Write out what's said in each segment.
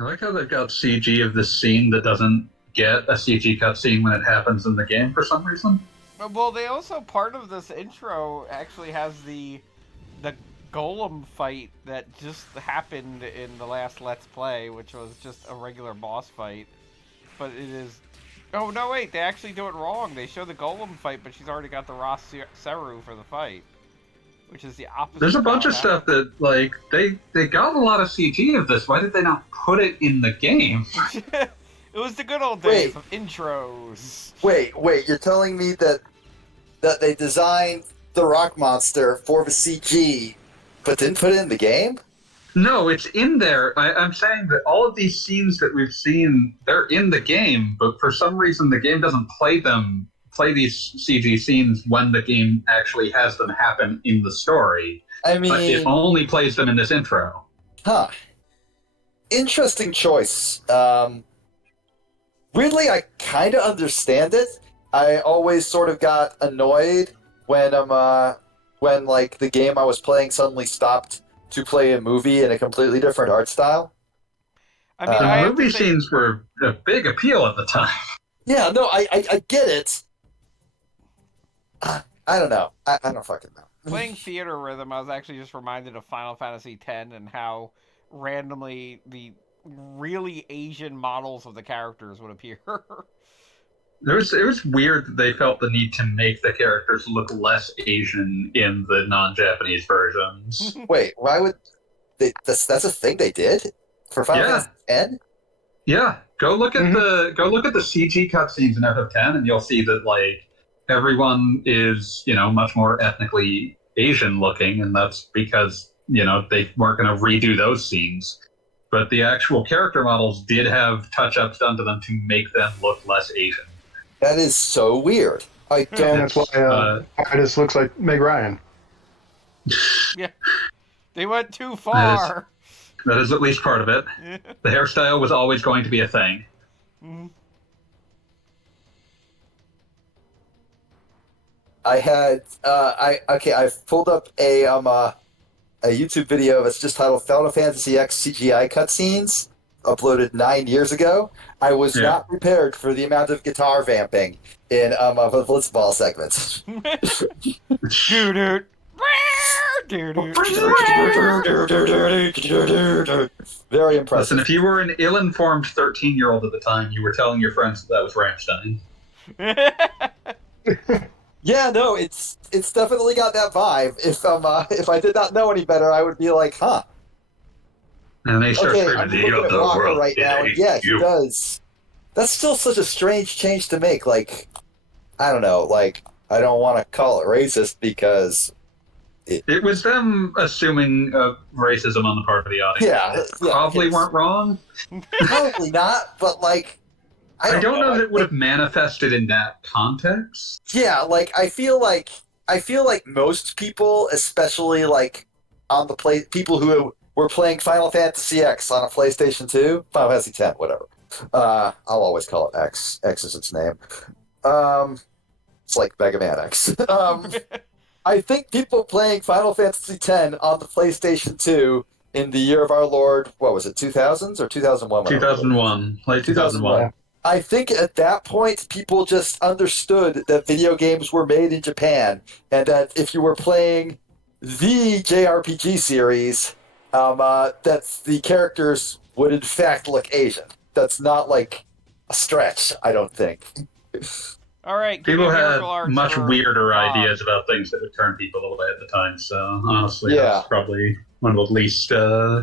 I like how they've got CG of this scene that doesn't get a CG cutscene when it happens in the game for some reason. Well, they also part of this intro actually has the golem fight that just happened in the last Let's Play, which was just a regular boss fight. But it is. Oh no! Wait, they actually do it wrong. They show the golem fight, but she's already got the Ross Seru for the fight, which is the opposite There's a of how bunch it of stuff happened. that they got a lot of CG of this. Why did they not put it in the game? It was the good old days Wait, of intros. wait. You're telling me that they designed the rock monster for the CG, but didn't put it in the game? No, it's in there. I'm saying that all of these scenes that we've seen, they're in the game, but for some reason the game doesn't play these CG scenes when the game actually has them happen in the story. I But it mean, only plays them in this intro. huh. Interesting choice. Weirdly, I kind of understand it. I always sort of got annoyed when when like the game I was playing suddenly stopped to play a movie in a completely different art style. I mean, The I Uh, have to movie say, scenes were a big appeal at the time. yeah, no, I get it. I don't know. I don't fucking know. playing Theater Rhythm, I was actually just reminded of Final Fantasy X and how randomly the really Asian models of the characters would appear. It was weird that they felt the need to make the characters look less Asian in the non-Japanese versions. Wait, why would they? That's a thing they did for Final Yeah, Fantasy X. yeah. Go look at the CG cutscenes in FF10, and you'll see that everyone is much more ethnically Asian looking, and that's because they weren't going to redo those scenes. But the actual character models did have touch-ups done to them to make them look less Asian. That is so weird. I And don't. that's why It's Titus looks like Meg Ryan. Yeah, they went too that is far. that is at least part of it. The hairstyle was always going to be a thing. I had. I pulled up a YouTube video that's just titled Final Fantasy X CGI cutscenes, uploaded 9 years ago. I was Yeah. not prepared for the amount of guitar vamping in the Blitzball segments. Doo doo. Very Listen, impressive. if you were an ill-informed 13-year-old at the time, you were telling your friends that was Rammstein. Yeah, no, it's definitely got that vibe. If I did not know any better, I would be like, huh. And they start Okay, screaming, I'm looking at the Rocker world right it now, and hates yeah, he you. does. That's still such a strange change to make. Like, I don't know. Like, I don't want to call it racist because It was them assuming racism on the part of the audience. yeah, They yeah, probably okay, weren't wrong. probably not. But like, I I don't don't know. know that it would have manifested in that context. Yeah, like I feel like most people, especially like on the play people who were playing Final Fantasy X on a PlayStation 2, Final Fantasy 10, whatever. I'll always call it X. X is its name. Um, it's like Mega Man X. I think people playing Final Fantasy X on the PlayStation 2 in the year of our Lord, what was it, 2000s or 2001 when it was released? 2001, late 2001. 2001. Yeah. I think at that point, people just understood that video games were made in Japan, and that if you were playing the JRPG series, that the characters would in fact look Asian. That's not like a stretch, I don't think. All right, give me People a had miracle arts much for weirder Vaan. ideas about things that would turn people away at the time. So honestly, that's Yeah, probably one of the least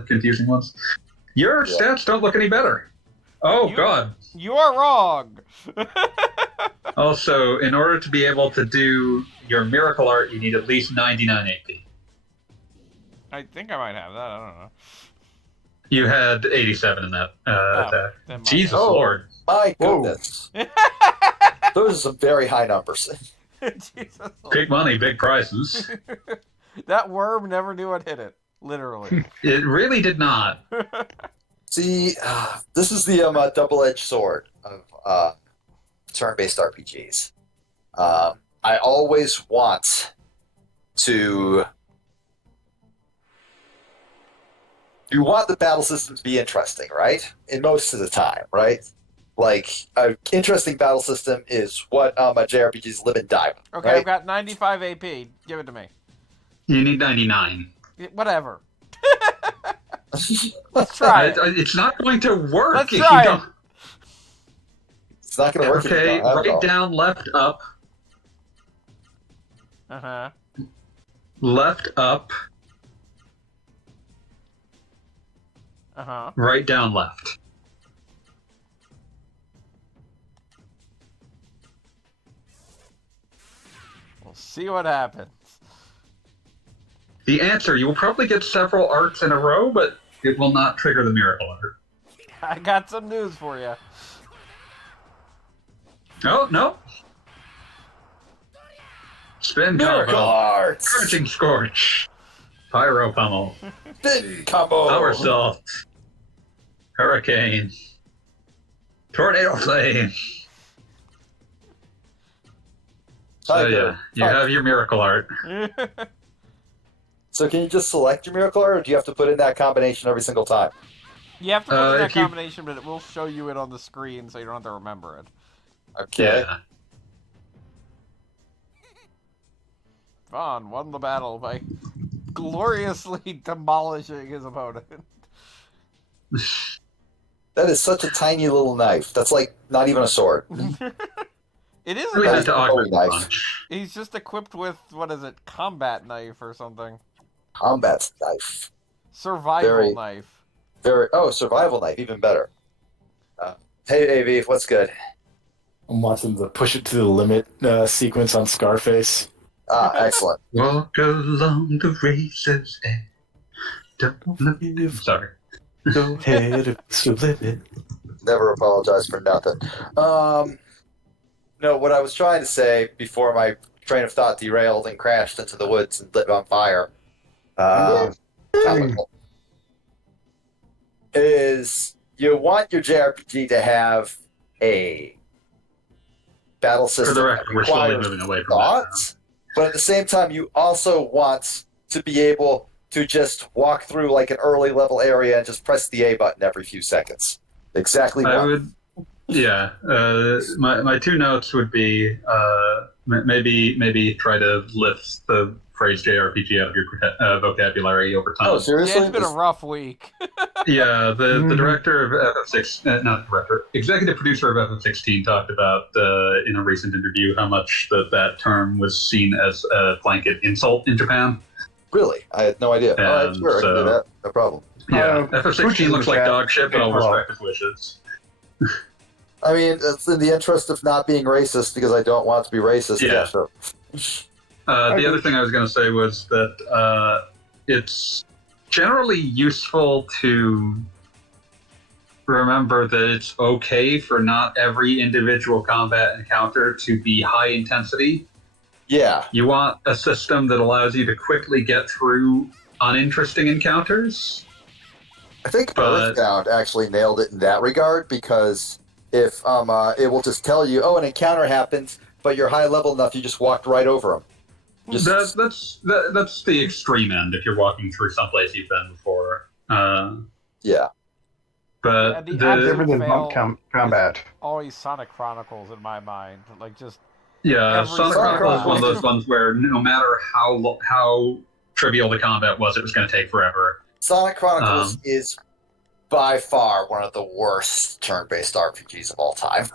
confusing ones. Your yeah. stats don't look any better. Oh You God. you are wrong. Also, in order to be able to do your miracle art, you need at least 99 AP. I think I might have that. I don't know. You had 87 in that Oh, attack. then my Jesus Oh, Lord. my Whoa. goodness. Those are some very high numbers. Jesus. Big money, big prices. That worm never knew I'd hit it. Literally. It really did not. See, this is the double-edged sword of turn-based RPGs. I always want to you want the battle system to be interesting, right? In most of the time, right? Like, an interesting battle system is what JRPGs live and die with, Okay, right? I've got 95 AP. Give it to me. You need 99. Whatever. Let's try it. It's not going to work Let's if try you don't. It's not going to work if you Okay, don't have it right all. down, left, up, Uh-huh. left, up, Uh-huh. right down, left. We'll see what happens. The answer, you will probably get several arts in a row, but it will not trigger the miracle art. I got some news for you. Oh, no. Spin Miracle combo. Arts! Crunching Scorch. Pyro Pummel. Spin combo! Power Salt. Hurricane. Tornado Flame. So Tiger. yeah, you have your miracle art. So can you just select your miracle art, or do you have to put in that combination every single time? You have to put in that if you- combination, but it will show you it on the screen, so you don't have to remember it. Okay. Yeah. Vaan won the battle by gloriously demolishing his opponent. That is such a tiny little knife. That's like not even a sword. It is a We That need is knife. to a augment the knife. punch. He's just equipped with, what is it, combat knife or something. Combat knife. Survival Very- knife. Survival knife, even better. Hey, AV, what's good? I'm watching the push it to the limit sequence on Scarface. Excellent. Walk along the razor's edge. Don't look. Sorry. Go ahead, push the limit. Never apologize for nothing. No, what I was trying to say before my train of thought derailed and crashed into the woods and lit on fire. Topical. Is you want your JRPG to have a battle For system the that record, we're slowly requires moving away from that. now. thoughts, but at the same time, you also want to be able to just walk through like an early level area and just press the A button every few seconds. Exactly I what? would, yeah. My two notes would be maybe try to lift the phrase JRPG out of your vocabulary over time. Oh, Yeah, seriously? it's been a rough week. Yeah, the director of FF6, not director, executive producer of FF16 talked about in a recent interview how much that term was seen as a blanket insult in Japan. Really? I had no idea. All right, And sure, I can do so- that. No problem. Yeah, Fuji FF16 looks like chat. dog shit, but I'll Hello. respect his wishes. I mean, it's in the interest of not being racist because I don't want to be racist. Yeah. Sure. The other thing I was going to say was that it's generally useful to remember that it's okay for not every individual combat encounter to be high intensity. Yeah. You want a system that allows you to quickly get through uninteresting encounters. I think But- Earthbound actually nailed it in that regard because if it will just tell you, oh, an encounter happens, but you're high level enough, you just walked right over them. Just, That's the extreme end if you're walking through someplace you've been before. yeah. But Yeah, the Different than fail bump combat. Always Sonic Chronicles in my mind. Like, just yeah, Every Sonic Sonic Chronicles is one of Chronicles. those ones where no matter how trivial the combat was, it was going to take forever. Sonic Chronicles is by far one of the worst turn-based RPGs of all time.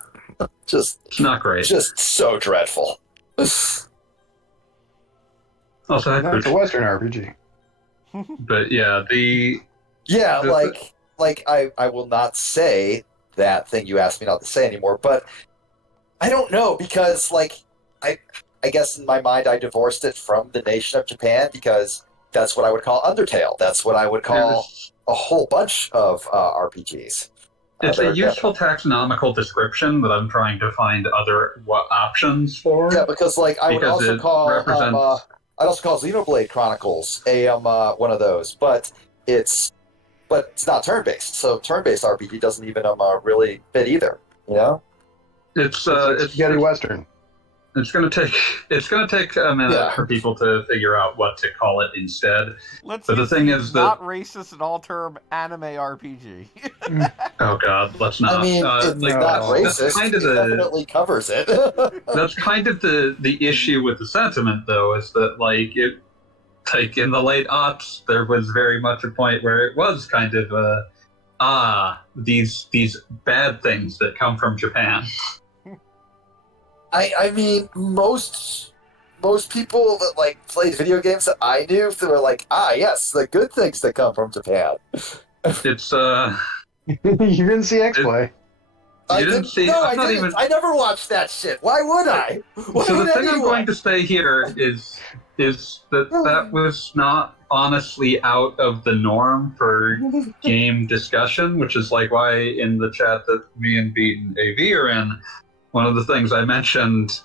just It's not great. so dreadful. Also, had That's a Western RPG. but yeah, Yeah, The- like I will not say that thing you asked me not to say anymore, but I don't know because like I guess in my mind I divorced it from the nation of Japan because that's what I would call Undertale. That's what I would call a whole bunch of RPGs. it's They're a useful taxonomical description that I'm trying to find other options for. Yeah, because like I would Because also it call represents- I'd also call Xenoblade Chronicles a one of those, but it's not turn-based. So turn-based RPG doesn't even really fit either. You know? It's It's spaghetti Western. It's gonna take a minute Yeah. for people to figure out what to call it instead. Let's But the use thing the is that not racist at all term anime RPG. oh god, let's not. I mean, it's no. not racist. That's kind of It definitely covers it. that's kind of the issue with the sentiment, though, is that like in the late aughts, there was very much a point where it was kind of these bad things that come from Japan. I mean, most people that like played video games that I knew, they were like, yes, the good things that come from Japan. It's You didn't see X-Play. I you didn't didn't. see. No, I'm I not didn't. even. I never watched that shit. Why would I? Why So the would thing I'm anyone? going to say here is that was not honestly out of the norm for game discussion, which is like why in the chat that me and Beat and AV are in, one of the things I mentioned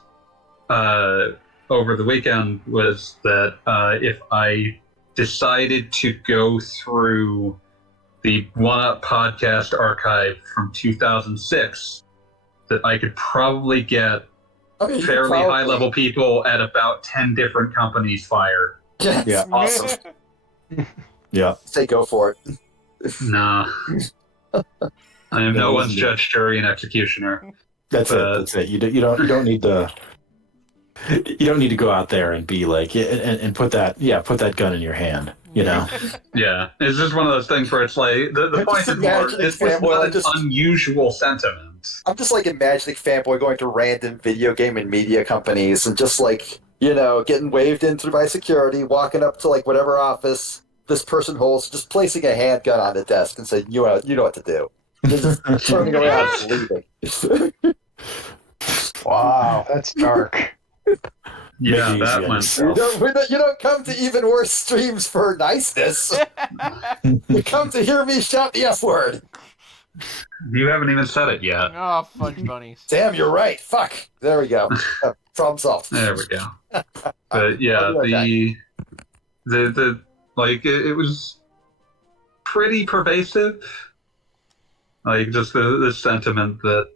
over the weekend was that if I decided to go through the One Up podcast archive from 2006, that I could probably get I mean, fairly probably. high-level people at about 10 different companies fired. Yes, Yeah. awesome. Yeah. Say go for it. Nah. I am Yeah, no it one's wasn't judge, jury, and executioner. That's it. That's it. You don't need to. You don't need to go out there and be like and put that gun in your hand. You know. Yeah, it's just one of those things where it's like the I'm point just is more. imagining It's not fanboy, an just- unusual sentiment. I'm just like imagining fanboy going to random video game and media companies and just like getting waved in through by security, walking up to like whatever office this person holds, just placing a handgun on the desk and saying, you know what to do. Just turning around and leaving. Wow, that's dark. Yeah, Make it that easy on one. yourself. You don't come to even worse streams for niceness. You come to hear me shout the F word. You haven't even said it yet. Oh, fudge bunnies. Damn, you're right. Fuck. There we go. Problem solved. There we go. But yeah, I'll be the like it was pretty pervasive. Like just the sentiment that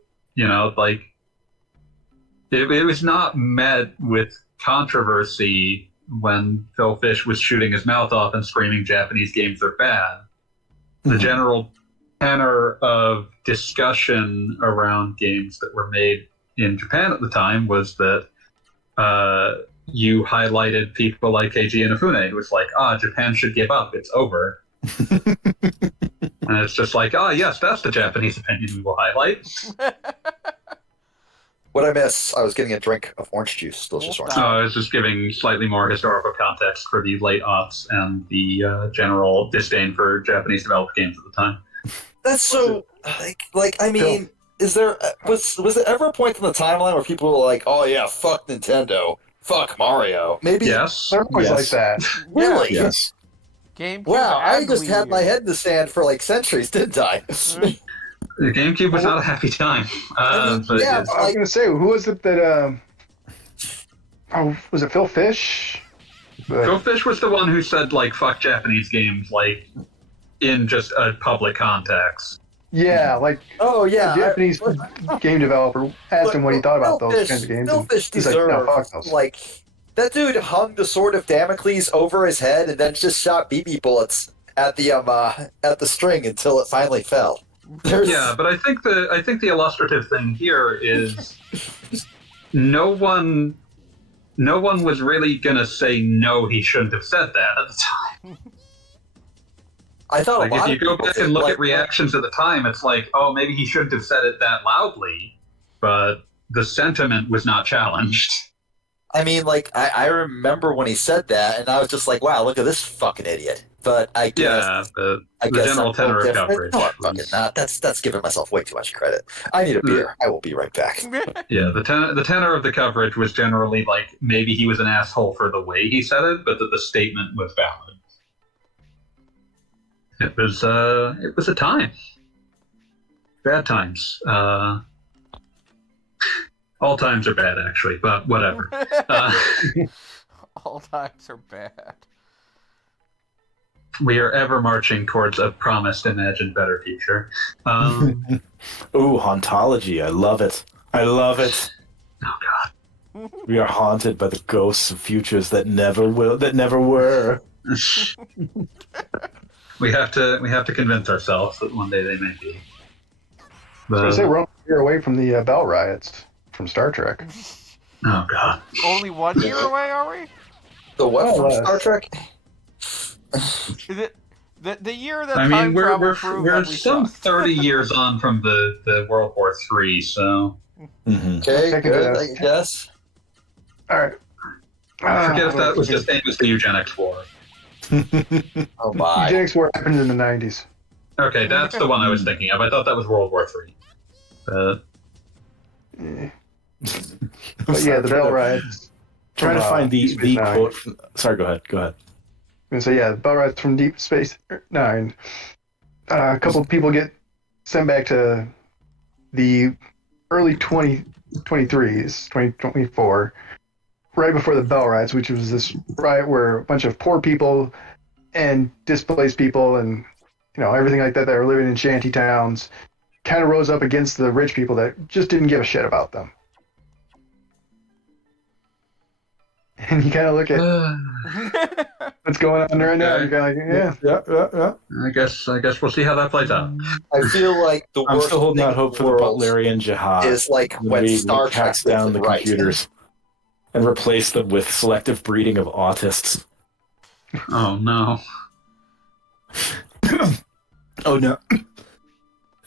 like it was not met with controversy when Phil Fish was shooting his mouth off and screaming Japanese games are bad. The general tenor of discussion around games that were made in Japan at the time was that you highlighted people like Keiji Inafune, who was like, Japan should give up, it's over. And it's just like, yes, that's the Japanese opinion we will highlight. What I miss? I was getting a drink of orange juice. Delicious orange. I was just giving slightly more historical context for the late aughts and the general disdain for Japanese developed games at the time. That's so I mean, is there was there ever a point in the timeline where people were like, "Oh yeah, fuck Nintendo, fuck Mario"? Maybe. Yes. They're always Yes. like that. Really? Yes. GameCube Wow, I and just Wii had U. my head in the sand for like centuries, didn't I? The GameCube was not a happy time. I mean, But yeah, yes. I was gonna say, who was it that? Was it Phil Fish? Phil Fish was the one who said, like, fuck Japanese games, like, in just a public context. Yeah, like Oh yeah, a Japanese game developer asked him what he thought about those kinds of games. Phil And Fish he's like, no, deserved fuck those. like that dude hung the sword of Damocles over his head and then just shot BB bullets at the string until it finally fell. Yeah, but I think the illustrative thing here is no one was really gonna say no, he shouldn't have said that at the time. I thought Like a lot if you of go people back did, and look like, at reactions at the time, it's like, oh, maybe he shouldn't have said it that loudly, but the sentiment was not challenged. I mean, like I remember when he said that, and I was just like, wow, look at this fucking idiot. But I guess Yeah, the I guess general I'm tenor of different. coverage. No, I'm fucking was- not. That's giving myself way too much credit. I need a beer. I will be right back. Yeah, the tenor of the coverage was generally like maybe he was an asshole for the way he said it, but that the statement was valid. It was a time. Bad times. All times are bad, actually, but whatever. All times are bad. We are ever marching towards a promised, imagined better future. Ooh, hauntology. I love it. I love it. Oh God. We are haunted by the ghosts of futures that never were. We have to convince ourselves that one day they may be. I was gonna say we're only a year away from the Bell riots from Star Trek. Oh God! Only 1 year away, are we? The what from Well, Star Trek? Is it the year that I time mean, travel proved we're that we some sucked? 30 years on from the World War III, so Mm-hmm. Okay, I can good, do I that. guess. All right. forget if that was just famous the eugenics war. Oh my. Eugenics war happened in the 90s. Okay, that's the one I was thinking of. I thought that was World War III. Yeah. But yeah, the Bell riots. Trying to from, find Deep the Space Nine. quote. Sorry, go ahead. And so yeah, the Bell riots from Deep Space Nine. A couple of people get sent back to the early 2023s, 2024, right before the Bell riots, which was this riot where a bunch of poor people and displaced people and everything like that were living in shanty towns kind of rose up against the rich people that just didn't give a shit about them. And you kind of look at what's going on right now. You're kind of like, Yeah. I guess we'll see how that plays out. I feel like the I'm worst still holding thing out in hope the for the world Butlerian jihad. is like when we Star Trek tax down the right. computers and replace them with selective breeding of autists. Oh no! Oh no!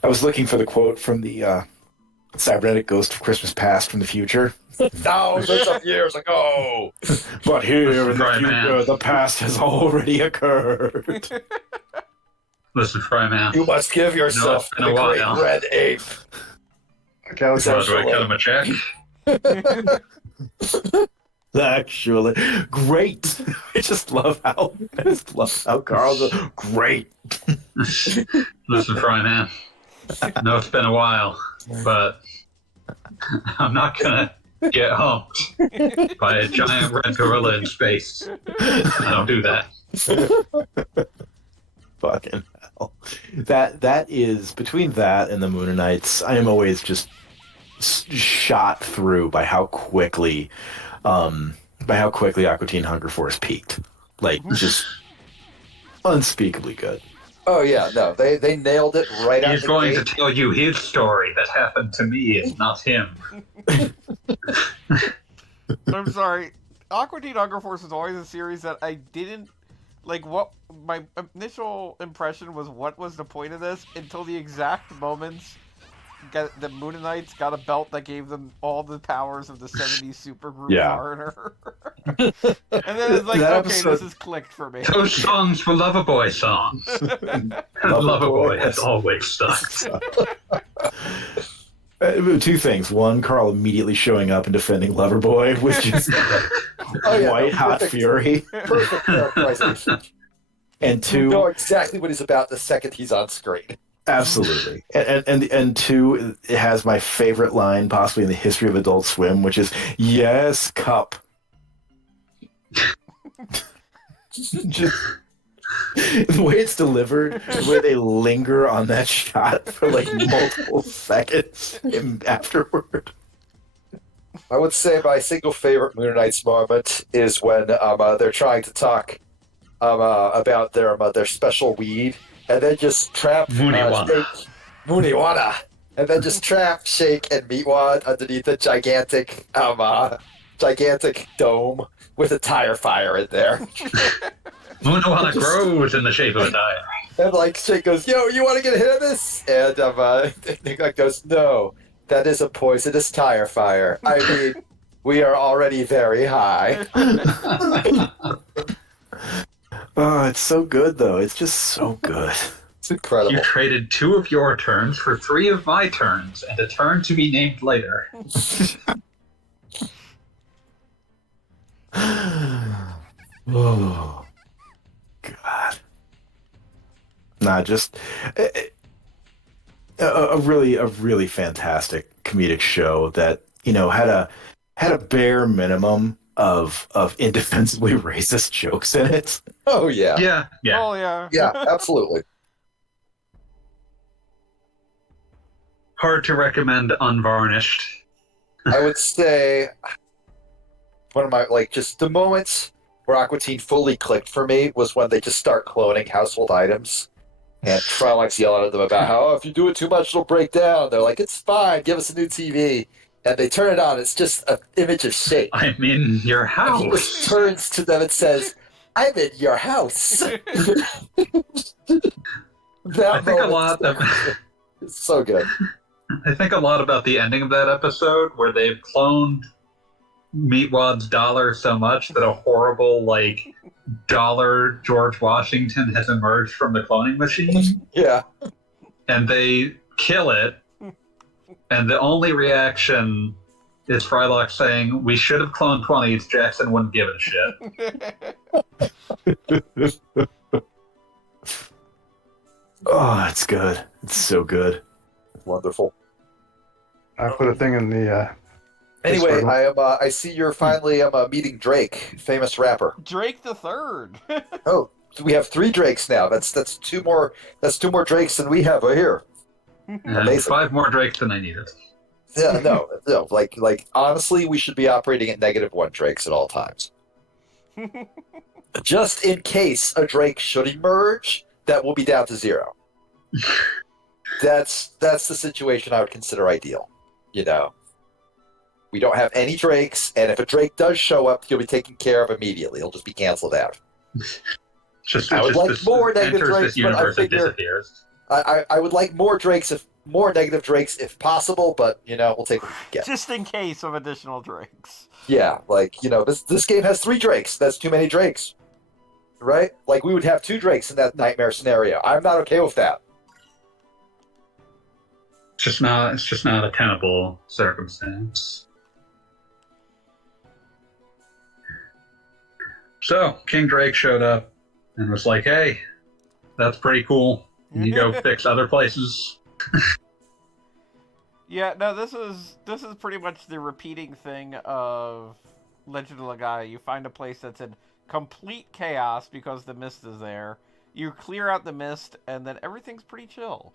I was looking for the quote from the cybernetic ghost of Christmas Past from the future. Thousands of years ago. But here in the Right, future, man. the past has already occurred. Listen, Fry Man. You must give yourself been to a the while great now. red ape. okay, So do I cut him a check? Actually, great. I just love how Carl's great. Listen, Fry Man. I know it's been a while, but I'm not gonna get humped by a giant red gorilla in space. I don't do that. Fucking hell. That is between that and the Moonanites. I am always just shot through by how quickly Aqua Teen Hunger Force peaked. Like just unspeakably good. Oh yeah, no, they nailed it right out He's the going gate. to tell you his story that happened to me. It's not him. I'm sorry. Aqua Teen Hunger Force was always a series that I didn't like. What my initial impression was, what was the point of this? Until the exact moments the Moonanites got a belt that gave them all the powers of the 70s supergroup Yeah. Foreigner. And then it's like, That okay, episode- this has clicked for me. Those songs were Loverboy songs. Loverboy has always sucked. Two things. One, Carl immediately showing up and defending Loverboy with just white hot perfect. fury. Perfect characterization. And You two, know exactly what he's about the second he's on screen. absolutely. And two, it has my favorite line possibly in the history of Adult Swim, which is, "Yes, cup." Just the way it's delivered, the way they linger on that shot for like multiple seconds afterward. I would say my single favorite Moonanites moment is when they're trying to talk about their special weed, and then just trap Mooniwana, and then just trap Shake and Meatwad underneath a gigantic dome with a tire fire in there. Moonawana grows in the shape of a tire. And like Shake goes, "Yo, you want to get a hit of this?" And Nick goes, "No, that is a poisonous tire fire. I mean, we are already very high." Oh, it's so good though. It's just so good. It's incredible. You traded 2 of your turns for 3 of my turns, and a turn to be named later. Oh, God. Nah, just a really fantastic comedic show that had a bare minimum of indefensibly racist jokes in it. Oh yeah, Yeah. Oh, yeah. yeah, absolutely. Hard to recommend unvarnished. I would say one of my just the moments where Aqua Teen fully clicked for me was when they just start cloning household items. And Frylock's yelling at them about how, oh, if you do it too much, it'll break down. They're like, it's fine, give us a new TV. And they turn it on, it's just an image of shape. I'm in your He house. just turns to them and says, I'm in your house. I think a lot of It's so good. I think a lot about the ending of that episode where they've cloned Meatwad's dollar so much that a horrible dollar George Washington has emerged from the cloning machine. Yeah. And they kill it, and the only reaction is Frylock saying, "We should have cloned 20s, Jackson wouldn't give a shit." Oh, it's good. It's so good. Wonderful. I put a thing in the. Anyway, Discord. I see you're finally meeting Drake, famous rapper. Drake the Third. Oh, so we have 3 Drakes now. That's 2 more. That's 2 more Drakes than we have here. And Amazing. 5 more Drakes than I needed. Yeah, no. Like honestly, we should be operating at -1 Drakes at all times. Just in case a Drake should emerge, that will be down to 0. That's the situation I would consider ideal. We don't have any Drakes, and if a Drake does show up, he'll be taken care of immediately. He'll just be canceled out. I would like more negative Drakes, this but I universe and figure disappears. I would like more negative Drakes if possible, but we'll take what we get. Just in case of additional Drakes. Yeah, this game has 3 Drakes. That's too many Drakes, right? Like we would have 2 Drakes in that nightmare scenario. I'm not okay with that. It's just not a tenable circumstance. So King Drake showed up and was like, "Hey, that's pretty cool. Can you go fix other places?" Yeah, no, this is pretty much the repeating thing of Legend of Legaia. You find a place that's in complete chaos because the mist is there. You clear out the mist, and then everything's pretty chill.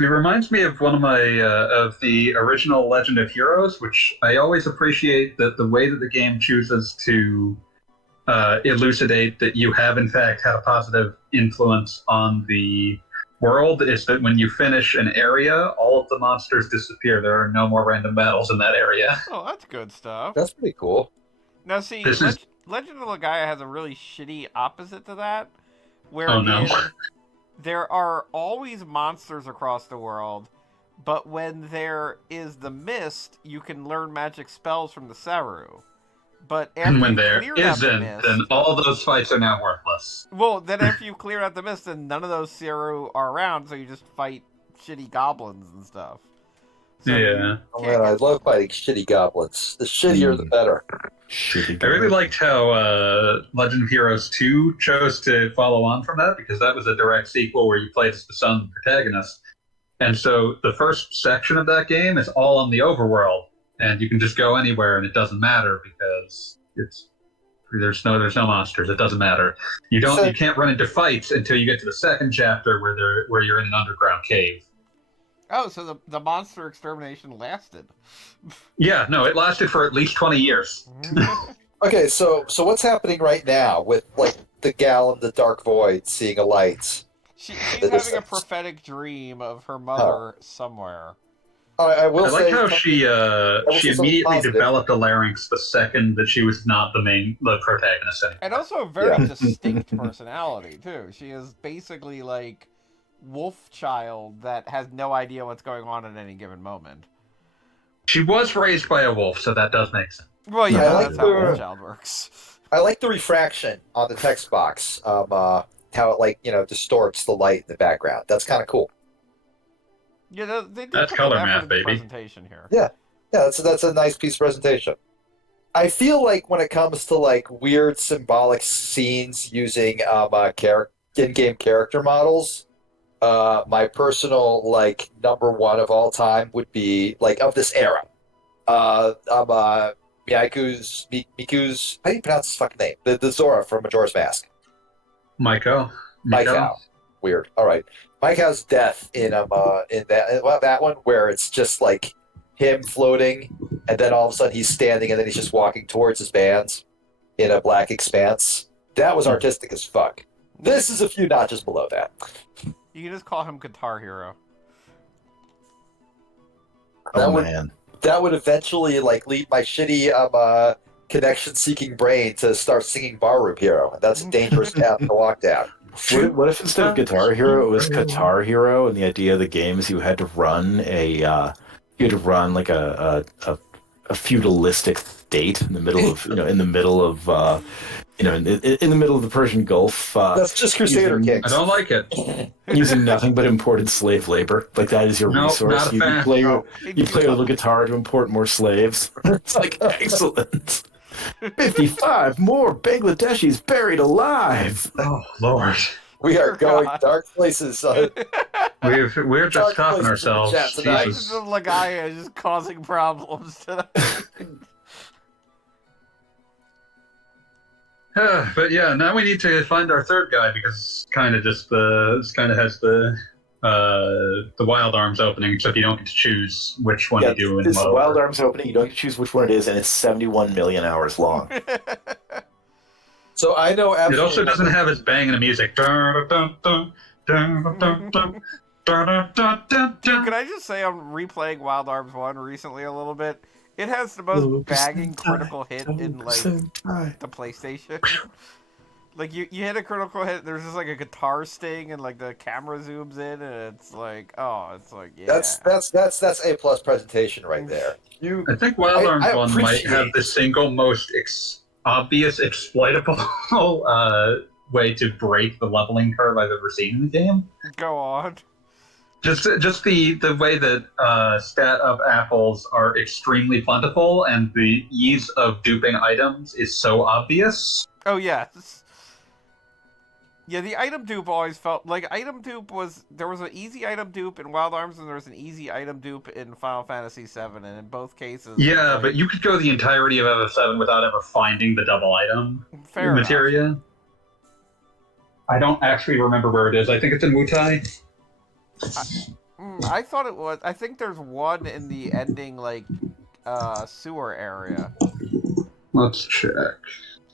It reminds me of one of my of the original Legend of Heroes, which I always appreciate that the way that the game chooses to elucidate that you have in fact had a positive influence on the world is that when you finish an area, all of the monsters disappear. There are no more random battles in that area. Oh, that's good stuff. That's pretty cool. Now, see, Legend of Legaia has a really shitty opposite to that, where Oh, no. there are always monsters across the world, but when there is the mist, you can learn magic spells from the Saru. But after And when you there cleared out the isn't, mist, then all those fights are now worthless. well, then after you clear out the mist, then none of those Saru are around, so you just fight shitty goblins and stuff. So Yeah. Oh man, I love fighting shitty goblins. The shittier, the better. Shitty I really liked how Legend of Heroes 2 chose to follow on from that, because that was a direct sequel where you played as the son of the protagonist. And so the first section of that game is all on the overworld, and you can just go anywhere and it doesn't matter because there's no monsters. It doesn't matter. You can't run into fights until you get to the second chapter where you're in an underground cave. Oh, so the monster extermination lasted. Yeah, no, it lasted for at least 20 years. Okay, so what's happening right now with the gal in the dark void seeing a light? She's having a prophetic dream of her mother somewhere. I will I say like how she say something immediately positive. developed a larynx the second that she was not the protagonist anymore. And also a very distinct personality, too. She is basically like wolf child that has no idea what's going on at any given moment. She was raised by a wolf, so that does make sense. Well, yeah, I like that's how the- wolf child works. I like the refraction on the text box. How it distorts the light in the background. That's kind of cool. Yeah, they did That's put color some effort math, in the baby. presentation here. Yeah, that's a nice piece of presentation. I feel like when it comes to weird symbolic scenes using in-game character models, my personal number one of all time would be of this era. Miku's how do you pronounce his fucking name? The Zora from Majora's Mask. Maiko. Maikao. Weird. All right. Maikao's death in that one where it's just him floating and then all of a sudden he's standing, and then he's just walking towards his bands in a black expanse. That was artistic as fuck. This is a few notches below that. You can just call him Guitar Hero. That would eventually lead my shitty connection-seeking brain to start singing Barroom Hero, and that's a dangerous path to walk down. What if instead of Guitar Hero, it was Guitar Hero, and the idea of the game is you had to run like a feudalistic state in the middle of in the middle of the Persian Gulf. That's just Crusader Kings. I don't like it. Using nothing but imported slave labor. Like that is your resource. Not a You fan. play a little guitar to import more slaves. It's like excellent. 55 more Bangladeshis buried alive. Oh Lord, We are Dear going God. dark places. we're just stopping ourselves. Tonight. Jesus. The Legaia is just causing problems tonight. But yeah, now we need to find our third guy because this kind of has the Wild Arms opening, except you don't get to choose which one you do in this mode. Wild Arms opening, you don't get to choose which one it is, and it's 71 million hours long. So I know It absolutely. also doesn't have its banging of music. Dude, can I just say I'm replaying Wild Arms 1 recently a little bit. It has the most banging critical hit in the PlayStation. Like you hit a critical hit, there's just like a guitar sting and like the camera zooms in and it's like yeah. That's A+ presentation right there. I think Wild Arms I 1 might appreciate- have the single most obvious exploitable way to break the leveling curve I've ever seen in the game. Go on. Just the way that stat up apples are extremely plentiful and the ease of duping items is so obvious. Oh yeah. Yeah, the item dupe always felt like item dupe there was an easy item dupe in Wild Arms and there was an easy item dupe in Final Fantasy VII, and in both cases. Yeah, but you could go the entirety of FF7 without ever finding the double item fair materia. enough. I don't actually remember where it is. I think it's in Wutai. I thought it was. I think there's one in the ending sewer area. Let's check.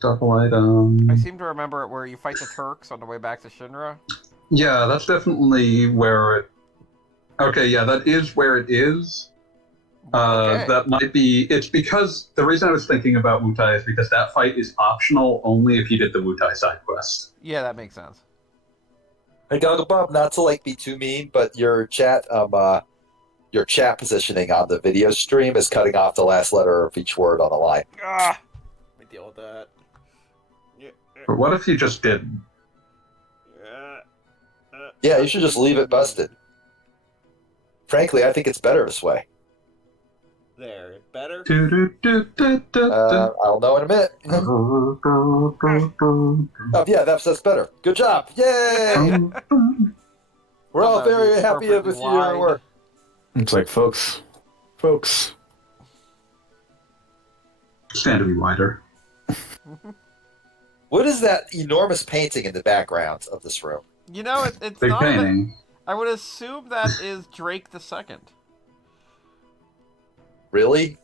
Double item. I seem to remember it where you fight the Turks on the way back to Shinra. Yeah, that's definitely where it... Okay, yeah, that is where it is. Okay. That might be... It's because... The reason I was thinking about Wutai is because that fight is optional only if you did the Wutai side quest. Yeah, that makes sense. Hey, Goggle Bob, not to be too mean, but your chat positioning on the video stream is cutting off the last letter of each word on the line. Ah, let me deal with that. But what if you just did... Yeah, you should just leave it busted. Frankly, I think it's better this way. There, better. I'll know in a minute. Oh, yeah, that's better. Good job. Yay! We're all very happy with your work. It's like, folks. Stand to be wider. What is that enormous painting in the background of this room? You know, it's Big not. painting. I would assume that is Drake the Second. Really?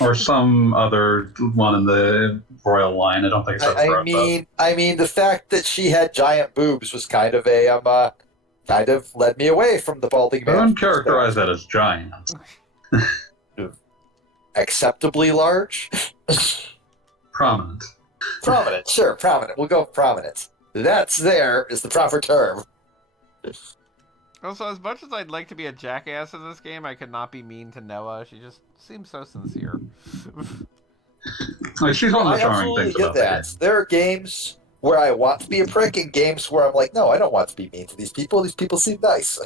Or some other one in the royal line. I don't think it's I mean, the fact that she had giant boobs was kind of led me away from the balding I man. wouldn't characterize that as giant. Acceptably large? Prominent. Prominent, sure, prominent. We'll go with prominent. That's there is the proper term. Also, as much as I'd like to be a jackass in this game, I could not be mean to Noah. She just seems so sincere. Like, she's one of the I charming absolutely things get about that. the game. There are games where I want to be a prick and games where I'm like, no, I don't want to be mean to these people. These people seem nice.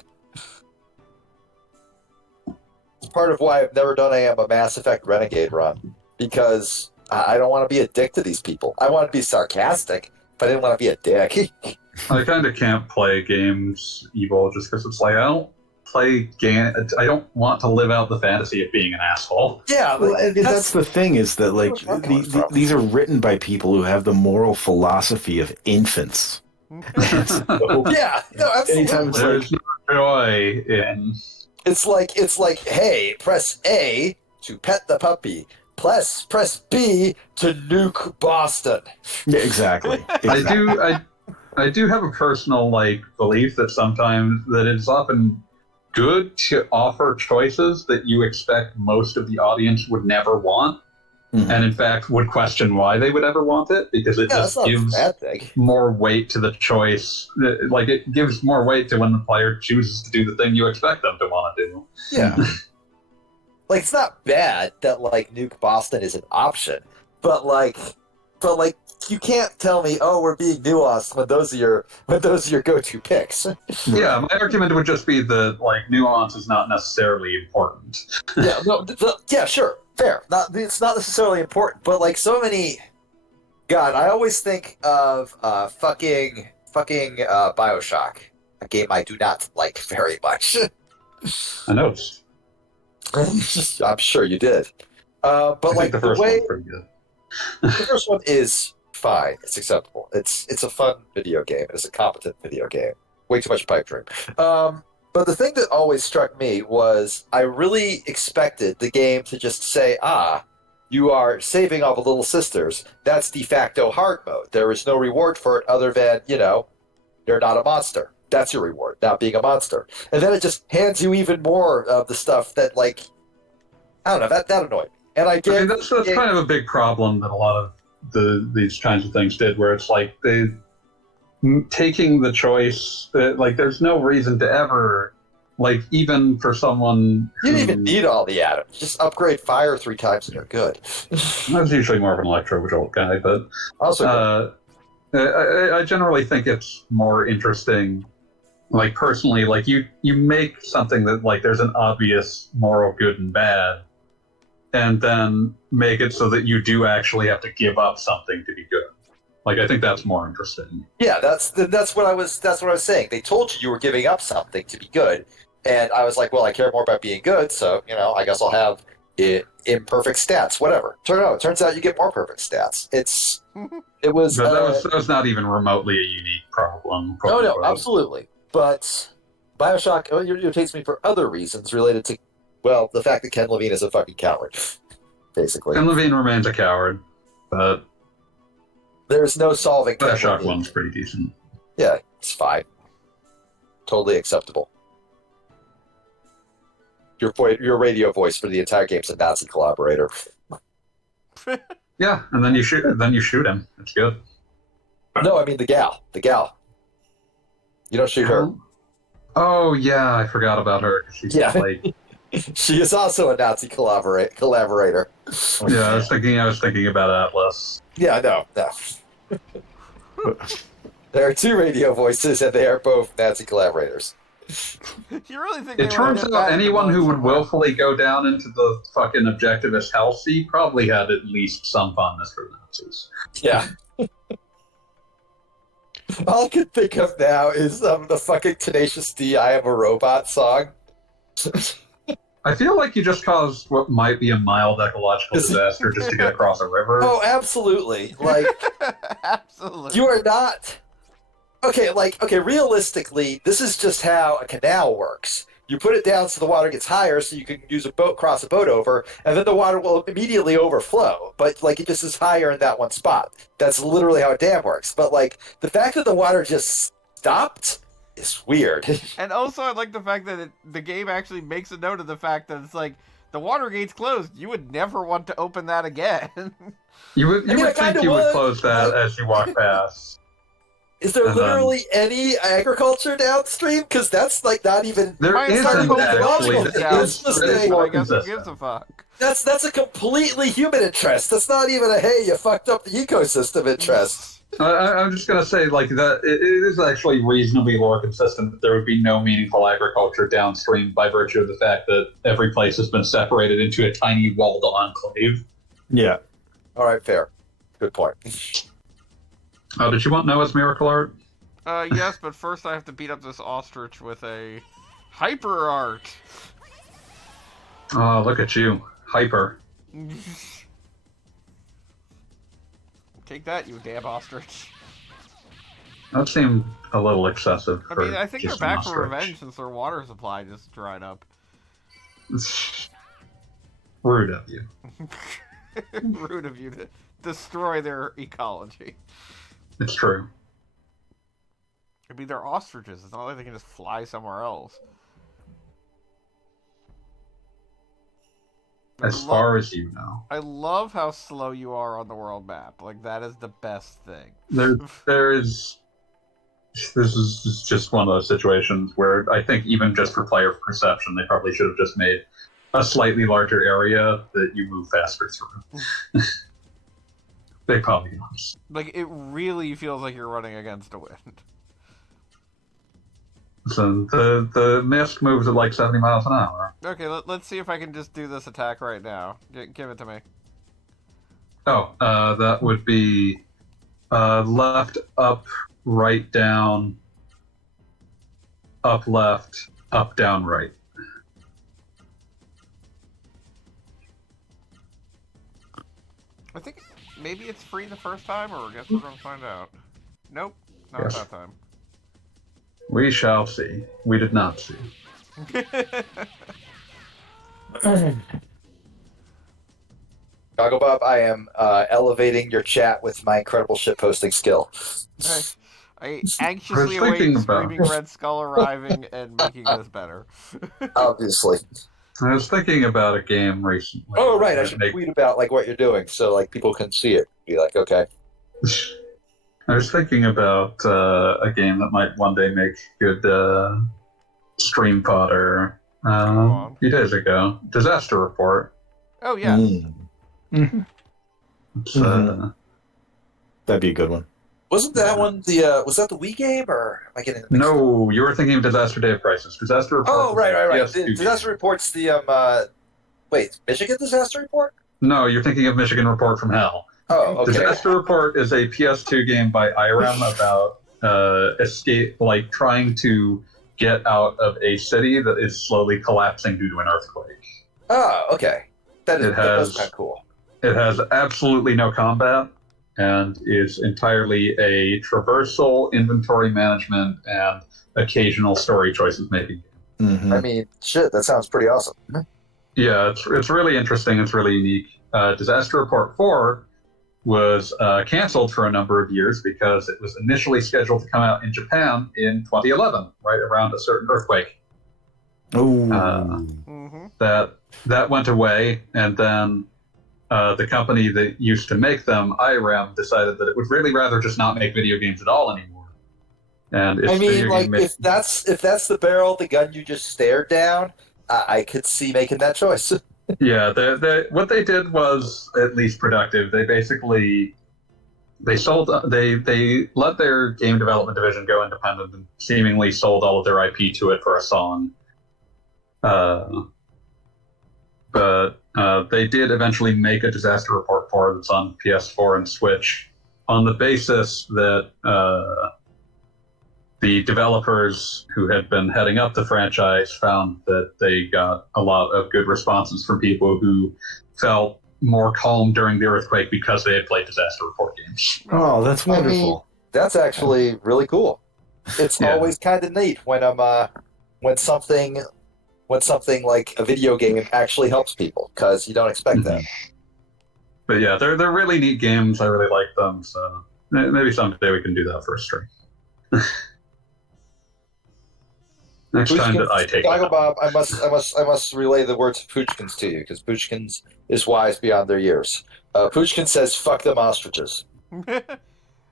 It's part of why I've never done a Mass Effect Renegade run, because I don't want to be a dick to these people. I want to be sarcastic, but I didn't want to be a dick. I kind of can't play games evil just because it's like, I don't want to live out the fantasy of being an asshole. Yeah, Well, and that's the thing is that like Where's that coming from? these are written by people who have the moral philosophy of infants. So, yeah, no, anytime absolutely. it's like, There's no joy in... It's like, hey, press A to pet the puppy. Press B to nuke Boston. Yeah, exactly. I do have a personal belief that sometimes that it's often good to offer choices that you expect most of the audience would never want, and in fact would question why they would ever want it, because it just gives more weight to the choice. Like, it gives more weight to when the player chooses to do the thing you expect them to want to do. Yeah. Like, it's not bad that nuke Boston is an option, but you can't tell me, oh, we're being nuanced when those are your go-to picks. Yeah, my argument would just be that nuance is not necessarily important. Yeah, no, yeah, sure, fair. It's not necessarily important, but so many. God, I always think of fucking BioShock, a game I do not like very much. I noticed. I'm sure you did. But I think the first one's pretty good. The first one is fine. It's acceptable. It's a fun video game. It's a competent video game. Way too much pipe dream. But the thing that always struck me was I really expected the game to just say, you are saving all the little sisters. That's de facto hard mode. There is no reward for it other than, you're not a monster. That's your reward, not being a monster. And then it just hands you even more of the stuff that, I don't know, that annoyed me. And I mean, that's kind of a big problem that a lot of these kinds of things did, where it's they taking the choice, there's no reason to ever, even for someone you don't even need all the atoms. Just upgrade fire 3 times and you're good. I was usually more of an electro guy, but also I generally think it's more interesting. Personally, you make something that there's an obvious moral good and bad, and then make it so that you do actually have to give up something to be good. I think that's more interesting. Yeah, that's what I was saying. They told you were giving up something to be good, and I was like, well, I care more about being good, so I guess I'll have imperfect stats, whatever. Turns out you get more perfect stats. It was. But that was not even remotely a unique problem. No, absolutely. But BioShock irritates me for other reasons related to, well, the fact that Ken Levine is a fucking coward, basically. Ken Levine remains a coward, but there's no solving Ken BioShock Levine. 1's pretty decent. Yeah, it's fine. Totally acceptable. Your radio voice for the entire game's a Nazi collaborator. Yeah, and then you shoot him. It's good. No, I mean the gal. You don't shoot her. Oh yeah, I forgot about her. She's she is also a Nazi collaborator. Yeah, I was thinking about Atlas. Yeah, no. There are 2 radio voices, and they are both Nazi collaborators. You really think it turns out anyone who would willfully go down into the fucking objectivist hellsea probably had at least some fondness for Nazis. Yeah. All I can think of now is the fucking Tenacious D I Am a Robot song. I feel like you just caused what might be a mild ecological disaster just to get across a river. Oh, absolutely. Absolutely. You are not... Okay, realistically, this is just how a canal works. You put it down so the water gets higher so you can use cross a boat over, and then the water will immediately overflow. But, it just is higher in that one spot. That's literally how a dam works. But, the fact that the water just stopped is weird. And also, I like the fact that the game actually makes a note of the fact that it's the water gate's closed. You would never want to open that again. You would think you would close that as you walk past. Is there literally any agriculture downstream? Because that's not even. There isn't actually. It's just I guess who gives a fuck? That's a completely human interest. That's not even a hey, you fucked up the ecosystem interest. I'm just gonna say that it is actually reasonably lore consistent that there would be no meaningful agriculture downstream by virtue of the fact that every place has been separated into a tiny walled enclave. Yeah. All right, fair. Good point. Oh, did you want Noah's miracle art? Yes, but first I have to beat up this ostrich with a hyper art. Oh, look at you. Hyper. Take that, you damn ostrich. That seemed a little excessive. I mean, I think they're back for revenge since their water supply just dried up. Rude of you. Rude of you to destroy their ecology. It's true. I mean, they're ostriches. It's not like they can just fly somewhere else. As far as you know. I love how slow you are on the world map. Like, that is the best thing. There is... This is just one of those situations where I think even just for player perception, they probably should have just made a slightly larger area that you move faster through. They probably don't. Like, it really feels like you're running against a wind. So the mist moves at like 70 miles an hour. Okay, let's see if I can just do this attack right now. Give it to me. Oh, that would be left, up, right, down, up, left, up, down, right. I think maybe it's free the first time, or I guess we're going to find out. Nope, not Yes. that time. We shall see. We did not see. Goggle Bob, I am elevating your chat with my incredible shitposting skill. I anxiously await Screaming Red Skull arriving and making this better. Obviously. I was thinking about a game recently. Oh, right. I should tweet about like what you're doing so like people can see it. Be like, okay. I was thinking about a game that might one day make good stream fodder a few days ago. Disaster Report. Oh, yeah. Mm-hmm. It's, That'd be a good one. Wasn't that one was that the Wii game or am I getting it mixed up? No, you were thinking of Disaster Day of Crisis. Disaster Report. Oh, right. PS2 Disaster game. Report's the wait, Michigan Disaster Report? No, you're thinking of Michigan Report from Hell. Oh, okay. Disaster Report is a PS2 game by IREM about escape, like trying to get out of a city that is slowly collapsing due to an earthquake. Oh, okay. That is kind of cool. It has absolutely no combat and is entirely a traversal, inventory management, and occasional story choices making game. Mm-hmm. I mean, shit, that sounds pretty awesome. Yeah, it's really interesting. It's really unique. Disaster Report 4 was canceled for a number of years because it was initially scheduled to come out in Japan in 2011, right around a certain earthquake. That went away, and then the company that used to make them, IREM, decided that it would really rather just not make video games at all anymore. And I mean, like if that's the barrel of the gun you just stared down, I could see making that choice. Yeah, what they did was at least productive. They basically they let their game development division go independent and seemingly sold all of their IP to it for a song. But they did eventually make a Disaster Report 4 that's on PS4 and Switch on the basis that the developers who had been heading up the franchise found that they got a lot of good responses from people who felt more calm during the earthquake because they had played Disaster Report games. Oh, that's wonderful. I mean, that's actually really cool. It's always kind of neat when when something like a video game actually helps people because you don't expect that. But yeah, they're really neat games. I really like them. So maybe someday we can do that for a stream. Next time that I take Goggle Bob, I must relay the words of Poochkins to you because Poochkins is wise beyond their years. Poochkins says, "Fuck them ostriches."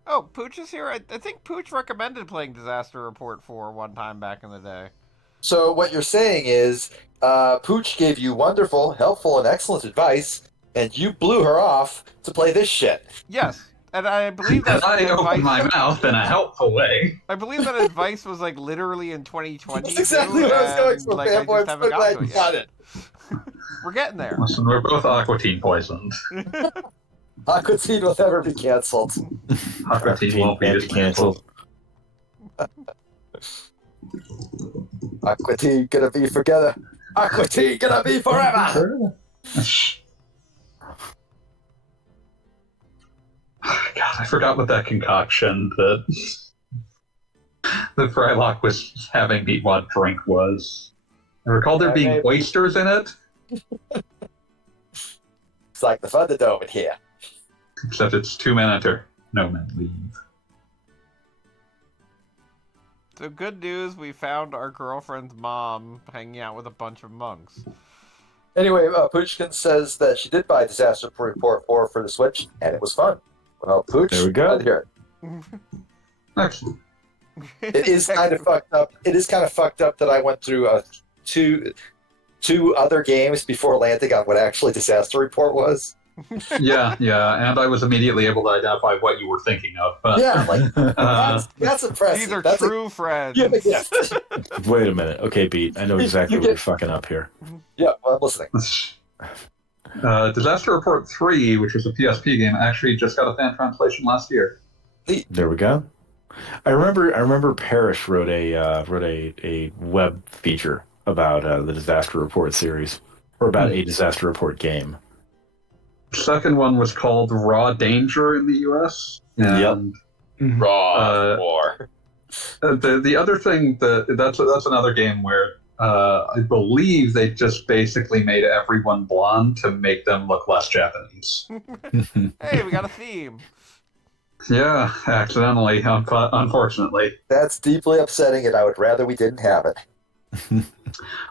Oh, Pooch is here. I think Pooch recommended playing Disaster Report 4 one time back in the day. So what you're saying is, Pooch gave you wonderful, helpful, and excellent advice, and you blew her off to play this shit. Yes. And I believe that I opened my mouth in a helpful way. I believe that advice was like literally in 2020. That's exactly what I was going for, like, fanboy. I just haven't gotten to it Got yet. it. We're getting there. Listen, we're both Aqua Teen poisoned. Aqua Teen will never be canceled. Aqua Teen won't be dismantled. Aqua Teen gonna be together. Aqua Teen gonna be forever. God, I forgot what that concoction that Frylock was having me what drink was. I recall there being oysters in it. It's like the Thunderdome in here. Except it's 2 men enter, no men leave. So good news, we found our girlfriend's mom hanging out with a bunch of monks. Anyway, Pushkin says that she did buy Disaster Report 4 for the Switch, and it was fun. Well, Pooch, There we go. glad to hear it. Excellent. It is kind of fucked up. It is kind of fucked up that I went through two other games before landing on what actually Disaster Report was. Yeah, and I was immediately able to identify what you were thinking of. But, Yeah, like that's impressive. These are that's true friends. Yeah, yeah. Wait a minute. Okay, Beat. I know exactly what you're fucking up here. Yeah, well, I'm listening. Disaster Report 3, which was a PSP game, actually just got a fan translation last year. There we go. I remember Parrish wrote a web feature about the Disaster Report series, or about a Disaster Report game. The second one was called Raw Danger in the US. And, Raw War. The other thing, that's another game where I believe they just basically made everyone blonde to make them look less Japanese. Hey, we got a theme. Yeah, accidentally, unfortunately. That's deeply upsetting, and I would rather we didn't have it.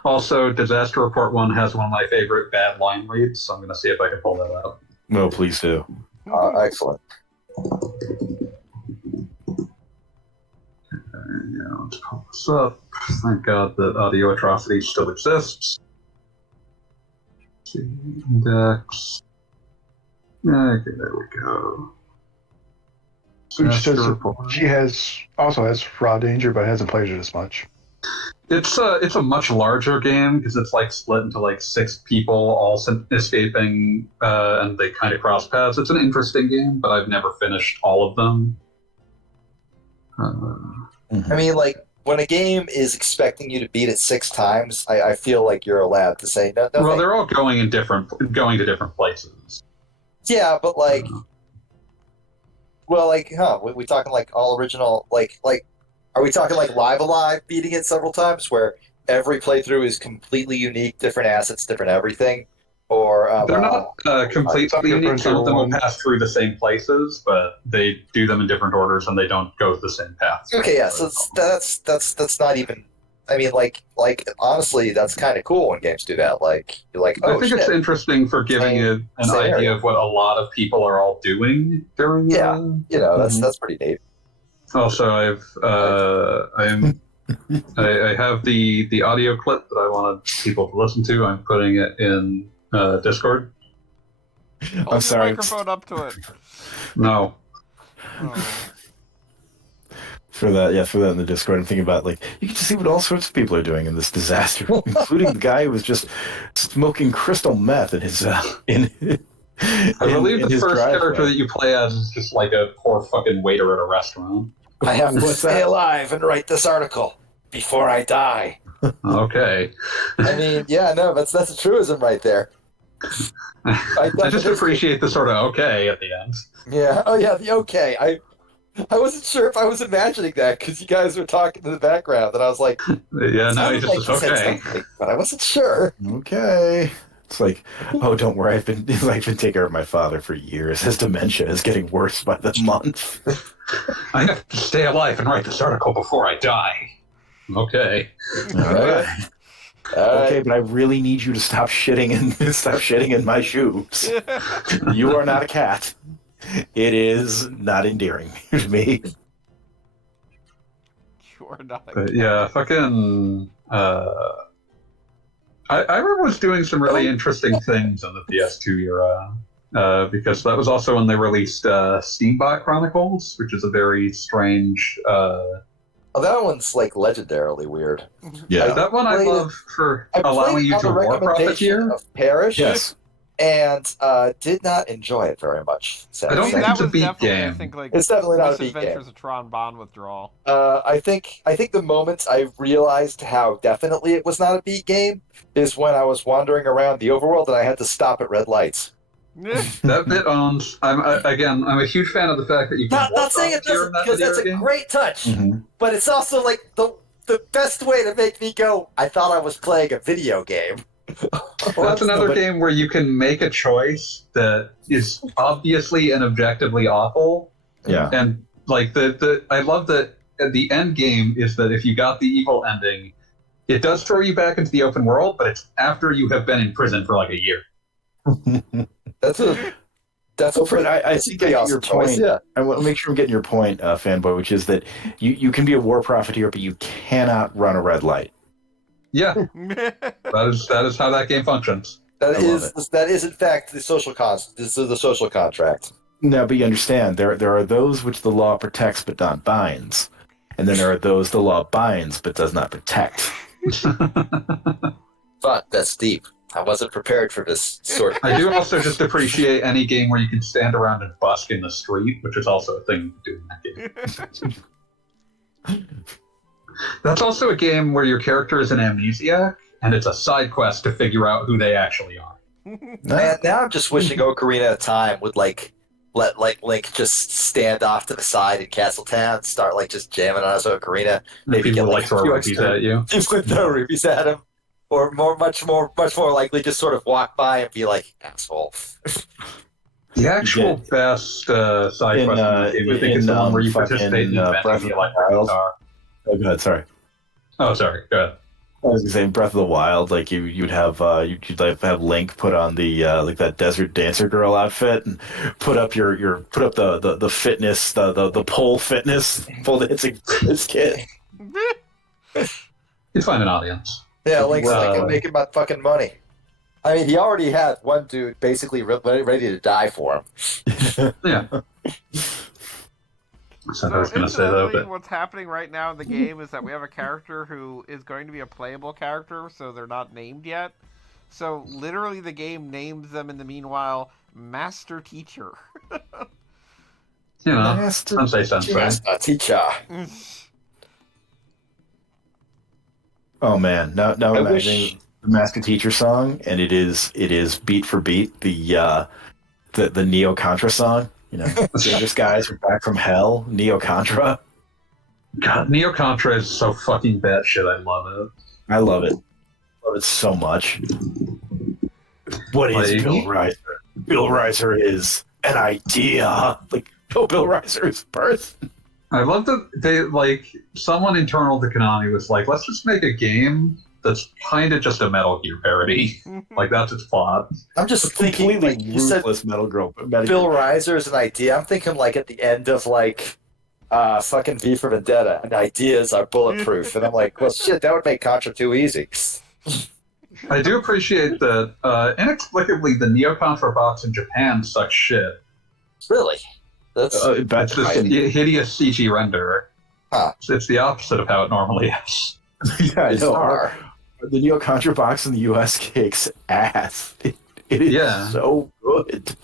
Also, Disaster Report 1 has one of my favorite bad line reads, so I'm going to see if I can pull that out. No, please do. Excellent. Yeah, let's pull this up. Thank God that Audio Atrocity still exists. Index. Okay, there we go. Pooch says Disaster Report. she also has Raw Danger, but hasn't played it as much. It's a much larger game because it's like split into like 6 people all escaping, and they kind of cross paths. It's an interesting game, but I've never finished all of them. I mean, like, when a game is expecting you to beat it 6 times, I feel like you're allowed to say no. Well, they're all going to different places. Yeah, but like, we talking like all original, like, are we talking like Live Alive beating it several times, where every playthrough is completely unique, different assets, different everything, or they're not completely unique. Some of them will pass through the same places, but they do them in different orders, and they don't go the same path. Okay, yeah, so that's not even. I mean, like honestly, that's kind of cool when games do that. Like, you're like, oh, I think it's interesting for giving it an idea of what a lot of people are all doing during. Yeah, that's pretty neat. Also, I have the audio clip that I wanted people to listen to. I'm putting it in Discord. Hold your sorry. microphone up to it. No. Oh. For that in the Discord, I'm thinking about, like, you can just see what all sorts of people are doing in this disaster, including the guy who was just smoking crystal meth in his I believe the first character that you play as is just like a poor fucking waiter at a restaurant. I have to What's stay that? alive and write this article before I die. Okay. I mean, yeah, no, that's a truism right there. I just appreciate the sort of okay at the end. Yeah. Oh, yeah. The okay. I wasn't sure if I was imagining that because you guys were talking in the background, and I was like, Yeah, no, he just like was okay. but I wasn't sure. Okay. It's like, oh, don't worry, I've been taking care of my father for years. His dementia is getting worse by the month. I have to stay alive and write this article before I die. Okay. All right. Okay, but I really need you to stop shitting in my shoes. You are not a cat. It is not endearing to me. You're not. But yeah, fucking. I was doing some really interesting things in the PS2 era, because that was also when they released Steambot Chronicles, which is a very strange. Oh, that one's like legendarily weird. Yeah. That one I love for allowing you to war profiteer. Of Parish, Yes. and did not enjoy it very much. I don't think that it's a was beat definitely, game. I think, like, It's definitely not a beat Misadventures game. of Tron Bond Withdrawal. I think the moment I realized how definitely it was not a beat game is when I was wandering around the overworld and I had to stop at red lights. That bit owns. I'm a huge fan of the fact that you can Not saying it doesn't, because that's a great touch, but it's also like the best way to make me go, I thought I was playing a video game. That's another game where you can make a choice that is obviously and objectively awful. Yeah. And like I love that the end game is that if you got the evil ending, it does throw you back into the open world, but it's after you have been in prison for like a year. That's a pretty, I think I get awesome your choice. point. Yeah. I want to make sure I'm getting your point, fanboy, which is that you can be a war profiteer, but you cannot run a red light. Yeah, that is how that game functions. That is in fact the social This is the social contract. No, but you understand there are those which the law protects but not binds, and then there are those the law binds but does not protect. Fuck, that's deep. I wasn't prepared for this sort of. I do also just appreciate any game where you can stand around and busk in the street, which is also a thing you do in that game. That's also a game where your character is an amnesiac, and it's a side quest to figure out who they actually are. Man, now I'm just wishing Ocarina of Time would let Link just stand off to the side in Castletown, start just jamming on his ocarina. Maybe People get throw rupees at you. Just throw rupees at him, or much more likely, just sort of walk by and be like, asshole. The actual best side quest in the game, I think, is the one where you participate in inventing the electric guitar. Oh, go ahead. Sorry. Oh, sorry. Go ahead. I was gonna say, Breath of the Wild, you'd have Link put on the that desert dancer girl outfit and put up the fitness the pole fitness pole dancing this kid. You'd find an audience. Yeah, Link's I'm making my fucking money. I mean, he already had one dude basically ready to die for him. Yeah. So I was going to say though, but what's happening right now in the game is that we have a character who is going to be a playable character, so they're not named yet. So literally, the game names them in the meanwhile Master Teacher. You know, some say something. Master Teacher. Oh man, now imagining the Master Teacher song, and it is beat for beat the Neo Contra song. You know, these guys are back from hell. Neo Contra. God, Neo Contra is so fucking batshit. I love it. I love it. Love it so much. What is Bill Reiser? Bill Reiser is an idea. Bill Reiser is birth. I love that they someone internal to Konami was like, let's just make a game that's kind of just a Metal Gear parody. That's its plot. I'm just thinking, you said Metal Gear. Bill Reiser is an idea. I'm thinking at the end of fucking V for Vendetta, and ideas are bulletproof. And I'm like, well, shit, that would make Contra too easy. I do appreciate that inexplicably the Neo Contra box in Japan sucks shit. Really? That's this hideous CG render. Huh. It's the opposite of how it normally is. Yeah, I know. The Neo Contra box in the US kicks ass. It is so good.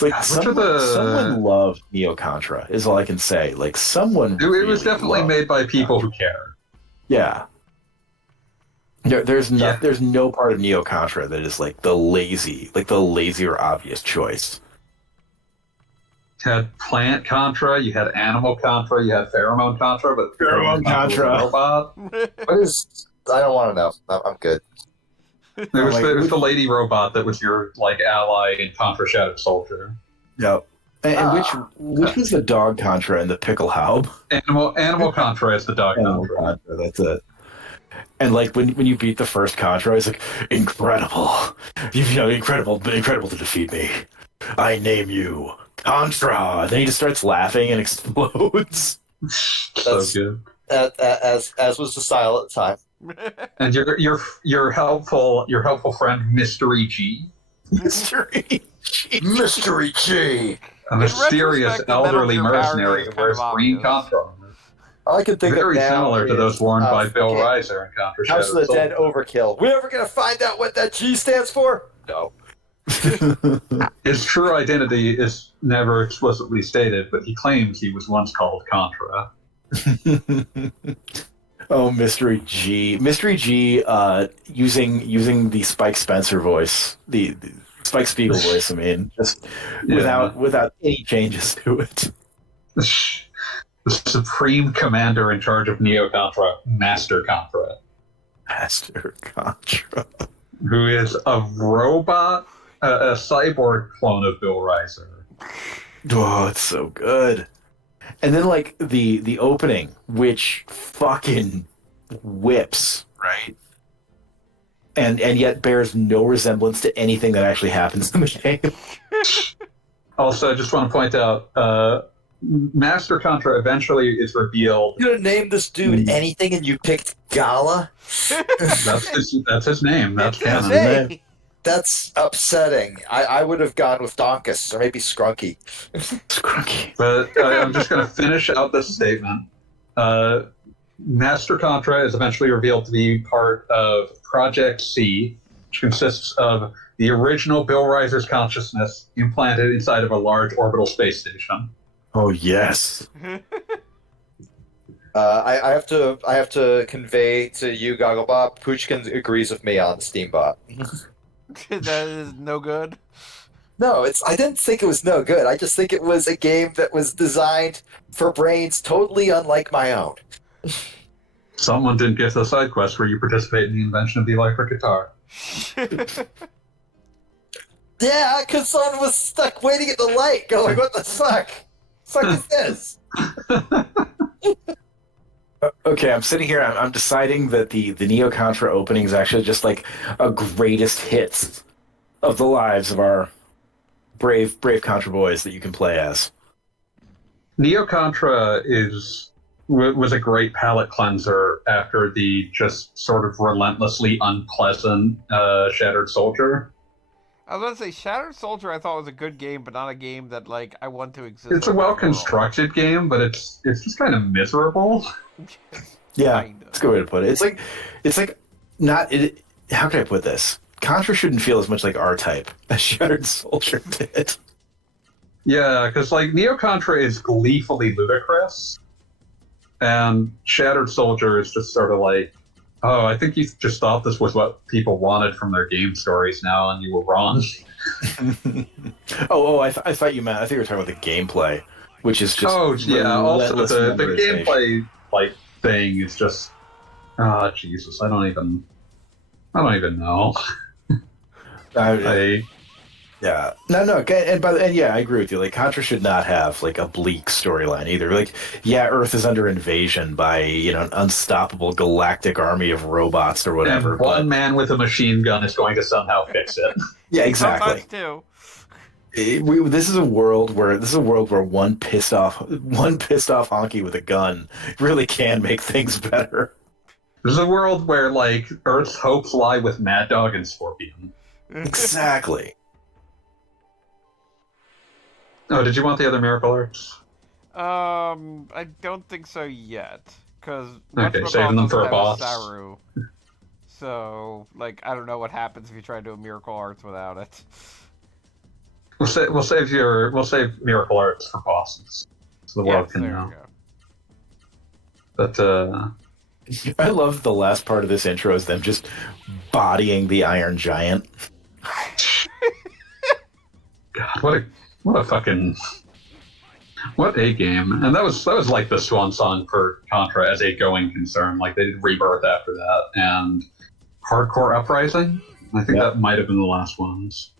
It's someone loved Neo Contra, is all I can say. Someone. It was definitely made by people who care. Yeah. There's no part of Neo Contra that is the lazy or obvious choice. You had plant Contra, you had animal Contra, you had pheromone Contra, but pheromone Contra robot. What is? I don't want to know. I'm good. There was the lady robot that was your ally in Contra Shattered Soldier. Yep. And which was the dog Contra and the pickle Haub? Animal Contra is the dog Contra. That's it. And when you beat the first Contra, it's incredible. Incredible to defeat me. I name you Contra. And then he just starts laughing and explodes. So good. As was the style at the time. And your helpful friend Mystery G. Mystery G. A mysterious elderly mercenary who wears green Contra. All I can think very of now similar to those worn by Bill Reiser and Contra House Shadow of the Dead Overkill. We ever gonna find out what that G stands for? No. His true identity is never explicitly stated, but he claims he was once called Contra. Oh, Mystery G. Mystery G, using the Spike Spencer voice, the Spike Spiegel voice. I mean, just without any changes to it. The supreme commander in charge of Neo Contra, Master Contra. Master Contra. who is a robot, a cyborg clone of Bill Reiser. Oh, it's so good. And then like the opening, which fucking whips, right? And yet bears no resemblance to anything that actually happens in the game. Also, I just want to point out, Master Contra eventually is revealed. You're gonna name this dude anything, and you picked Gala. That's his name. That's It's his canon. name. That's upsetting. I would have gone with Donkus or maybe Scrunky. Scrunky. But I'm just going to finish out this statement. Master Contra is eventually revealed to be part of Project C, which consists of the original Bill Reiser's consciousness implanted inside of a large orbital space station. Oh yes. I have to convey to you, Gogglebop, Puchkin agrees with me on Steambot. That is no good. No, I didn't think it was no good. I just think it was a game that was designed for brains totally unlike my own. Someone didn't get to the side quest where you participate in the invention of the electric guitar. Yeah, because someone was stuck waiting at the light going, what the fuck? Fuck is this? Okay, I'm sitting here. I'm deciding that the Neo Contra opening is actually just like a greatest hits of the lives of our brave Contra boys that you can play as. Neo Contra was a great palate cleanser after the just sort of relentlessly unpleasant Shattered Soldier. I was going to say, Shattered Soldier I thought was a good game, but not a game that, like, I want to exist. It's a well-constructed game, but it's just kind of miserable. Yeah, Kinda. that's a good way to put it. It's like not it. How can I put this? Contra shouldn't feel as much like R-Type as Shattered Soldier did. Yeah, because like Neo Contra is gleefully ludicrous, and Shattered Soldier is just sort of like, oh, I think you just thought this was what people wanted from their game stories now, and you were wrong. I thought you meant. I think you were talking about the gameplay, which is just. Oh yeah, also relentless the memorization. gameplay like thing is just, Jesus, I don't even know. Yeah, no, and yeah, I agree with you. Like, Contra should not have like a bleak storyline either. Like, yeah, Earth is under invasion by an unstoppable galactic army of robots or whatever. And one man with a machine gun is going to somehow fix it. Yeah, exactly. Sometimes too. This is a world where one pissed off honky with a gun really can make things better. There's a world where like Earth's hopes lie with Mad Dog and Scorpion. Exactly. Oh, did you want the other miracle arts? I don't think so yet, because Okay, saving them for a boss. Saru. So, like, I don't know what happens if you try to do a miracle arts without it. We'll save miracle arts for bosses, so the world can there know. you go. But I love the last part of this intro is them just bodying the Iron Giant. God, what a game! And that was like the swan song for Contra as a going concern. Like they did Rebirth after that, and Hardcore Uprising. I think that might have been the last ones.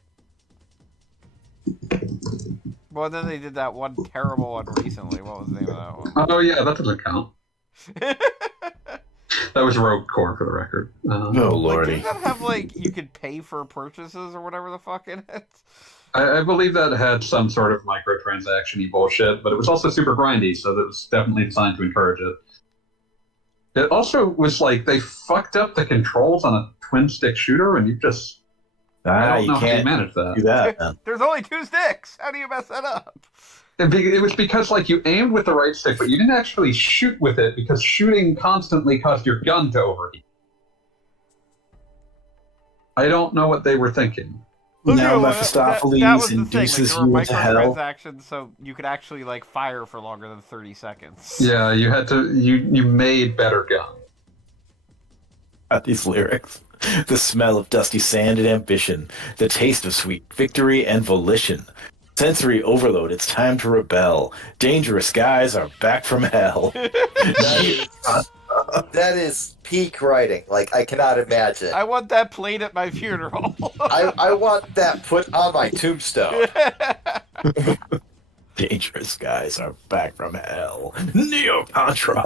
Well, then they did that one terrible one recently. What was the name of that one? Oh yeah, that doesn't count. That was Rogue Core for the record. Oh Like, lordy! didn't that have like you could pay for purchases or whatever the fuck in it? I believe that had some sort of microtransaction-y bullshit, but it was also super grindy, so that was definitely designed to encourage it. It also was like they fucked up the controls on a twin-stick shooter, and I don't know how you manage that. Do that, man. There's only 2 sticks. How do you mess that up? It was because like you aimed with the right stick, but you didn't actually shoot with it because shooting constantly caused your gun to overheat. I don't know what they were thinking. Now Well, Mephistopheles that was the induces thing. Like, you there were into hell. microtransactions, so you could actually like fire for longer than 30 seconds. Yeah, you had to. You made better guns. These lyrics. The smell of dusty sand and ambition. The taste of sweet victory and volition. Sensory overload, it's time to rebel. Dangerous guys are back from hell. That is peak writing. Like, I cannot imagine. I want that played at my funeral. I want that put on my tombstone. Dangerous guys are back from hell. Neo-Contra!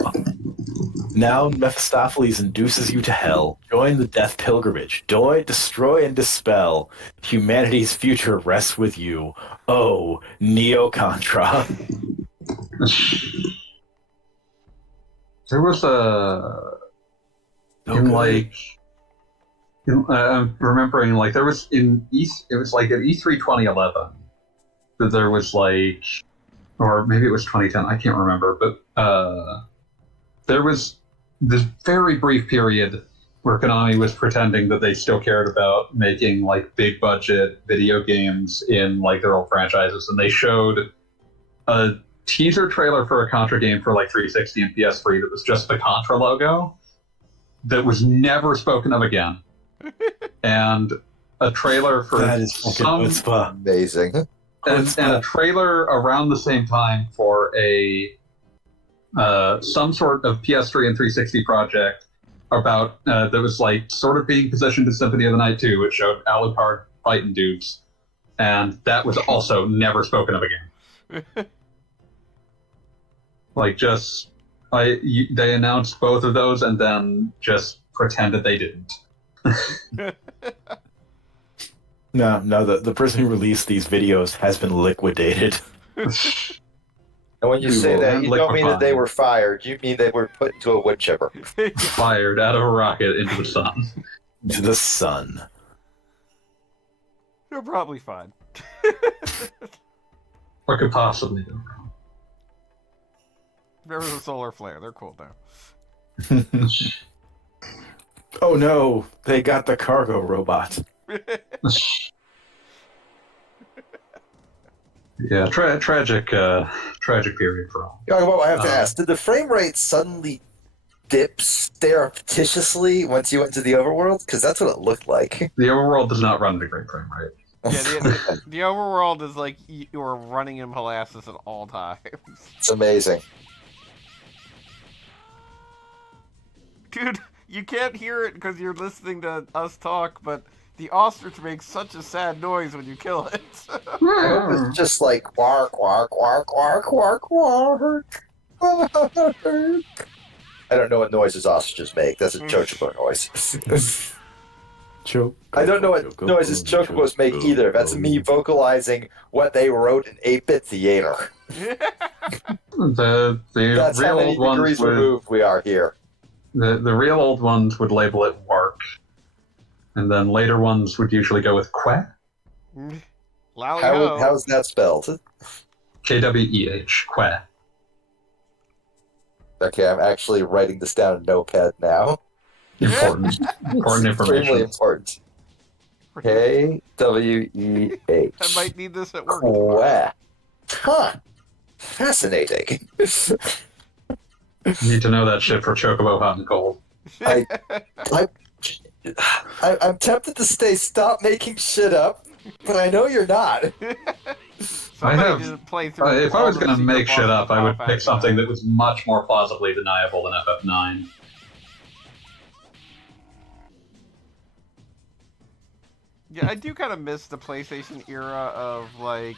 Now Mephistopheles induces you to hell. Join the death pilgrimage. Destroy and dispel. Humanity's future rests with you. Oh, Neo-Contra. There was I'm remembering, like, there was it was like at E3 2011 that there was like, or maybe it was 2010, I can't remember, but there was this very brief period where Konami was pretending that they still cared about making like big budget video games in like their old franchises, and they showed a teaser trailer for a Contra game for like 360 and PS3 that was just the Contra logo that was never spoken of again, and a trailer for That is fucking chutzpah. Amazing. and a trailer around the same time for a some sort of PS3 and 360 project about that was like sort of being positioned as Symphony of the Night 2, which showed Alucard fighting dudes, and that was also never spoken of again. Like, just they announced both of those and then just pretended they didn't. No, the person who released these videos has been liquidated. And when you say that, you don't mean that they were fired. You mean they were put into a wood chipper. Fired out of a rocket into the sun. To the sun. They're probably fine. What could possibly go wrong? There was a solar flare. They're cool now. Oh no, they got the cargo robot. Yeah, tragic period for all. I have to ask, did the frame rate suddenly dip surreptitiously once you went to the overworld? Because that's what it looked like. The overworld does not run at a great frame rate. Yeah, the overworld is like you are running in molasses at all times. It's amazing. Dude, you can't hear it because you're listening to us talk, but the ostrich makes such a sad noise when you kill it. It's just like quark, quark, quark, quark, quark, quark. I don't know what noises ostriches make. That's a chocobo noise. I don't know what noises chocobos make either. That's me vocalizing what they wrote in 8-bit theater. The That's real how many old ones degrees would, removed we are here. the real old ones would label it work, and then later ones would usually go with queh. How's that spelled? Kweh, queh. Okay, I'm actually writing this down in Notepad now. Important information. Extremely important. Kweh. I might need this at work. Queh. Huh. Fascinating. You need to know that shit for Chocobo Hot and Cold. I'm tempted to say stop making shit up, but I know you're not. If I was going to make shit up, I would pick something that was much more plausibly deniable than FF9. Yeah, I do kind of miss the PlayStation era of, like,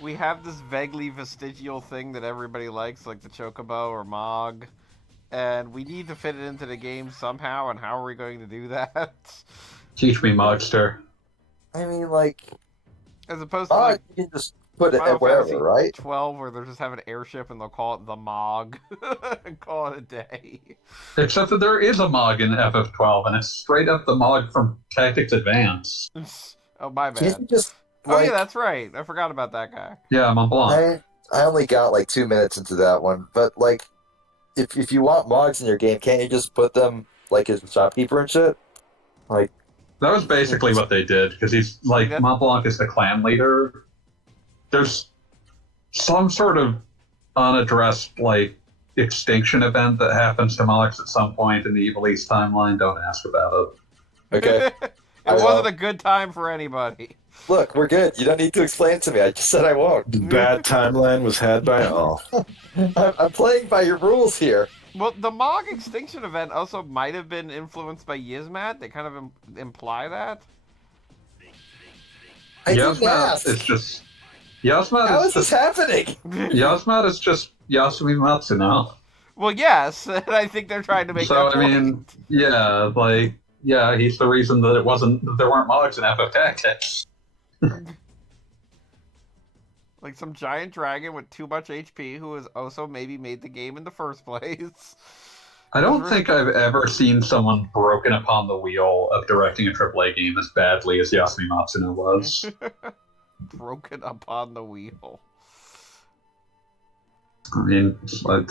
we have this vaguely vestigial thing that everybody likes, like the Chocobo or Mog, and we need to fit it into the game somehow, and how are we going to do that? Teach me, Mogster. I mean, like, As opposed to, like, you can just put it Final wherever, Fantasy right? 12, where they'll just have an airship and they'll call it the Mog, and call it a day. Except that there is a Mog in FF12, and it's straight up the Mog from Tactics Advance. Oh, my bad. Can't you just, Oh, like, yeah, that's right. I forgot about that guy. Yeah, Mont Blanc. I only got like 2 minutes into that one, but like, if you want mods in your game, can't you just put them like as shopkeeper and shit? Like, That was basically what they did, because he's like, Mont Blanc is the clan leader. There's some sort of unaddressed like extinction event that happens to Mox at some point in the Evil East timeline. Don't ask about it. okay, It wasn't a good time for anybody. look, we're good. You don't need to explain it to me. I just said I won't. The bad timeline was had by all. I'm playing by your rules here. Well, the Mog extinction event also might have been influenced by Yizmat. They kind of imply that. I didn't Yasmat ask. is just Yasmat How is is this just happening? Yasmat is just Yasumi Matsuno. Well, yes, and I think they're trying to make So that I point. mean, yeah, like yeah, he's the reason that there weren't mods in FF Tactics. Like some giant dragon with too much HP who has also maybe made the game in the first place. I don't think I've ever seen someone broken upon the wheel of directing a AAA game as badly as Yasumi Matsuno was. Broken upon the wheel. I mean, like,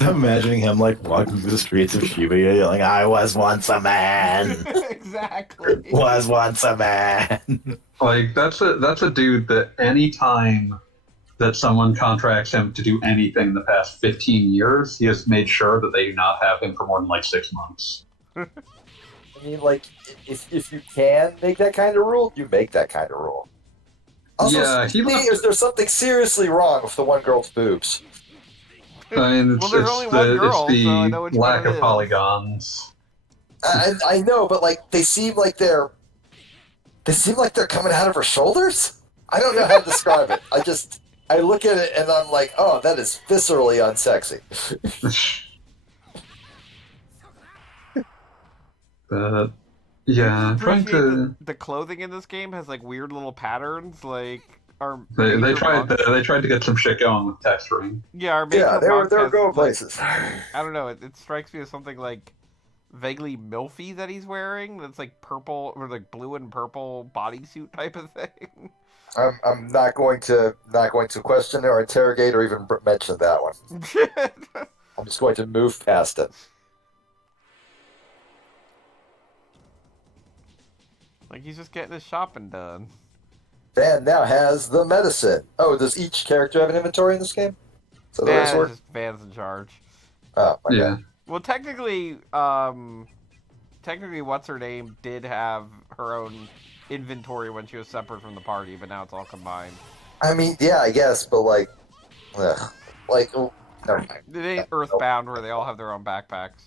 I'm imagining him like walking through the streets of Shibuya, yelling, "I was once a man. Exactly. Was once a man." like that's a dude that any time that someone contracts him to do anything in the past 15 years, he has made sure that they do not have him for more than like 6 months. I mean, like, if you can make that kind of rule, you make that kind of rule. Also, Yeah, he left- is there something seriously wrong with the one girl's boobs? I mean, Well, there's only one girl, it's so I the know which lack one it of is. polygons. I know, but like they seem like they're coming out of her shoulders. I don't know how to describe it. I look at it and I'm like, oh, that is viscerally unsexy. But yeah, I'm trying Appreciate to. the clothing in this game has like weird little patterns, like our They major tried monk- they tried to get some shit going with texturing. Yeah, our major Yeah, they were monk has, going like, places. I don't know. It strikes me as something like vaguely milfy that he's wearing. That's like purple or like blue and purple bodysuit type of thing. I'm not going to question or interrogate or even mention that one. I'm just going to move past it. Like he's just getting his shopping done. Van now has the medicine. Oh, does each character have an inventory in this game? So the way this works? Van's in charge. Oh, my Yeah. God. Well, technically, what's her name did have her own inventory when she was separate from the party, but now it's all combined. I mean, yeah, I guess, but like, oh, never mind. It ain't Earthbound where they all have their own backpacks.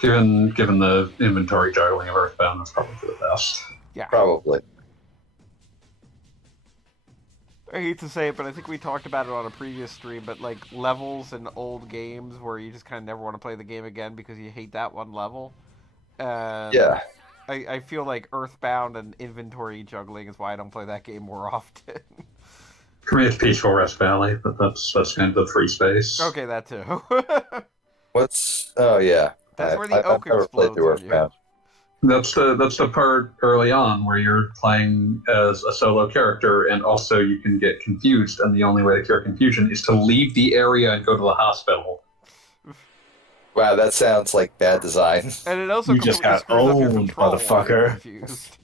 Given the inventory juggling of Earthbound, that's probably for the best. Yeah. Probably. I hate to say it, but I think we talked about it on a previous stream, but like levels in old games where you just kind of never want to play the game again because you hate that one level. Yeah. I feel like Earthbound and inventory juggling is why I don't play that game more often. For me, it's Peaceful Rest Valley, but that's kind of the free space. Okay, that too. Oh, yeah. That's where the oak I've never played explodes through on you. Earthbound. That's the part early on where you're playing as a solo character, and also you can get confused, and the only way to cure confusion is to leave the area and go to the hospital. Wow, that sounds like bad design. And it also You just completely got screws up your owned, control while you're motherfucker. confused.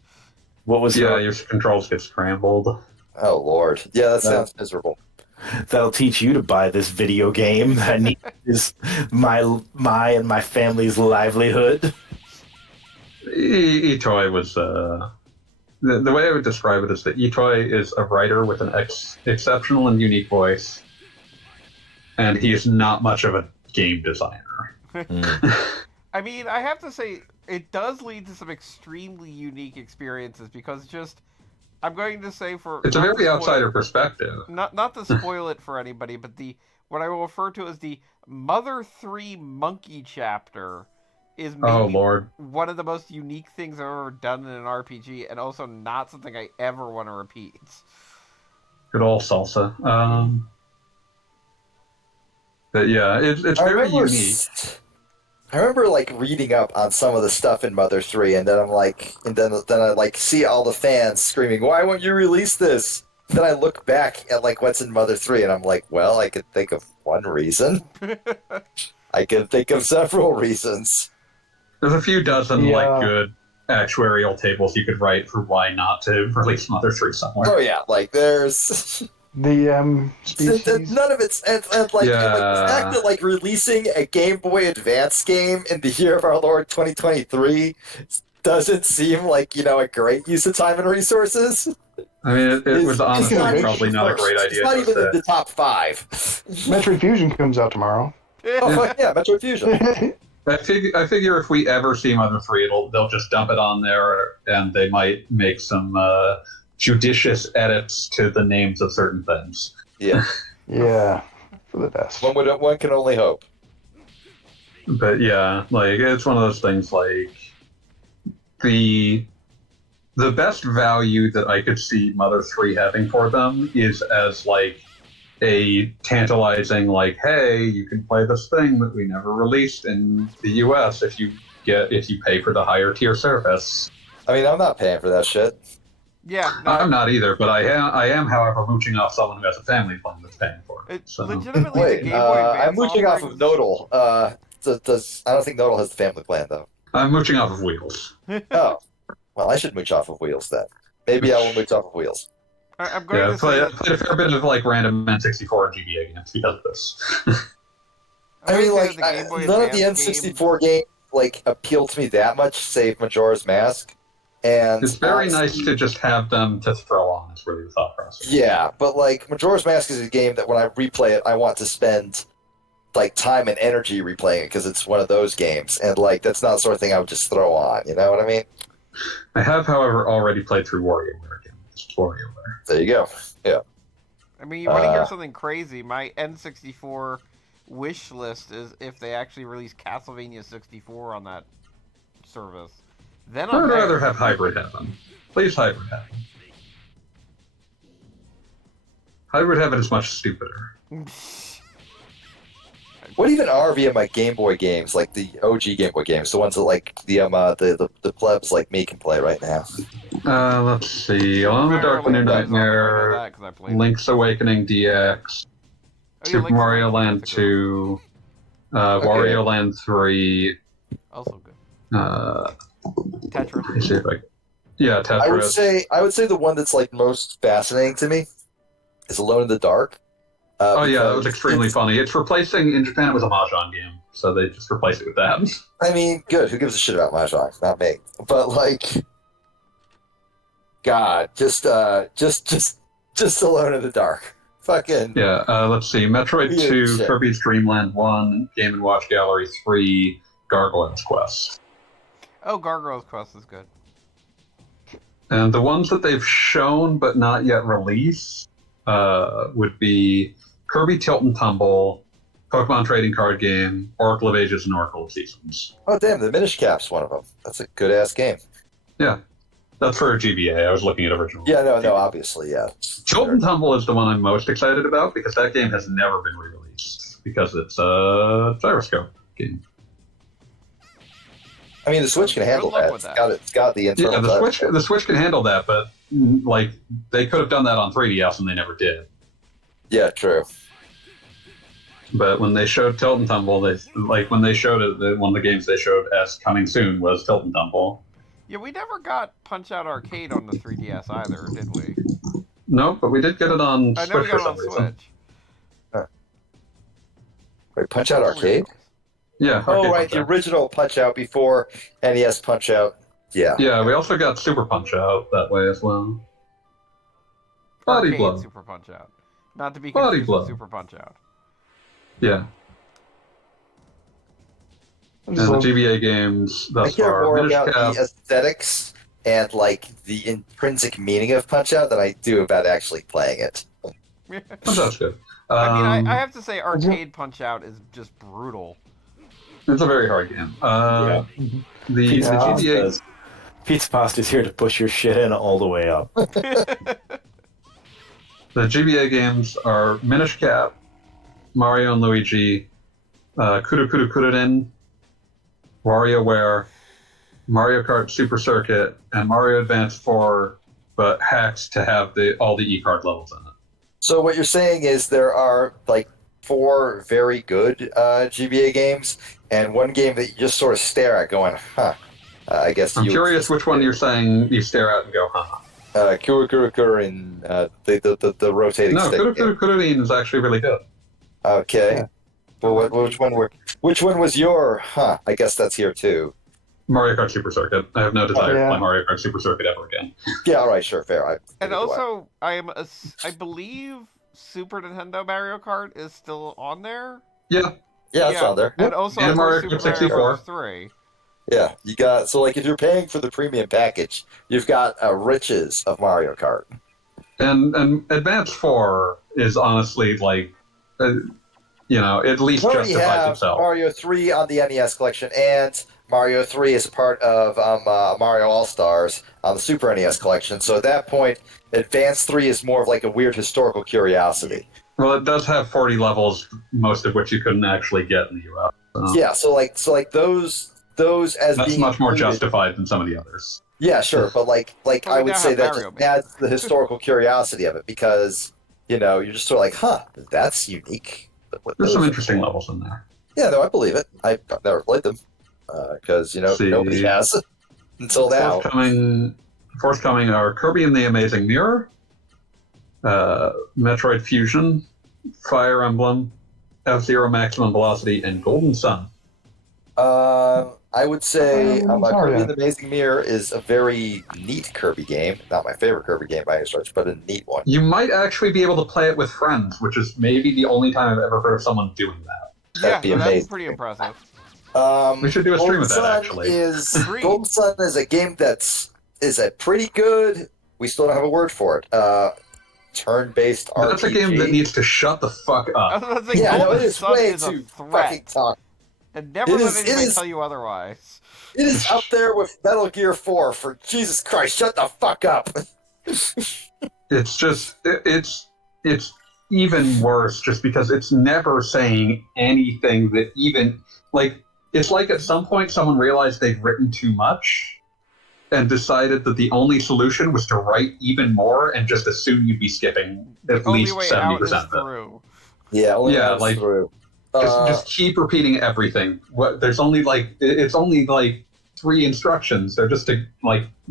What was Yeah, your your controls get scrambled. Oh, Lord. Yeah, that sounds miserable. That'll teach you to buy this video game that needs my and my family's livelihood. Itoi was the way I would describe it is that Itoi is a writer with an exceptional and unique voice, and he is not much of a game designer. I mean, I have to say, it does lead to some extremely unique experiences because just, I'm going to say for... It's a very outsider perspective. Not to spoil it for anybody, but what I will refer to as the Mother 3 Monkey chapter is maybe Lord. one of the most unique things I've ever done in an RPG, and also not something I ever want to repeat. Good old salsa. But yeah, it's very unique. I remember like reading up on some of the stuff in Mother 3, and then I like see all the fans screaming, "Why won't you release this?" Then I look back at like what's in Mother 3, and I'm like, well, I could think of one reason. I can think of several reasons. There's a few dozen Yeah. like good actuarial tables you could write for why not to release Mother 3 somewhere. Oh yeah, like there's The species. none of it's and like the Yeah. fact that like releasing a Game Boy Advance game in the year of our Lord 2023 doesn't seem like a great use of time and resources. I mean, it was honestly not probably not a great idea. It's not to even say. in the top 5. Metroid Fusion comes out tomorrow. Oh fuck yeah, Metroid Fusion. I figure if we ever see Mother 3, they'll just dump it on there, and they might make some judicious edits to the names of certain things. Yeah. Yeah, for the best. One can only hope. But yeah, like it's one of those things. Like the best value that I could see Mother 3 having for them is as like a tantalizing, like, hey, you can play this thing that we never released in the US if you pay for the higher tier service. I mean, I'm not paying for that shit. Yeah, no, I'm not either, but I am, however, mooching off someone who has a family plan that's paying for it. it's So. legitimately Wait, the Game Boy Advance I'm mooching off of offerings- Nodal. I don't think Nodal has the family plan though. I'm mooching off of Wheels. Oh, well, I should mooch off of Wheels then. Maybe I will mooch off of Wheels. I'm going Yeah, to say that, played a fair bit of like random N64 and GBA games because of this. I'm I mean, gonna like, say that the Game Boy none of the Advance N64 games like appeal to me that much, save Majora's Mask. And It's very nice to just have them to throw on. It's really the thought process. Yeah, but like Majora's Mask is a game that when I replay it, I want to spend like time and energy replaying it because it's one of those games, and like that's not the sort of thing I would just throw on. You know what I mean? I have, however, already played through WarioWare again. It's WarioWare. There you go. Yeah. I mean, you want to hear something crazy? My N64 wish list is if they actually release Castlevania 64 on that service. Then I'm I'd there. rather have Hybrid Heaven. Please, Hybrid Heaven. Hybrid Heaven is much stupider. What even are via my Game Boy games, like the OG Game Boy games, the ones that like the plebs like me can play right now? Let's see. Alone in the Dark, The New Nightmare, Link's Awakening DX, Super Mario Land 2, Wario Land 3. Also good. Let me Tetris. see if yeah, Tetris. I would say the one that's like most fascinating to me is Alone in the Dark. Oh yeah, that was because extremely funny. It's replacing, in Japan it was a Mahjong game, so they just replaced it with that. I mean, good. Who gives a shit about Mahjong? Not me. But like, God, just Alone in the Dark. Fucking Yeah, let's see. Metroid Yeah, 2, shit. Kirby's Dream Land 1, Game & Watch Gallery 3, Gargoyle's Quest. Oh, Gargoyle's Quest is good. And the ones that they've shown but not yet released would be Kirby Tilt and Tumble, Pokemon Trading Card Game, Oracle of Ages, and Oracle of Seasons. oh damn, the Minish Cap's one of them. That's a good ass game. Yeah, that's for GBA. I was looking at original. Yeah, no, obviously, yeah. Tilt and Tumble is the one I'm most excited about because that game has never been re-released because it's a gyroscope game. I mean, the Switch can handle Good luck that. with It's got the internal. Yeah, gyroscope. the Switch can handle that, but like they could have done that on 3DS and they never did. Yeah, true. But when they showed Tilt and Tumble, when they showed it, one of the games they showed as coming soon was Tilt and Tumble. Yeah, we never got Punch Out Arcade on the 3DS either, did we? No, but we did get it on I Switch never for got it some on reason. Switch. Wait, Punch Out Arcade? Yeah. Oh, Arcade right, Punch the Out. original Punch Out before NES Punch Out. Yeah. Yeah, we also got Super Punch Out that way as well. Body Arcade Blow. Super Punch Out. Not to be Body confused Blow. with Super Punch Out. Yeah. And the GBA games I thus care far. more Minish about Cap. the aesthetics and like the intrinsic meaning of Punch Out than I do about actually playing it. Oh, that's good. I mean, I have to say, Arcade Punch Out is just brutal. It's a very hard game. The Pizza GBA. Pasta's- Pizza Pasta's here to push your shit in all the way up. The GBA games are Minish Cap, Mario and Luigi, Kuru Kuru Kururin, WarioWare, Mario Kart Super Circuit, and Mario Advance 4, but hacked to have all the E-card levels in it. So what you're saying is there are like 4 very good GBA games and one game that you just sort of stare at going, huh. I guess I'm curious which one you're saying you stare at and go, huh. Kuru Kuru Kurin, the rotating No, stick. Kuru Kuru Kururin is actually really good. Okay. Yeah. Well, which one was your? Huh. I guess that's here too. Mario Kart Super Circuit. I have no desire to yeah. play Mario Kart Super Circuit ever again. Yeah, all right, sure, fair. And also, I believe Super Nintendo Mario Kart is still on there. Yeah, yeah, it's on there. And also, And of course, Mario Super Kart Mario 64. Bros. 3. Yeah, you got so like if you're paying for the premium package, you've got riches of Mario Kart. And Advance 4 is honestly like, at least You already justifies have itself. Mario 3 on the NES collection, and Mario 3 is a part of Mario All Stars on the Super NES collection. So at that point, Advance 3 is more of like a weird historical curiosity. Well, it does have 40 levels, most of which you couldn't actually get in the US. So Yeah, so like those as that's being much more included- justified than some of the others. Yeah, sure, but like But I we would now say have that Mario just adds to the historical curiosity of it because you're just sort of like, huh, that's unique. There's some interesting levels in there. Yeah, no, I believe it. I've never played them because See. nobody has until now. Forthcoming are Kirby and the Amazing Mirror, Metroid Fusion, Fire Emblem, F-Zero Maximum Velocity, and Golden Sun. I would say sorry, Kirby and the Amazing Mirror is a very neat Kirby game. Not my favorite Kirby game by any stretch, but a neat one. You might actually be able to play it with friends, which is maybe the only time I've ever heard of someone doing that. That'd be That's amazing. pretty impressive. We should do a stream Golden of that, Sun actually. Agreed. Golden Sun is a game is a pretty good. We still don't have a word for it. Turn-based RPG. That's a game that needs to shut the fuck I up. was about to say, Yeah, no, Golden it is Sun way is a too fucking threat. tough. And never It let is- it anybody is- tell you otherwise. It is up there with Metal Gear 4. For Jesus Christ, shut the fuck up. It's just it's even worse just because it's never saying anything that even it's like at some point someone realized they'd written too much and decided that the only solution was to write even more and just assume you'd be skipping at Only least way out 70% is of it. through. Yeah, only Yeah, that's like- through. Just keep repeating everything. There's only it's only 3 instructions. They're just to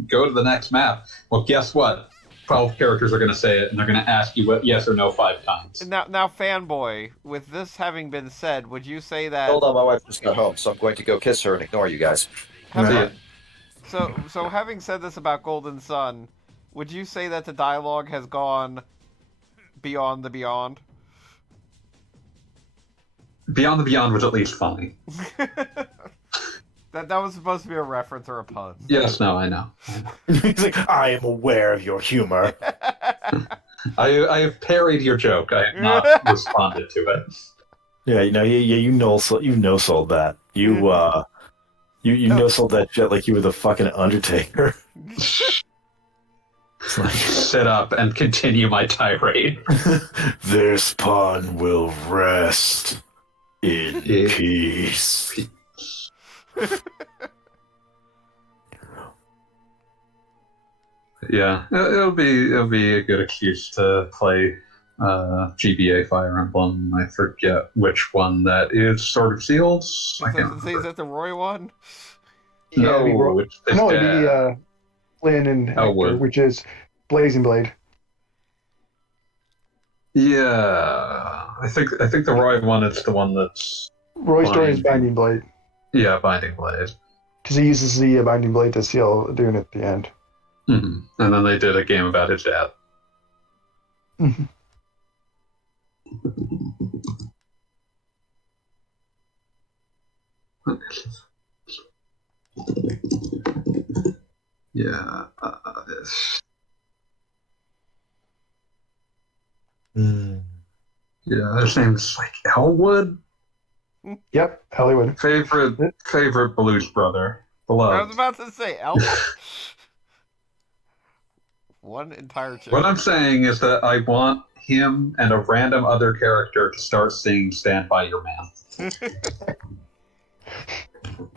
go to the next map. Well, guess what? 12 characters are going to say it, and they're going to ask you yes or no 5 times. Now, fanboy, with this having been said, would you say that... Hold on, my wife just got home, so I'm going to go kiss her and ignore you guys. having- So having said this about Golden Sun, would you say that the dialogue has gone beyond the beyond? Beyond the Beyond was at least funny. That was supposed to be a reference or a pun. Yes, no, I know. He's like, I am aware of your humor. I have parried your joke. I have not responded to it. Yeah, you no-sold that. You no-sold that shit like you were the fucking Undertaker. It's like, Sit up and continue my tirade. their spawn will rest in Yeah. peace. Yeah, it'll be a good excuse to play GBA Fire Emblem. I forget which one that is. Sword of Seals. I can't Is remember. that the Roy one? No, it'd be it's No, it'd be Dad. Lynn and Hector, Elwood. which is Blazing Blade. Yeah, I think the Roy one is the one that's Roy's story is Binding. Binding Blade, Binding Blade. because he uses the Binding Blade to seal Dune at the end. Hmm. And then they did a game about his dad. Mhm. Yeah. Yeah, his name's Elwood. Yep, Hollywood. Favorite blues brother. I was Beloved. about to say Elf. One entire chip. What I'm saying is that I want him and a random other character to start singing Stand By Your Man.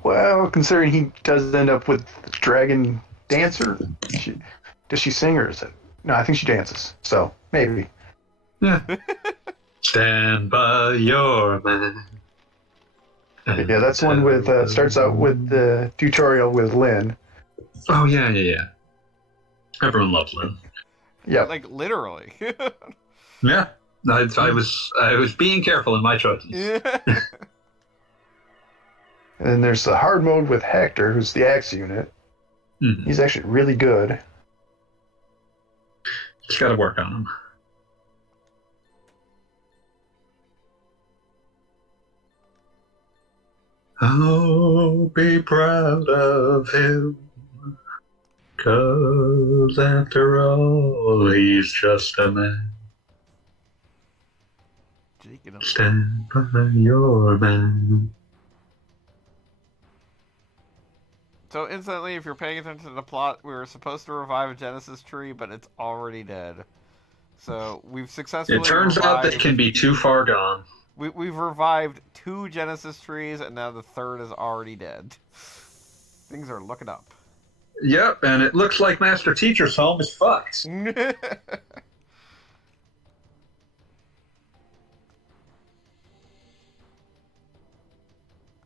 Well, considering he does end up with Dragon Dancer, does she sing or is it? No, I think she dances. So maybe. Yeah. Stand by your man. Yeah, that's one with starts out with the tutorial with Lynn. Oh yeah. Everyone loves Lynn. Yep. Like literally. Yeah. I was being careful in my choices. And then there's the hard mode with Hector, who's the axe unit. Mhm. He's actually really good. Just got to work on him. I'll be proud of him, 'cause after all, he's just a man. Stand by your man. So instantly, if you're paying attention to the plot, we were supposed to revive a Genesis tree, but it's already dead. So we've successfully It turns out that can be too far gone. We've revived 2 Genesis trees, and now the 3rd is already dead. Things are looking up. Yep, and it looks like Master Teacher's home is fucked.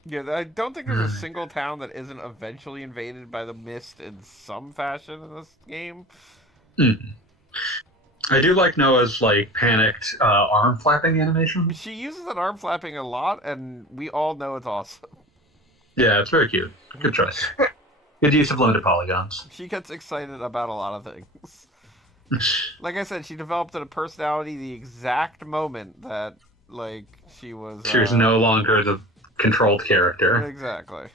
Yeah, I don't think there's a single town that isn't eventually invaded by the mist in some fashion in this game. I do like Noah's panicked arm flapping animation. She uses that arm flapping a lot, and we all know it's awesome. Yeah, it's very cute. Good choice. Good use of limited polygons. She gets excited about a lot of things. Like I said, she developed a personality the exact moment that she was. She was no longer the controlled character. Exactly.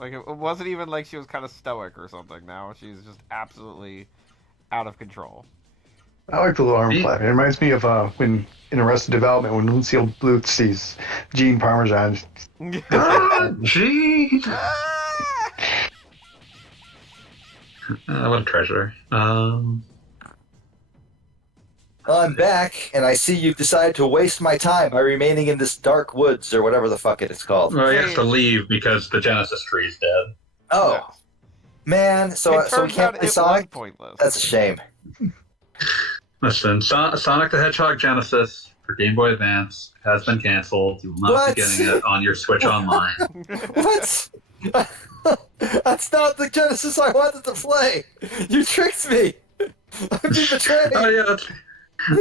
It wasn't even like she was kind of stoic or something. Now she's just absolutely out of control. I like the little arm flapping. It reminds me of when in Arrested Development when Lucille Bluth sees Gene Parmesan. Gene! What a treasure. I'm back, and I see you've decided to waste my time by remaining in this dark woods, or whatever the fuck it is called. Well, he has to leave because the Genesis tree is dead. Oh, Yeah. Man, so we turns can't out play it Sonic? was pointless. That's a shame. Listen, Sonic the Hedgehog Genesis for Game Boy Advance has been canceled. You will not be getting it on your Switch Online. What? That's not the Genesis I wanted to play! You tricked me! I'm being betrayed! Oh yeah,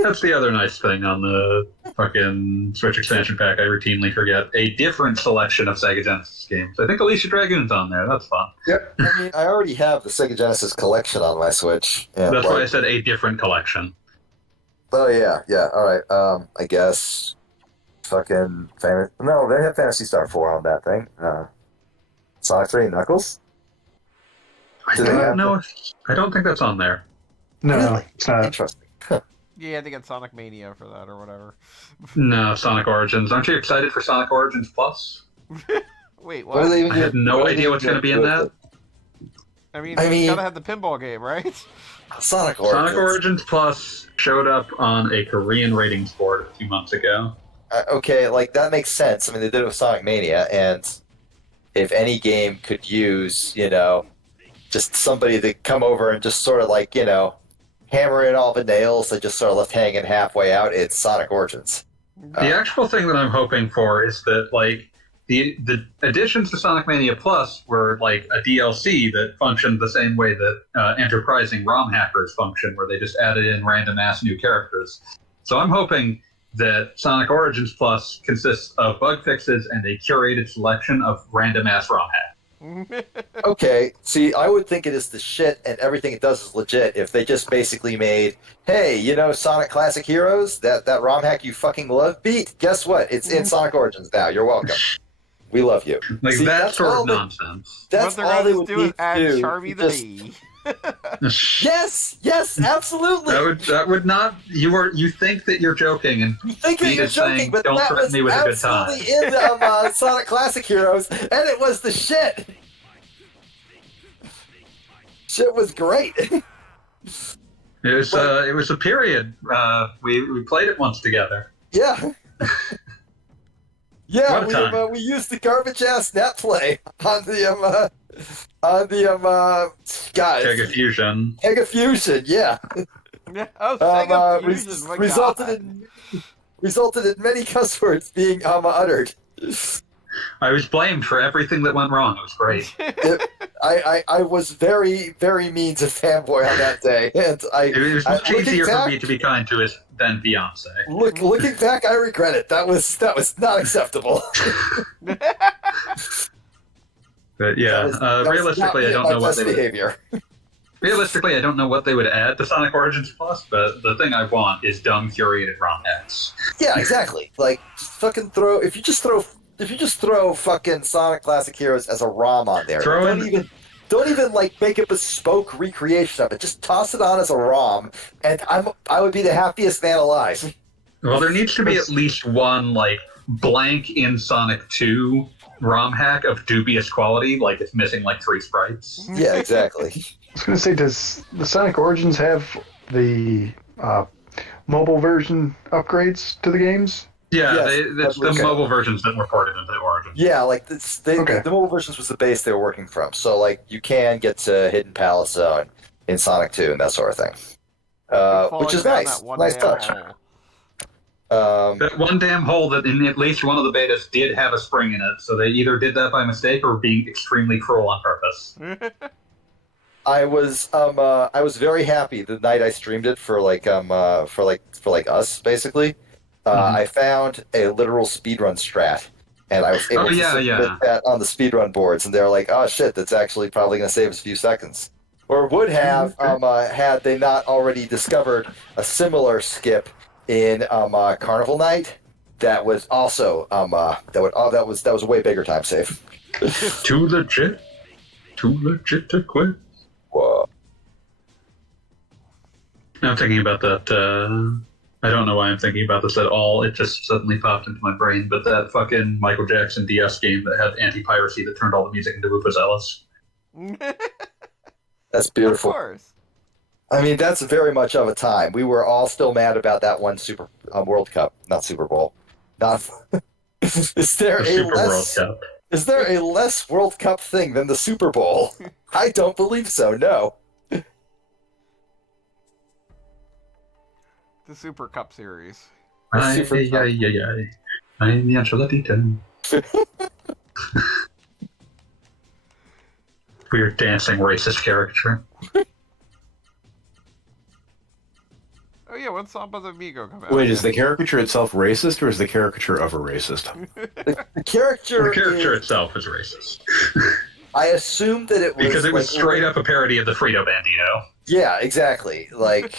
that's the other nice thing on the fucking Switch expansion pack. I routinely forget a different selection of Sega Genesis games. I think Alicia Dragoon's on there. That's fun. Yep. I mean, I already have the Sega Genesis collection on my Switch. Yeah, That's why I said a different collection. Oh, yeah, alright. I guess... Fucking... No, they have Phantasy Star 4 on that thing. Sonic 3 and Knuckles? I don't think that's on there. No, Really? it's not. Interesting. Yeah, they got Sonic Mania for that or whatever. No, Sonic Origins. Aren't you excited for Sonic Origins Plus? Wait, What are what? they even I had no idea what's going to be in that. I mean, I you mean- gotta have the pinball game, right? Sonic Origins. Sonic Origins Plus showed up on a Korean ratings board a few months ago. Okay, that makes sense. I mean, they did it with Sonic Mania, and if any game could use, just somebody to come over and just sort of hammer in all the nails that just sort of left hanging halfway out, it's Sonic Origins. The actual thing that I'm hoping for is that the additions to Sonic Mania Plus were a DLC that functioned the same way that enterprising ROM hackers function, where they just added in random ass new characters. So I'm hoping that Sonic Origins Plus consists of bug fixes and a curated selection of random ass ROM hacks. Okay, see, I would think it is the shit and everything it does is legit if they just basically made, hey, Sonic Classic Heroes, that ROM hack you fucking love, beat, guess what? It's in Sonic Origins now. You're welcome. We love you. See, that sort of all nonsense. What That's they're all gonna they just would do is need to add do. Charmy the Bee. Yes, absolutely. That would not. You think that you're joking, and You think that Beat you're is joking, saying, but "Don't that threaten was me with a good time." absolutely in Sonic Classic Heroes, and it was the shit. Shit was great. It was a period. We played it once together. Yeah. Yeah, What a time. we used the garbage ass net play on the guys. Sega Fusion. Sega Fusion, yeah. Oh, Sega Fusion, my resulted God. in many cuss words being uttered. I was blamed for everything that went wrong. It was great. I was very, very mean to Fanboy on that day, and It was much looking easier for back- me to be kind to us than Beyonce. Looking back, I regret it. That was not acceptable. But yeah, That was realistically, not I don't my know what best they would. behavior. Realistically, I don't know what they would add to Sonic Origins Plus, but the thing I want is dumb curated ROM hacks. Yeah, exactly. Like, just fucking throw. If you just throw fucking Sonic Classic Heroes as a ROM on there, Throw don't in- even like make a bespoke recreation of it. Just toss it on as a ROM, and I would be the happiest man alive. Well, there needs to be at least one like blank in Sonic 2 ROM hack of dubious quality, like it's missing like 3 sprites. Yeah, exactly. I was going to say, does the Sonic Origins have the mobile version upgrades to the games? Yeah, Yes, it's the okay. mobile versions that were ported into Origins. Yeah, like Okay. the mobile versions was the base they were working from. So like you can get to Hidden Palace Zone in Sonic 2 and that sort of thing, which is Falling down nice. that one Nice damn touch. hole. That one damn hole that in at least one of the betas did have a spring in it, so they either did that by mistake or being extremely cruel on purpose. I was very happy the night I streamed it for us basically. I found a literal speedrun strat, and I was able to submit that on the speedrun boards, and they're like, "Oh shit, that's actually probably going to save us a few seconds," or would have had they not already discovered a similar skip in Carnival Night. That was also that was a way bigger time save. Too legit to quit. Whoa. I'm thinking about that. I don't know why I'm thinking about this at all. It just suddenly popped into my brain. But that fucking Michael Jackson DS game that had anti-piracy that turned all the music into Vuvuzelas. That's beautiful. Of course. I mean, that's very much of a time. We were all still mad about that one World Cup, not Super Bowl. Not. Is there World Cup. Is there a less World Cup thing than the Super Bowl? I don't believe so. No. The Super Cup series. I'm the Ancelotti. Weird dancing racist caricature. Oh yeah, when Samba the Amigo come out? Wait, is the caricature itself racist, or is the caricature of a racist? The character itself is racist. I assumed that it was because it was straight up a parody of the Frito Bandito. Yeah, exactly. Like,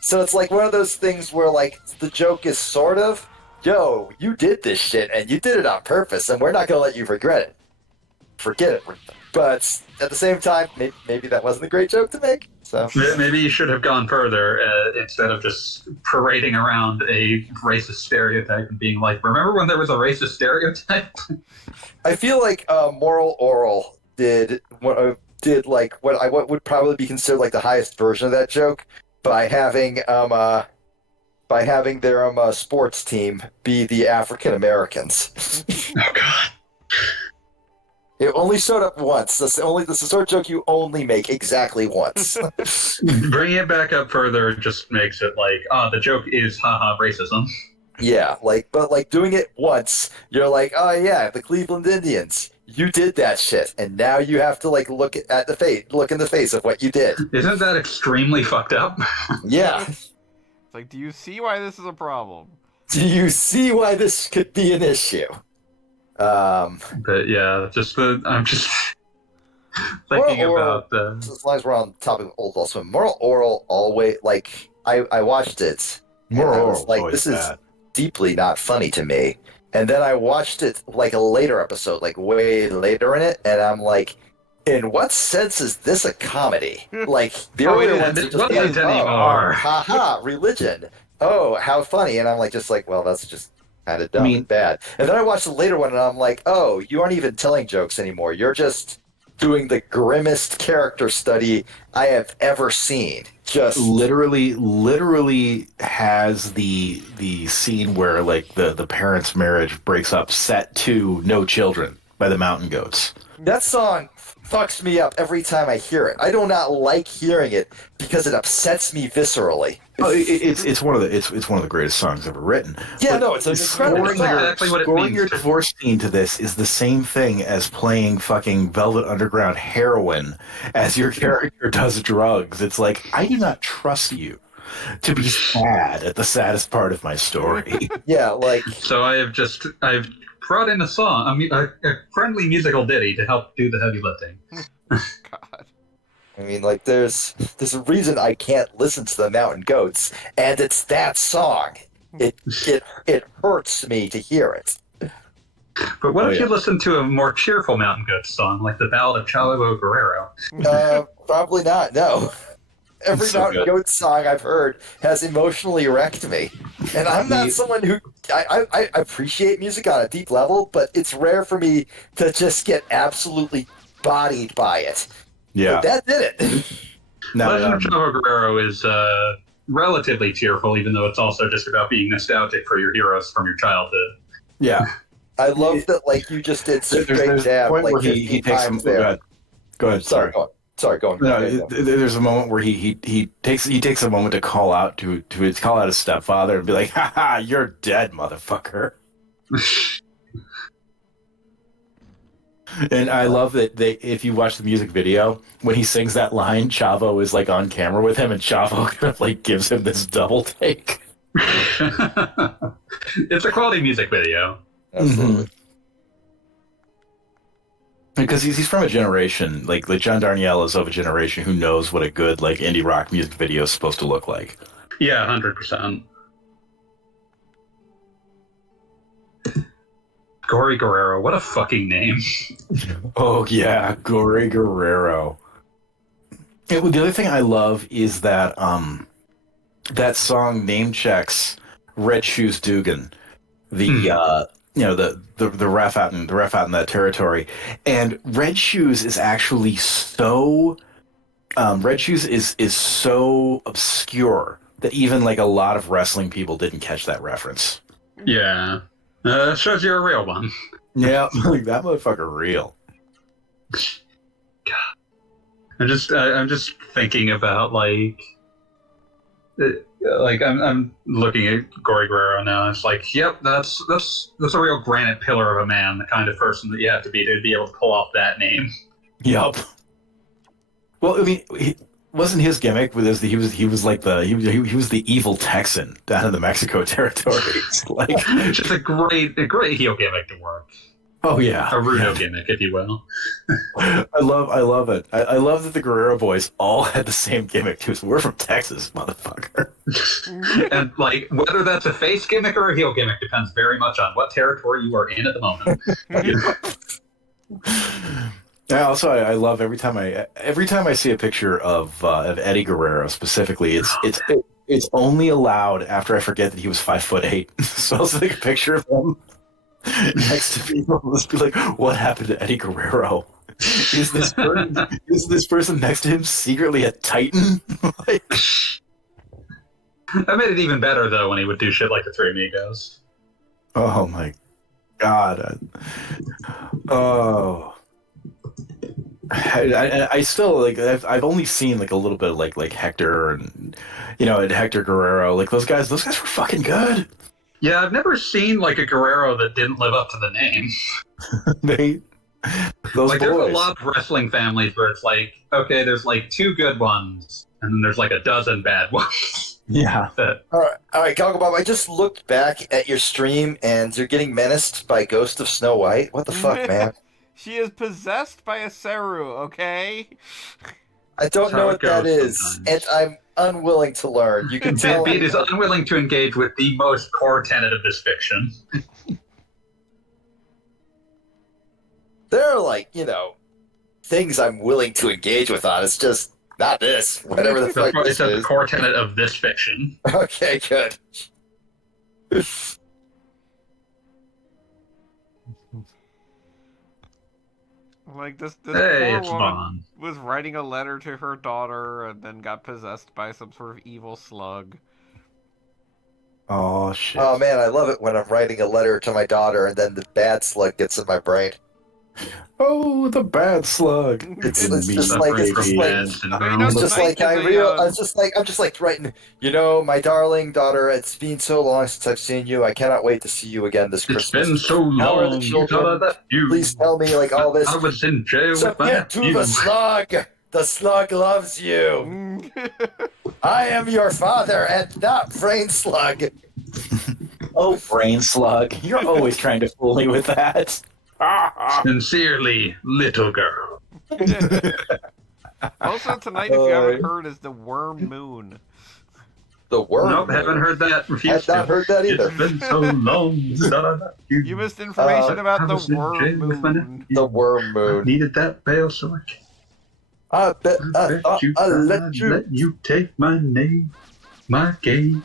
so it's like one of those things where like the joke is sort of, "Yo, you did this shit and you did it on purpose, and we're not gonna let you forget it." But at the same time, maybe that wasn't a great joke to make. So maybe you should have gone further instead of just parading around a racist stereotype and being like, "Remember when there was a racist stereotype?" I feel like Moral Oral did like what would probably be considered like the highest version of that joke by having their sports team be the African Americans. Oh God. It only showed up once. That's the sort of joke you only make exactly once. Bringing it back up further just makes it like, the joke is haha racism. Yeah, but doing it once, you're like, "Oh yeah, the Cleveland Indians. You did that shit, and now you have to like look in the face of what you did." Isn't that extremely fucked up? Yeah. It's like, do you see why this is a problem? Do you see why this could be an issue? But yeah, I'm just thinking about the. As long as we're on the topic of Old Adult Swim, Moral Oral always like I watched it. Moral and I was Oral, like, always this bad. is deeply not funny to me. And then I watched it like a later episode, like way later in it, and I'm like, in what sense is this a comedy? Like the earlier ones are it just wasn't like, anymore. haha, religion. Oh, how funny. And I'm like, well, that's just kind of dumb and bad. And then I watched the later one, and I'm like, oh, you aren't even telling jokes anymore. You're just doing the grimmest character study I have ever seen. Just literally has the scene where like the parents' marriage breaks up set to "No Children" by the Mountain Goats. That song fucks me up every time I hear it. I do not like hearing it because it upsets me viscerally. Oh, it's one of the greatest songs ever written. Yeah, But no, it's an incredible scoring song. Exactly what it scoring means your to- divorce scene to this is the same thing as playing fucking Velvet Underground heroin as your character does drugs. It's like, I do not trust you to be sad at the saddest part of my story. Yeah, like So I've brought in a song, a friendly musical ditty to help do the heavy lifting. God. I mean, like, there's a reason I can't listen to the Mountain Goats, and it's that song. It hurts me to hear it. But what if you listen to a more cheerful Mountain Goats song, like the Ballad of Chavo Guerrero? Probably not. No. Every Mountain Goats song I've heard has emotionally wrecked me, and I'm not someone who I appreciate music on a deep level, but it's rare for me to just get absolutely bodied by it. Yeah, but that did it. Legend of Chavo Guerrero is relatively cheerful, even though it's also just about being nostalgic for your heroes from your childhood. Yeah, I love that. Like you just did straight jab. Point like where he takes some. there. Go ahead. Sorry, go on. No, there's a moment where he takes a moment to call out to call out his stepfather and be like, "Ha ha, you're dead, motherfucker." And I love that if you watch the music video, when he sings that line, Chavo is like on camera with him, and Chavo kind of like gives him this double take. It's a quality music video. Absolutely. Because he's from a generation, like John Darnielle is of a generation who knows what a good like indie rock music video is supposed to look like. Yeah, 100%. Gory Guerrero, what a fucking name. Oh yeah, Gory Guerrero. The other thing I love is that that song name checks Red Shoes Dugan, the the ref out in that territory, and Red Shoes is actually so Red Shoes is so obscure that even like a lot of wrestling people didn't catch that reference. Yeah. Shows you're a real one. Yeah, like that motherfucker real. God. I'm just thinking about I'm looking at Gory Guerrero now. And it's like, yep, that's a real granite pillar of a man, the kind of person that you have to be able to pull off that name. Yup. Well, I mean, wasn't his gimmick with he was the evil Texan down in the Mexico territory? It's like just a great heel gimmick to work. Oh yeah, a Rudo gimmick, if you will. I love it. I love that the Guerrero boys all had the same gimmick too. So we're from Texas, motherfucker. And like whether that's a face gimmick or a heel gimmick depends very much on what territory you are in at the moment. I love every time I see a picture of Eddie Guerrero specifically. It's only allowed after I forget that he was 5'8". So I'll take a picture of him next to people. Let's be like, what happened to Eddie Guerrero? Is this person next to him secretly a Titan? Like, that made it even better though when he would do shit like the Three Amigos. oh my god! Oh. I still like I've only seen like a little bit of like Hector and Hector Guerrero, like those guys were fucking good. Yeah, I've never seen like a Guerrero that didn't live up to the name. Those there's boys. a lot of wrestling families where it's like, okay, there's like 2 good ones and then there's like a dozen bad ones. Yeah. All right, Goggle Bob. I just looked back at your stream and you're getting menaced by Ghost of Snow White. What the fuck, man? She is possessed by a Seru, okay? I don't know what that is, sometimes. and I'm unwilling to learn. You can tell. Beat is unwilling to engage with the most core tenet of this fiction. There are things I'm willing to engage with on. It's just not this. Whatever the fuck this It's the is. core tenet of this fiction. Okay, good. Like this Hey, poor it's woman Vaan. was writing a letter to her daughter and then got possessed by some sort of evil slug. Oh shit. Oh man, I love it when I'm writing a letter to my daughter and then the bad slug gets in my brain. Oh, the bad slug. It's In just me, like- it's baby. just like- It's just nice like to I be, real. I'm just like writing. My darling daughter. It's been so long since I've seen you. I cannot wait to see you again this It's Christmas. been so How are the long. children? You left you. Please tell me all this. I was in jail with my Submit to the nephew. slug. The slug loves you. I am your father and not Brain Slug. Oh, brain slug. You're always trying to fool me with that. Sincerely, little girl. Also tonight, if you haven't heard, is the Worm Moon. The worm. Nope, haven't heard that. Refused I've not heard that either. It's been so long. You missed information about I the was in Worm jail with my Moon. The worm I moon. needed that bail so I can. I bet I'll let I'd you. let you take my name, my game,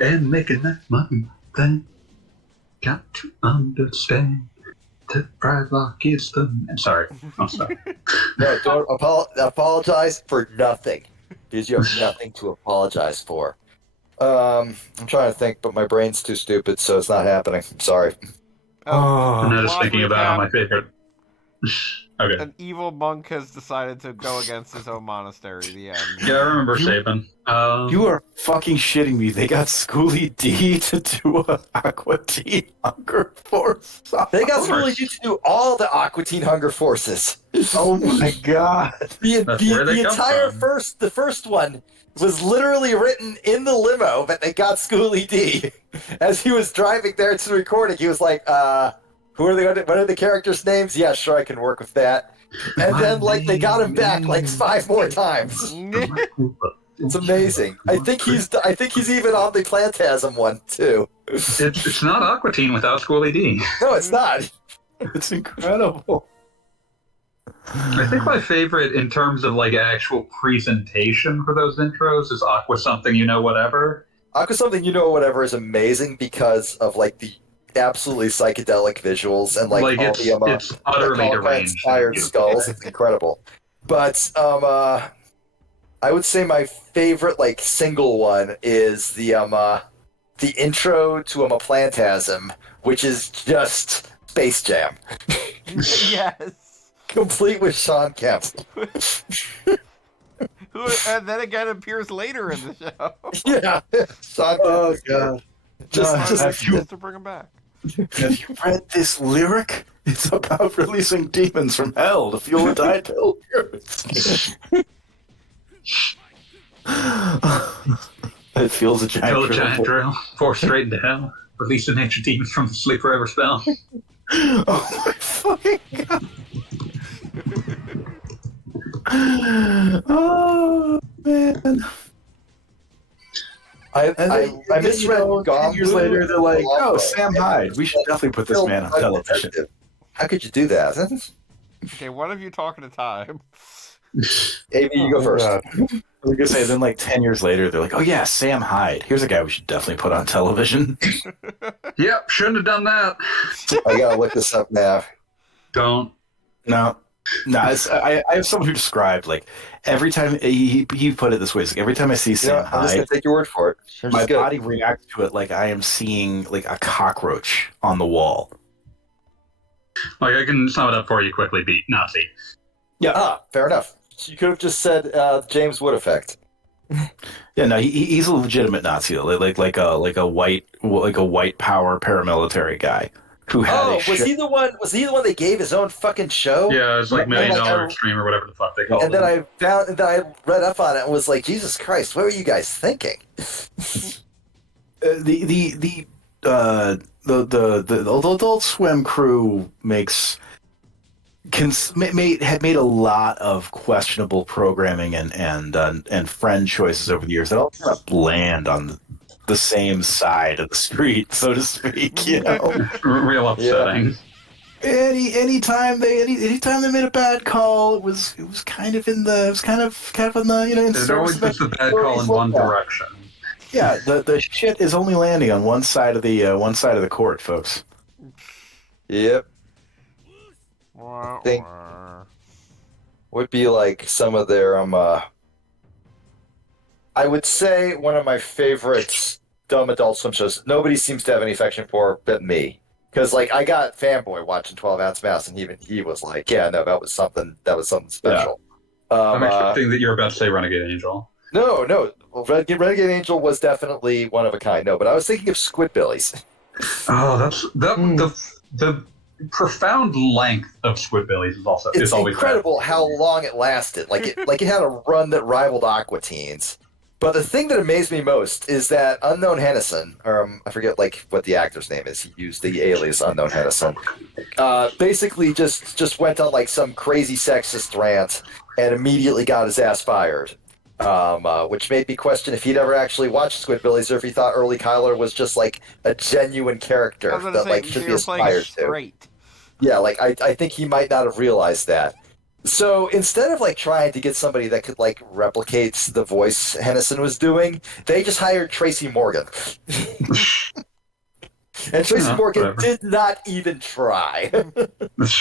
and make it that money thing. Got to understand that pride lock is the. I'm sorry. I'm sorry. No, don't apologize for nothing, because you have nothing to apologize for. I'm trying to think, but my brain's too stupid, so it's not happening. I'm sorry. I'm not just plot thinking about how recap. my favorite. Okay. An evil monk has decided to go against his own monastery. The end. Yeah, I remember Saban. You are fucking shitting me. They got Schooly D to do a Aqua Teen Hunger Force. They got Schooly D to do all the Aqua Teen Hunger Forces. Oh my god. That's where they The come entire from. the first one was literally written in the limo, but they got Schooly D. As he was driving there to the recording, he was like, what are the characters' names? Yeah, sure, I can work with that. And then, like, they got him back, like, 5 more times. It's amazing. I think he's even on the Plantasm one, too. It's not Aqua Teen without Schooly D. No, it's not. It's incredible. I think my favorite in terms of like actual presentation for those intros is Aqua Something You Know Whatever. Aqua Something You Know Whatever is amazing because of, like, the absolutely psychedelic visuals and, like all it's utterly deranged. inspired skulls. It's incredible. But I would say my favorite, like, single one is the intro to a Plantasm, which is just Space Jam, Yes. complete with Sean Kemp. Who and then again appears later in the show. Yeah, Sean Kemp. Oh is great. god. Just to bring him back. Have you read this lyric? It's about releasing demons from hell to fuel a tide pilgrims. It feels a giant Kill a drill. giant drill, force straight into hell, release the nature demons from the sleep forever spell. Oh my fucking god. Oh man. I misread Gom 10 years later, they're like, Blue. oh, Sam Hyde. We should definitely put this man on television. How could you do that? Okay, one of you talking to time. Amy, you go first. I was gonna say, then like 10 years later, they're like, oh yeah, Sam Hyde. Here's a guy we should definitely put on television. Yep, shouldn't have done that. I gotta look this up now. Don't. No, I have someone who described, like, every time, he put it this way, it's like, every time I see Sam I'm just gonna Hyde, take your word for it. my body reacts to it like I am seeing, like, a cockroach on the wall. Like, I can sum it up for you quickly, beat Nazi. Fair enough. You could have just said James Wood effect. Yeah, no, he's a legitimate Nazi, though, like a white power paramilitary guy who had was he the one? Was he the one that gave his own fucking show? Yeah, it's like $1 Million Extreme or whatever the fuck they call it. And then I read up on it and was like, Jesus Christ, what were you guys thinking? The Adult Swim crew had made a lot of questionable programming and friend choices over the years that all kind of land on the same side of the street, so to speak. You know, real upsetting. Anytime they made a bad call, it was kind of in the you know. It always puts the bad call in one direction. Yeah, the shit is only landing on one side of the court, folks. Yep. Think would be like some of their I would say one of my favorite dumb Adult Swim shows. Nobody seems to have any affection for but me, because like I got Fanboy watching 12 Ounce Mouse, and even he was like, yeah, no, that was something special. Yeah. I'm expecting that you're about to say Renegade Angel. No, well, Renegade Angel was definitely one of a kind. No, but I was thinking of Squidbillies. Oh, that's the profound length of Squidbillies is also It's always incredible how long it lasted. Like it had a run that rivaled Aqua Teens, But the thing that amazed me most is that Unknown Hennessy, or I forget like what the actor's name is. He used the alias Unknown Hennessy. Basically, just went on like some crazy sexist rant and immediately got his ass fired. Which made me question if he'd ever actually watched Squidbillies or if he thought Early Kyler was just like a genuine character that like should be aspired to. Yeah, like I think he might not have realized that. So instead of like trying to get somebody that could like replicate the voice Hennessy was doing, they just hired Tracy Morgan. And Tracy Morgan whatever. did not even try.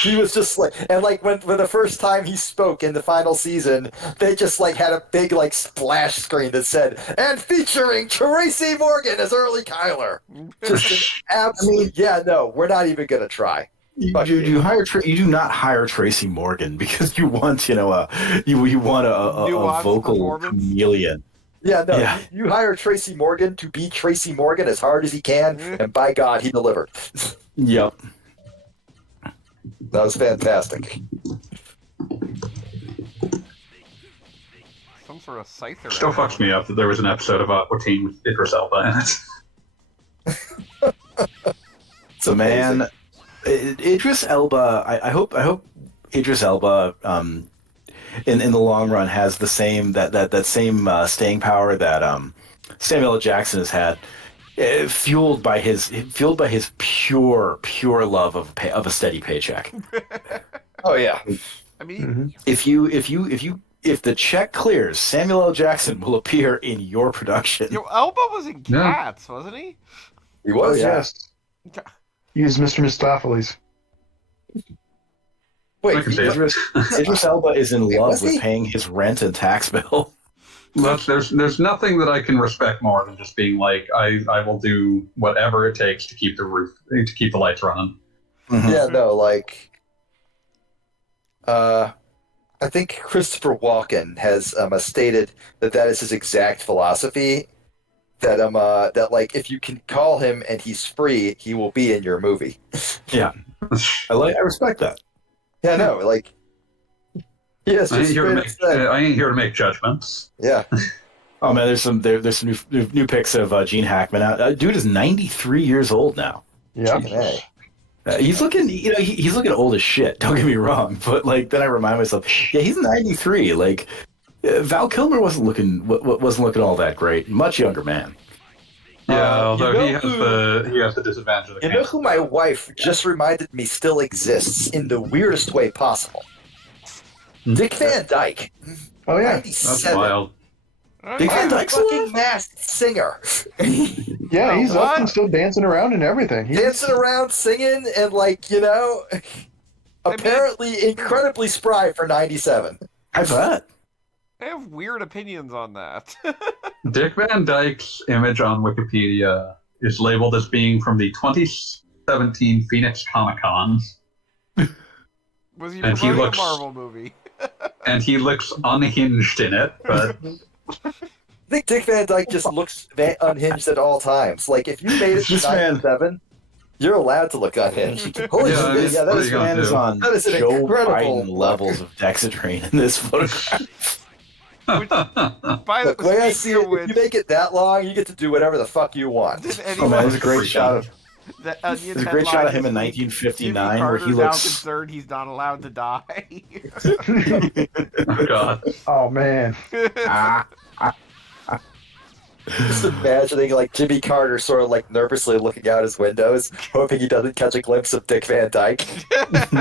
He was just like, and like when the first time he spoke in the final season, they just like had a big like splash screen that said, "And featuring Tracy Morgan as Early Kyler." Just an absolute, yeah, no, we're not even gonna try. You do not hire Tracy Morgan because you want you want a vocal chameleon. Yeah, no, yeah. You hire Tracy Morgan to be Tracy Morgan as hard as he can, and by God, he delivered. Yep. That was fantastic. Some sort of scyther. Still fucks me up that there was an episode of Aqua Teen with Idris Elba in it. So man, Idris Elba. I hope Idris Elba. In the long run, has the same that same staying power that Samuel L. Jackson has had, fueled by his pure love of a steady paycheck. Oh yeah, I mean, if the check clears, Samuel L. Jackson will appear in your production. Elba was in Cats, wasn't he? He was. Yes. He was Mr. Mistopheles. Wait, Idris Elba is in love with paying his rent and tax bill. Look, there's nothing that I can respect more than just being like, I will do whatever it takes to keep the lights running. Mm-hmm. Yeah, no, like, I think Christopher Walken has stated that is his exact philosophy. That like if you can call him and he's free, he will be in your movie. Yeah, I respect that. Yeah, no, like, yes, I ain't here to make judgments. Yeah. Oh man, there's some new pics of Gene Hackman out. Dude is 93 years old now. Yeah. He's looking, he's looking old as shit. Don't get me wrong, but like then I remind myself, yeah, he's 93. Like Val Kilmer wasn't looking all that great. Much younger man. Yeah, although he has the disadvantage of the You know who my wife just reminded me still exists in the weirdest way possible? Dick Van Dyke. Oh yeah, 97. That's wild. Dick Van Dyke's fucking masked singer. Yeah, he's up and still dancing around and everything. Dancing around, singing, and like, apparently incredibly spry for 97. I bet. I have weird opinions on that. Dick Van Dyke's image on Wikipedia is labeled as being from the 2017 Phoenix Comic-Con. Was he promoting a Marvel movie? And he looks unhinged in it, but... I think Dick Van Dyke just looks unhinged at all times. Like, if you made it to 97, you're allowed to look unhinged. Holy shit, yeah, this man is on Joe incredible Biden levels of Dexedrine in this photograph. By the way I see it, if you make it that long, you get to do whatever the fuck you want. Oh man, there's a great shot of there's a great shot of him in 1959 where he looks concerned he's not allowed to die. Oh god. Oh man. Just imagining like Jimmy Carter sort of like nervously looking out his windows, hoping he doesn't catch a glimpse of Dick Van Dyke.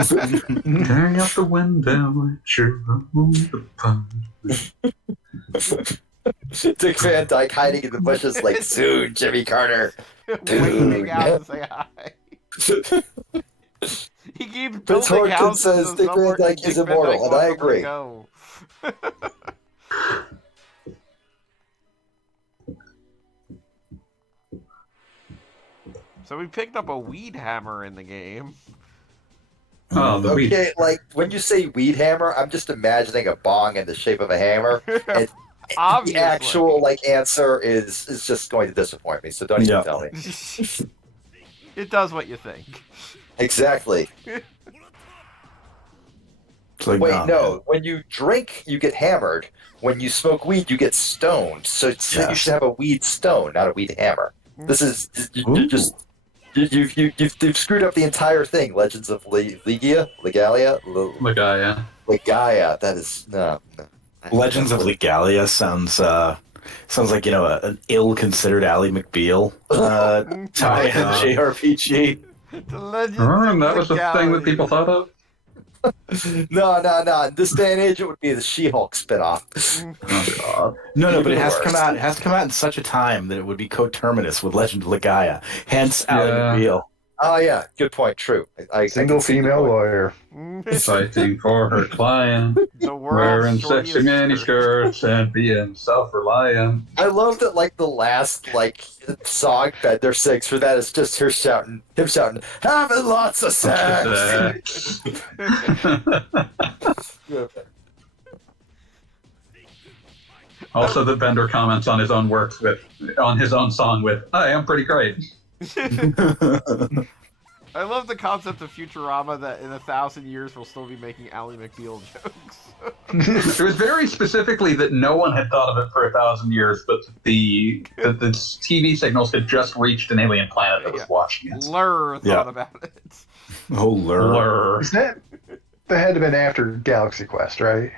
Staring out the window at your own pond. Dick Van Dyke hiding in the bushes like, soon, Jimmy Carter. Waving out to say hi. He keeps Prince building Horton houses. says Dick Van Dyke is immortal, and I agree. So we picked up a weed hammer in the game. Oh, the weed. Okay, like when you say weed hammer, I'm just imagining a bong in the shape of a hammer. And the actual like answer is just going to disappoint me. So don't even tell me. It does what you think. Exactly. It's like, Wait, oh, no. man. When you drink, you get hammered. When you smoke weed, you get stoned. So you Yes. should have a weed stone, not a weed hammer. This is you Ooh. just you've screwed up the entire thing. Legends of Legaia. Legaia. That is no. Legends of Legalia sounds like an ill-considered Ally McBeal tie-in God. JRPG. The Legends Remember, of that was the thing that people thought of? No. In this day and age, it would be the She-Hulk spinoff. Oh, God. No, but Even it has to worse. come out. It has to come out in such a time that it would be coterminous with Legend of Legaia. Hence, Ally Yeah. McBeal. Oh yeah, good point. True. I Single can see the female point. lawyer. Fighting for her client, The world's wearing shortest sexy mini skirt. skirts and being self-reliant. I love that. Like the last song Bender sings for that is just him shouting, "Having lots of sex." Also, that Bender comments on his own works on his own song with, "I am pretty great." I love the concept of Futurama that in 1,000 years we'll still be making Ally McBeal jokes. It was very specifically that no one had thought of it for 1,000 years, but the TV signals had just reached an alien planet that was watching it. Lur thought about it. Oh, lure. Blur. That had to have been after Galaxy Quest, right?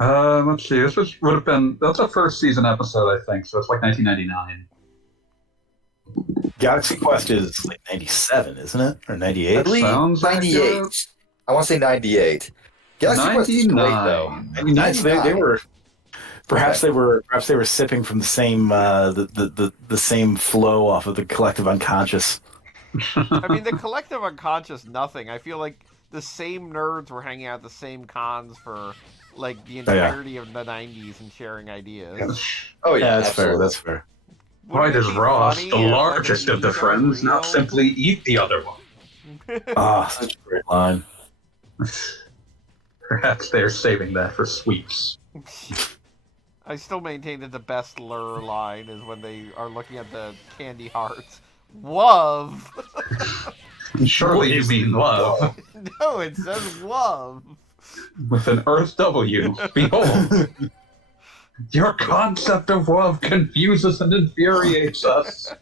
Let's see. That's a first season episode, I think. So it's like 1999. Galaxy Quest is like 97, isn't it? Or I 98? believe Sounds 98. accurate. I want to say 98. Galaxy Quest is great though. 99. So they were perhaps they were sipping from the same the same flow off of the collective unconscious. I mean, the collective unconscious, nothing. I feel like the same nerds were hanging out at the same cons for like the entirety of the 90s and sharing ideas. Oh yeah, That's fair. absolutely. That's fair. Why Wouldn't it does be Ross, funny the if, largest like, of the these shows friends, were not real? simply eat the other one? Ah, such a great line. Perhaps they're saving that for sweeps. I still maintain that the best lure line is when they are looking at the candy hearts. Love! Surely you mean love. No, it says love. With an Earth W. Behold. Your concept of love confuses and infuriates us.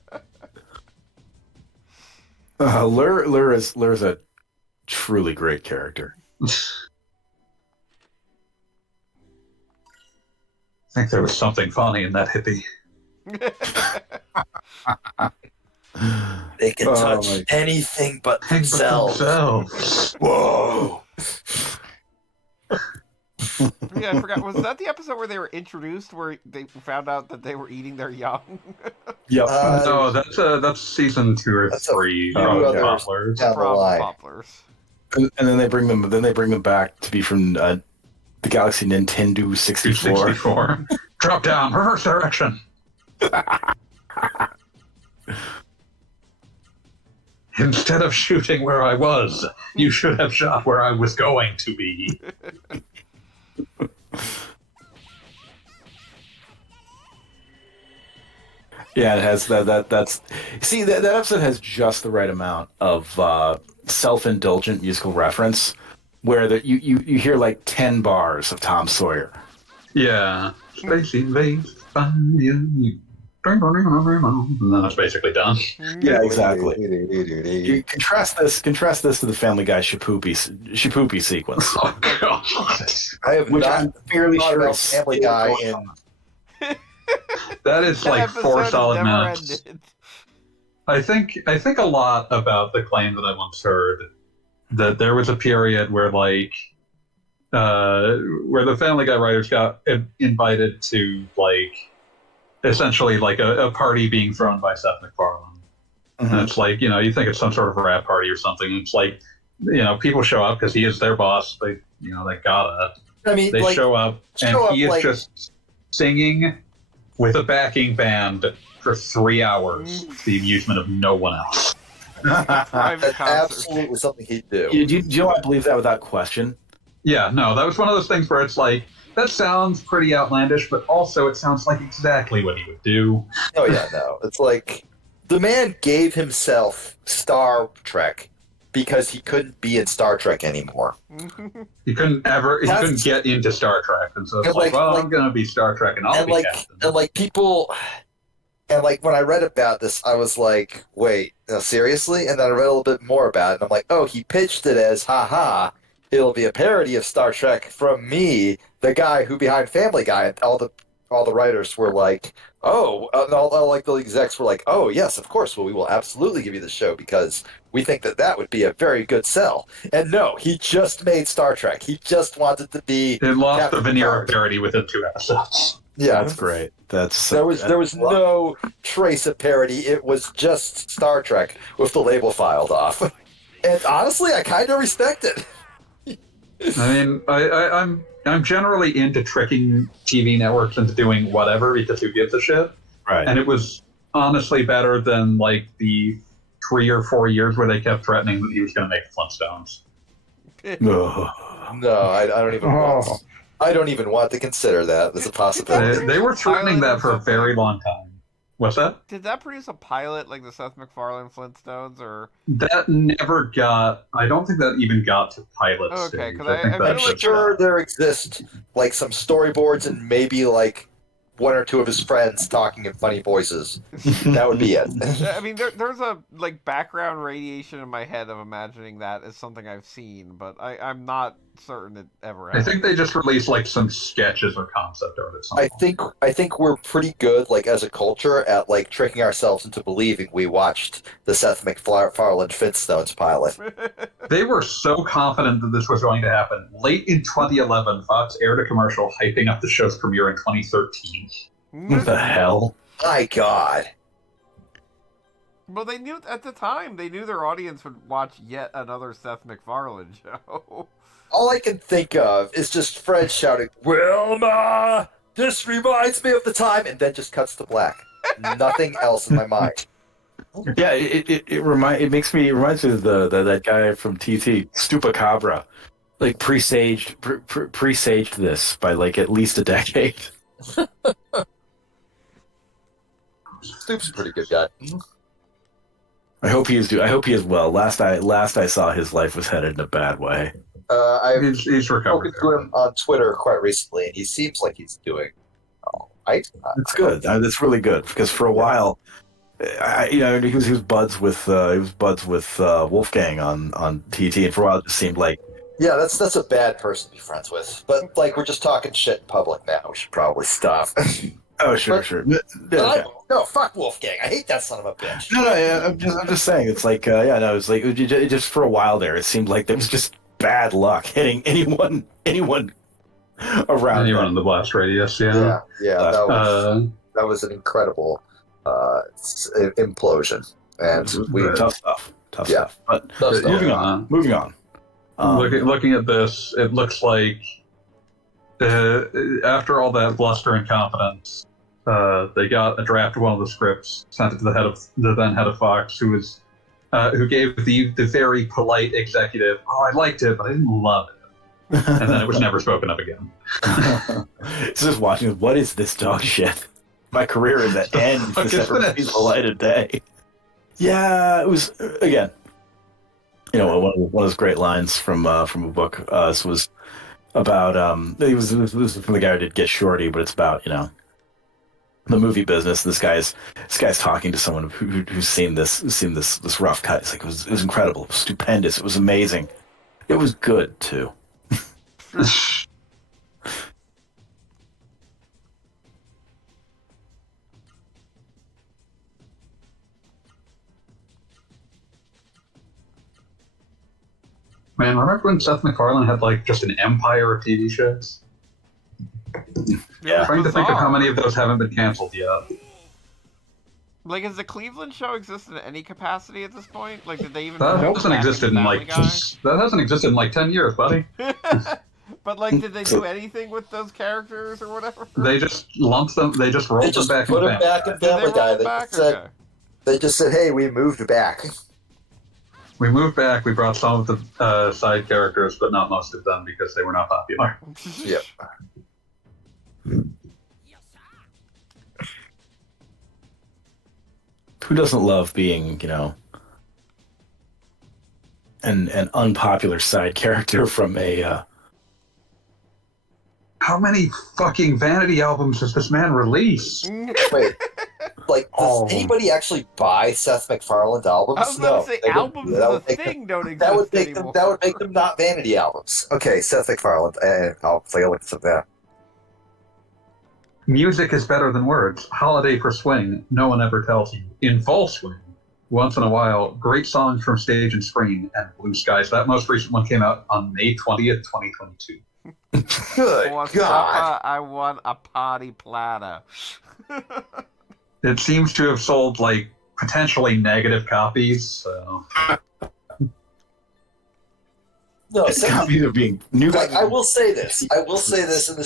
Lure is a truly great character. I think there was something funny in that hippie. They can Oh, touch my- anything but Think for themselves. themselves. Whoa! Yeah, I forgot. Was that the episode where they were introduced, where they found out that they were eating their young? Yep. No, that's season 2 or That's a 3. few other Poplars. down the Problem line. poplars. And then they bring them back to be from the Galaxy Nintendo 64. 64. Drop down, reverse direction. Instead of shooting where I was, you should have shot where I was going to be. Yeah, it has that's see that episode has just the right amount of self-indulgent musical reference where you hear like 10 bars of Tom Sawyer. Yeah. Spacey Lace, find you. And then it's basically done. Yeah, exactly. You contrast this to the Family Guy Shapoopy sequence, Oh, God. I have which not I'm fairly thought sure about is Family still Guy going in on. That is That like episode 4 has solid never minutes. ended. I think a lot about the claim that I once heard that there was a period where where the Family Guy writers got invited to essentially a party being thrown by Seth MacFarlane. And it's you think it's some sort of rap party or something. It's people show up because he is their boss. They gotta. I mean, They show up and he is just singing with a backing band for 3 hours to the amusement of no one else. Private that's concert. absolutely something he'd do. Do you know I believe that without question? Yeah, no, that was one of those things where it's that sounds pretty outlandish, but also it sounds like exactly what he would do. Oh yeah, no. It's like the man gave himself Star Trek because he couldn't be in Star Trek anymore. He couldn't get into Star Trek, and so it's I'm going to be Star Trek, and I'll be captain. And like people, and like when I read about this, I was like, wait, no, seriously? And then I read a little bit more about it, and I'm like, oh, he pitched it as, haha, it'll be a parody of Star Trek from me, the guy who behind Family Guy, and all the writers were like, oh, and all like the execs were like, oh yes, of course, well, we will absolutely give you the show because we think that would be a very good sell. And no, he just made Star Trek. He just wanted to be. It lost Captain the veneer Picard. of parody within 2 episodes. Yeah, That's great. there was no trace of parody. It was just Star Trek with the label filed off. And honestly, I kind of respect it. I mean, I'm generally into tricking TV networks into doing whatever because who gives a shit? Right. And it was honestly better than like the 3 or 4 years where they kept threatening that he was going to make Flintstones. Ugh. No, I don't even want. Oh. I don't even want to consider that as a possibility. They were threatening that for a very long time. What's that? Did that produce a pilot like the Seth MacFarlane Flintstones, or That never got. I don't think that even got to pilot Okay, stage. 'cause I think I that's feel like just- Sure, there exist like some storyboards and maybe like one or two of his friends talking in funny voices. That would be it. I mean, there's a like background radiation in my head of imagining that as something I've seen, but I'm not certain it ever I happened. think they just released like some sketches or concept art at some point. I think we're pretty good, like as a culture, at like tricking ourselves into believing we watched the Seth MacFarlane Flintstones pilot. They were so confident that this was going to happen. Late in 2011, Fox aired a commercial hyping up the show's premiere in 2013. What the hell? My God. Well, they knew at the time they knew their audience would watch yet another Seth MacFarlane show. All I can think of is just Fred shouting, "Wilma, this reminds me of the time," and then just cuts to black. Nothing else in my mind. Yeah, it reminds me of that guy from TT, Stupacabra, like presaged this by like at least a decade. Stoop's a pretty good guy. I hope he is well. Last I saw, his life was headed in a bad way. I've He's recovered. spoken to him on Twitter quite recently, and he seems like he's doing all right. It's good. It's really good because for a while, he was buds with Wolfgang on TT, and for a while it just seemed like Yeah, that's a bad person to be friends with. But like, we're just talking shit in public now. We should probably stop. oh sure But- sure. No, fuck Wolfgang. I hate that son of a bitch. No, yeah, I'm just saying. It's like, it's like it just for a while there, it seemed like there was just bad luck hitting anyone around. Anyone in the blast radius, Yeah, Uh, that was an incredible implosion, and we Tough stuff. Yeah. Stuff. But Tough stuff. moving on. looking at this, it looks like after all that bluster and confidence, they got a draft of one of the scripts, sent it to the then head of Fox, who gave the very polite executive, "Oh, I liked it, but I didn't love it," and then it was never spoken of again. It's just watching. What is this dog shit? My career is at end. Fuck This is never this? sees the light of day. Yeah, it was again. One of those great lines from a book. This was about this was from the guy who did Get Shorty, but it's about the movie business. This guy's talking to someone who's seen this rough cut. It's like it was incredible, it was stupendous, it was amazing, it was good too. Man, remember when Seth MacFarlane had like just an empire of TV shows? Yeah. I'm trying to think of how Bizarre. many of those haven't been canceled yet. Like, has the Cleveland show existed in any capacity at this point? Like, did they even? That come hasn't back existed in Family like Guy? that hasn't existed in like 10 years, buddy. But like, did they do anything with those characters or whatever? They just lumped them. They just rolled they just them back. put in him back in Did they Family roll Guy. it back? Okay. They just said, "Hey, we moved back." We moved back. We brought some of the side characters, but not most of them because they were not popular. Yep. Who doesn't love being an an unpopular side character from a. How many fucking Vanity albums does this man release? Wait, like, All of does 'em. anybody actually buy Seth MacFarlane albums? I was going to say they wouldn't. albums That as a would make them- thing don't That would exist make them. anymore. That would make them not Vanity albums. Okay, Seth MacFarlane. I'll take a look at that. Music is better than words. Holiday for Swing, No One Ever Tells You. In Full Swing, Once in a While, Great Songs from Stage and Screen, and Blue Skies. That most recent one came out on May 20th, 2022. Good What's God. up? I want a party platter. It seems to have sold, like, potentially negative copies, so... No, Copies are being new. like, I will say this. And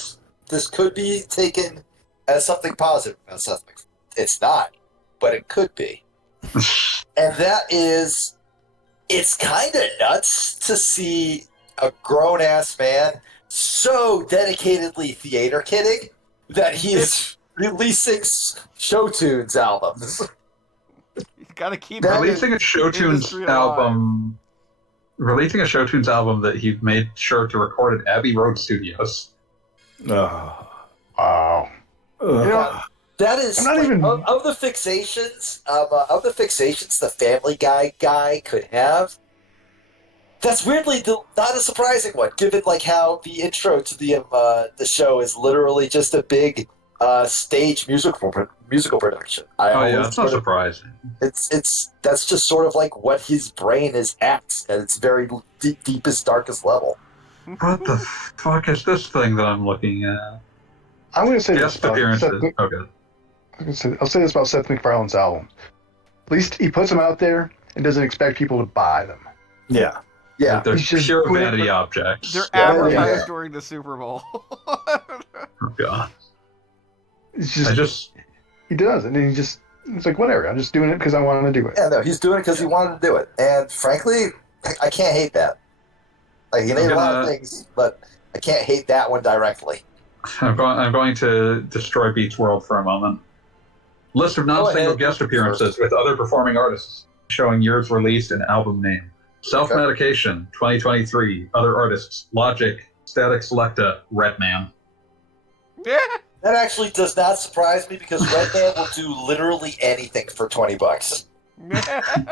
this could be taken as something positive about Seth MacFarlane. It's not, but it could be. And that is, it's kind of nuts to see a grown-ass man so dedicatedly theater kidding that he is releasing show tunes albums. You gotta keep That Releasing a show tunes industry alive. album... Releasing a show tunes album that he made sure to record at Abbey Road Studios. Oh. Wow. Ugh. That is I'm not like, even- of the fixations the Family Guy could have. That's weirdly not a surprising one, given like how the intro to the show is literally just a big stage musical production. It's not surprising. It's that's just sort of like what his brain is at its very deepest, darkest level. What the fuck is this thing that I'm looking at? I'm going to say Guest this about appearances. Seth, Okay. I'll say this about Seth MacFarlane's album. At least he puts them out there and doesn't expect people to buy them. Yeah. Yeah, They're He's just pure doing it vanity for- objects. They're Yeah, advertised yeah. during the Super Bowl. Oh, God. It's just, I just... he does, and then it's like, whatever, I'm just doing it because I wanted to do it. yeah, no, he's doing it because he wanted to do it, and frankly, I can't hate that. Like he made a lot of things, but I can't hate that one directly. I'm going to destroy Beats World for a moment. List of non-single ahead. guest appearances with other performing artists, showing years released and album name. Self-Medication, 2023. Other artists, Logic, Static Selecta, Redman. Yeah. That actually does not surprise me because Redman will do literally anything for $20.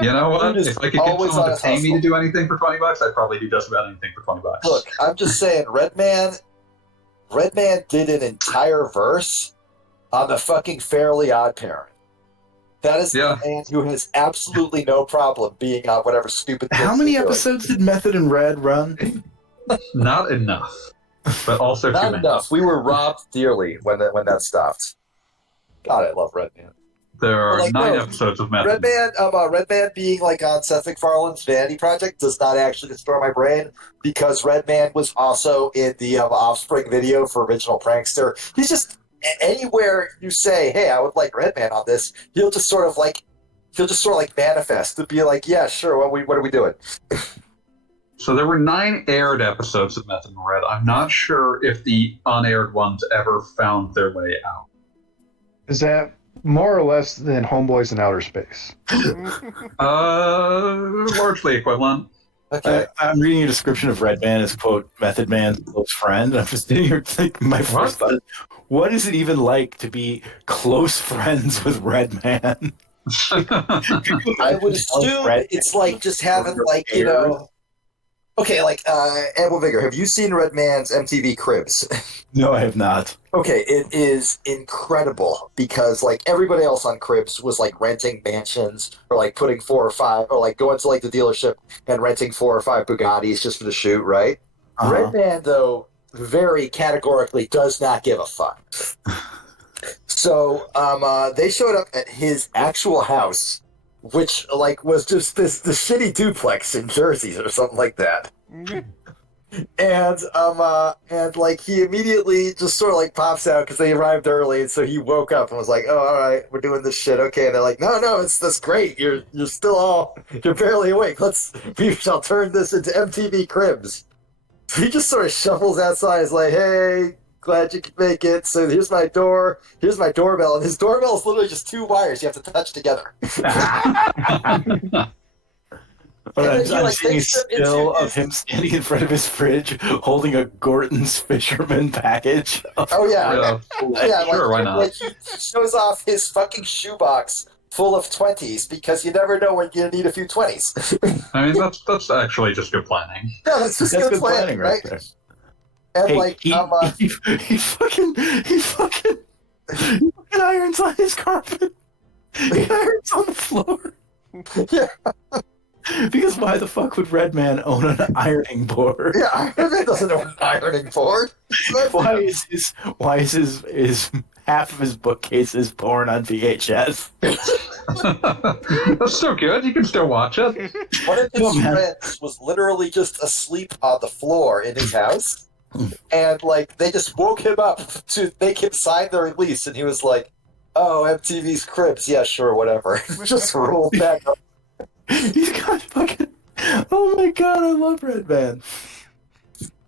You know what? Dude is If I could get always someone on to his pay me hustle. to do anything for $20, I'd probably do just about anything for $20. Look, I'm just saying, Redman did an entire verse on the fucking Fairly Odd Parent. That is Yeah. the man who has absolutely no problem being on whatever stupid. How things many he's doing. episodes did Method and Red run? Not enough, but also too Not many. enough. We were robbed dearly when that stopped. God, I love Redman. There are Like, 9 no, episodes of Method. Redman being like on Seth MacFarlane's Vanity Project does not actually destroy my brain because Redman was also in the Offspring video for Original Prankster. He's just anywhere you say, "Hey, I would like Redman on this," he'll just sort of like manifest to be like, "Yeah, sure. What are we doing?" So there were 9 aired episodes of Method and Red. I'm not sure if the unaired ones ever found their way out. Is that more or less than Homeboys in Outer Space? Largely equivalent. Okay. I'm reading a description of Redman as, quote, Method Man's close friend. And I'm just sitting here thinking, my first thought is, what is it even like to be close friends with Redman? I would assume it's like just having like Okay, like Amble Vigor, have you seen Redman's MTV Cribs? No, I have not. Okay, it is incredible because like everybody else on Cribs was like renting mansions or like putting 4 or 5 or like going to like the dealership and renting 4 or 5 Bugattis just for the shoot, right? Uh-huh. Redman though very categorically does not give a fuck. So they showed up at his actual house, which like was just this shitty duplex in Jersey or something like that. And like he immediately just sort of like pops out because they arrived early, and so he woke up and was like, "Oh, all right, we're doing this shit, okay." And they're like, "No, that's great. You're barely awake. We shall turn this into MTV Cribs." So he just sort of shuffles outside. He's like, "Hey, glad you could make it. So here's my door. Here's my doorbell." And his doorbell is literally just 2 wires you have to touch together. And then I'm he, like, seeing a takes them into still of his- him standing in front of his fridge holding a Gorton's Fisherman package. Oh yeah, yeah. Sure, why Like, not? like he shows off his fucking shoebox full of 20s because you never know when you're gonna need a few 20s. I mean, that's actually just good planning. Yeah, that's just That's good planning, right? there. And Hey, like, he fucking irons on his carpet. He irons on the floor. yeah, Because why the fuck would Redman own an ironing board? yeah, Iron Man doesn't know an ironing board. Why is his half of his bookcase porn on VHS? That's so good. You can still watch it. One of his Oh, man. friends was literally just asleep on the floor in his house, and like they just woke him up to make him sign the release, and he was like, "Oh, MTV's Cribs, yeah, sure, whatever." Just rolled back up. He's got fucking. Oh my god, I love Redman.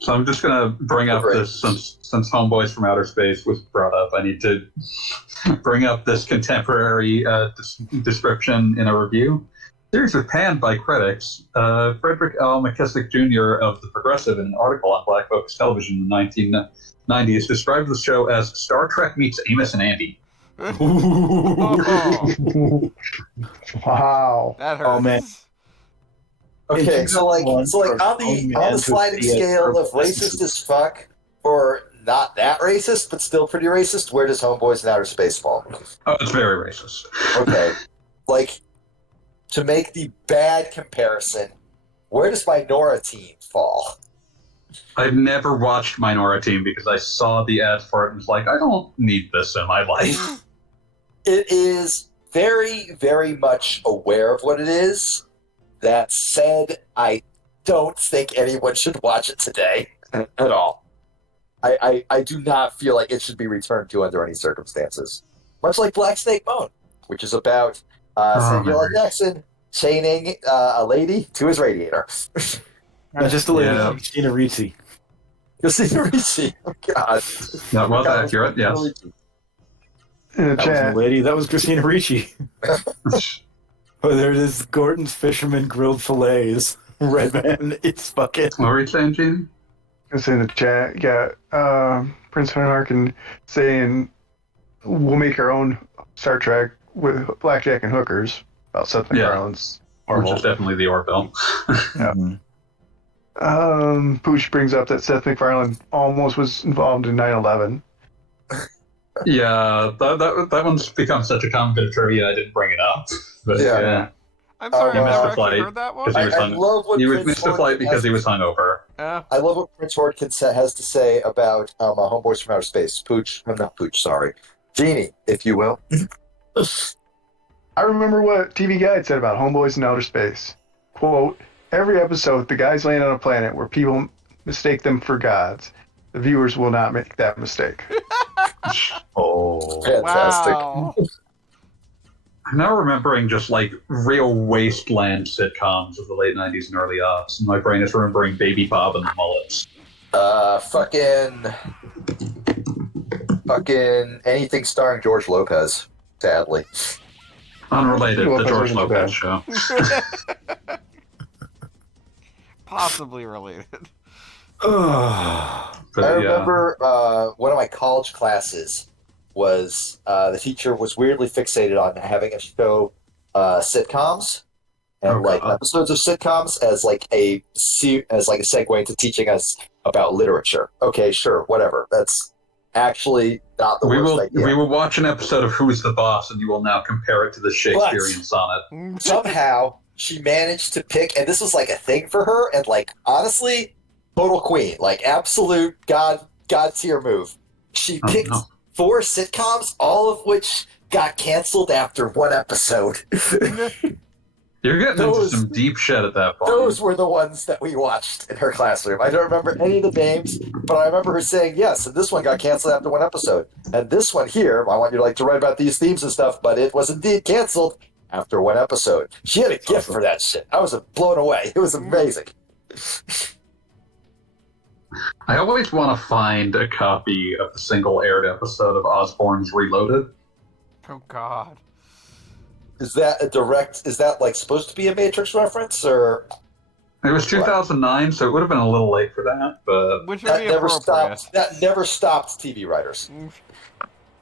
So I'm just gonna bring up Great. this since Homeboys from Outer Space was brought up. I need to bring up this contemporary description in a review. The series was panned by critics. Frederick L. McKissick Jr. of The Progressive, in an article on Black Focus Television in the 1990s, described the show as Star Trek meets Amos and Andy. Oh, Wow. that hurts. Oh, man. Okay, It's so like one on for the man to sliding see it scale for of racist as fuck, or not that racist but still pretty racist, where does Homeboys in Outer Space fall? Oh, it's very racist. Okay, like to make the bad comparison, where does my Nora team fall? I've never watched Minority Team because I saw the ad for it and was like, I don't need this in my life. It is very, very much aware of what it is. That said, I don't think anyone should watch it today at all. I do not feel like it should be returned to under any circumstances. Much like Black Snake Moan, which is about Samuel L. man. Jackson chaining a lady to his radiator. Just a lady, Yeah. Christina Ricci. Christina Ricci. Oh, God. That was God, accurate, yes. Ricci. In the That wasn't chat, a lady, that was Christina Ricci. Oh, there it is. Gordon's Fisherman grilled fillets. Redman, it's fucking. What were you saying, Gene? it's in the chat. Yeah, Prince Harkin saying we'll make our own Star Trek with blackjack and hookers about Seth Yeah. MacFarlane's Which Marvel. is definitely the Orville. Pooch brings up that Seth MacFarlane almost was involved in 9/11. Yeah, that one's become such a common bit of trivia I didn't bring it up. But Yeah. yeah. I'm sorry, You I've missed never the actually flight, heard that one. 'cause I, he was I hung- love what He Prince missed the flight Horton because has he to was hungover. I love what Prince Horton has to say about Homeboys from Outer Space. Pooch, I'm not Pooch, sorry. Genie, if you will. I remember what TV Guide said about Homeboys in Outer Space. Quote, every episode, the guys land on a planet where people mistake them for gods. The viewers will not make that mistake. Oh. Fantastic. Wow. I'm now remembering just like real wasteland sitcoms of the late 90s and early aughts. And my brain is remembering Baby Bob and the Mullets. Fucking anything starring George Lopez, sadly. Unrelated, the Lopez George wasn't Lopez bad. show. Possibly related. But, I yeah. remember one of my college classes was the teacher was weirdly fixated on having us show sitcoms and Oh, like God. episodes of sitcoms as like a segue into teaching us about literature. Okay, sure, whatever. That's actually not the worst idea. We will watch an episode of Who's the Boss, and you will now compare it to the Shakespearean sonnet. Somehow she managed to pick, and this was like a thing for her, and like honestly, total queen, like absolute god tier move. She Oh, picked no. 4 sitcoms, all of which got canceled after 1 episode. You're getting Those- into some deep shit at that point. Those were the ones that we watched in her classroom. I don't remember any of the names, but I remember her saying, yes, and this one got canceled after 1 episode. And this one here, I want you to write about these themes and stuff, but it was indeed canceled after 1 episode. She had a gift awesome. for that shit. I was blown away. It was amazing. I always want to find a copy of the single aired episode of Osborne's Reloaded. Oh God. Is that a direct? Is that like supposed to be a Matrix reference, or It was 2009, so it would have been a little late for that, but Which would that be never appropriate. stopped? That never stopped TV writers.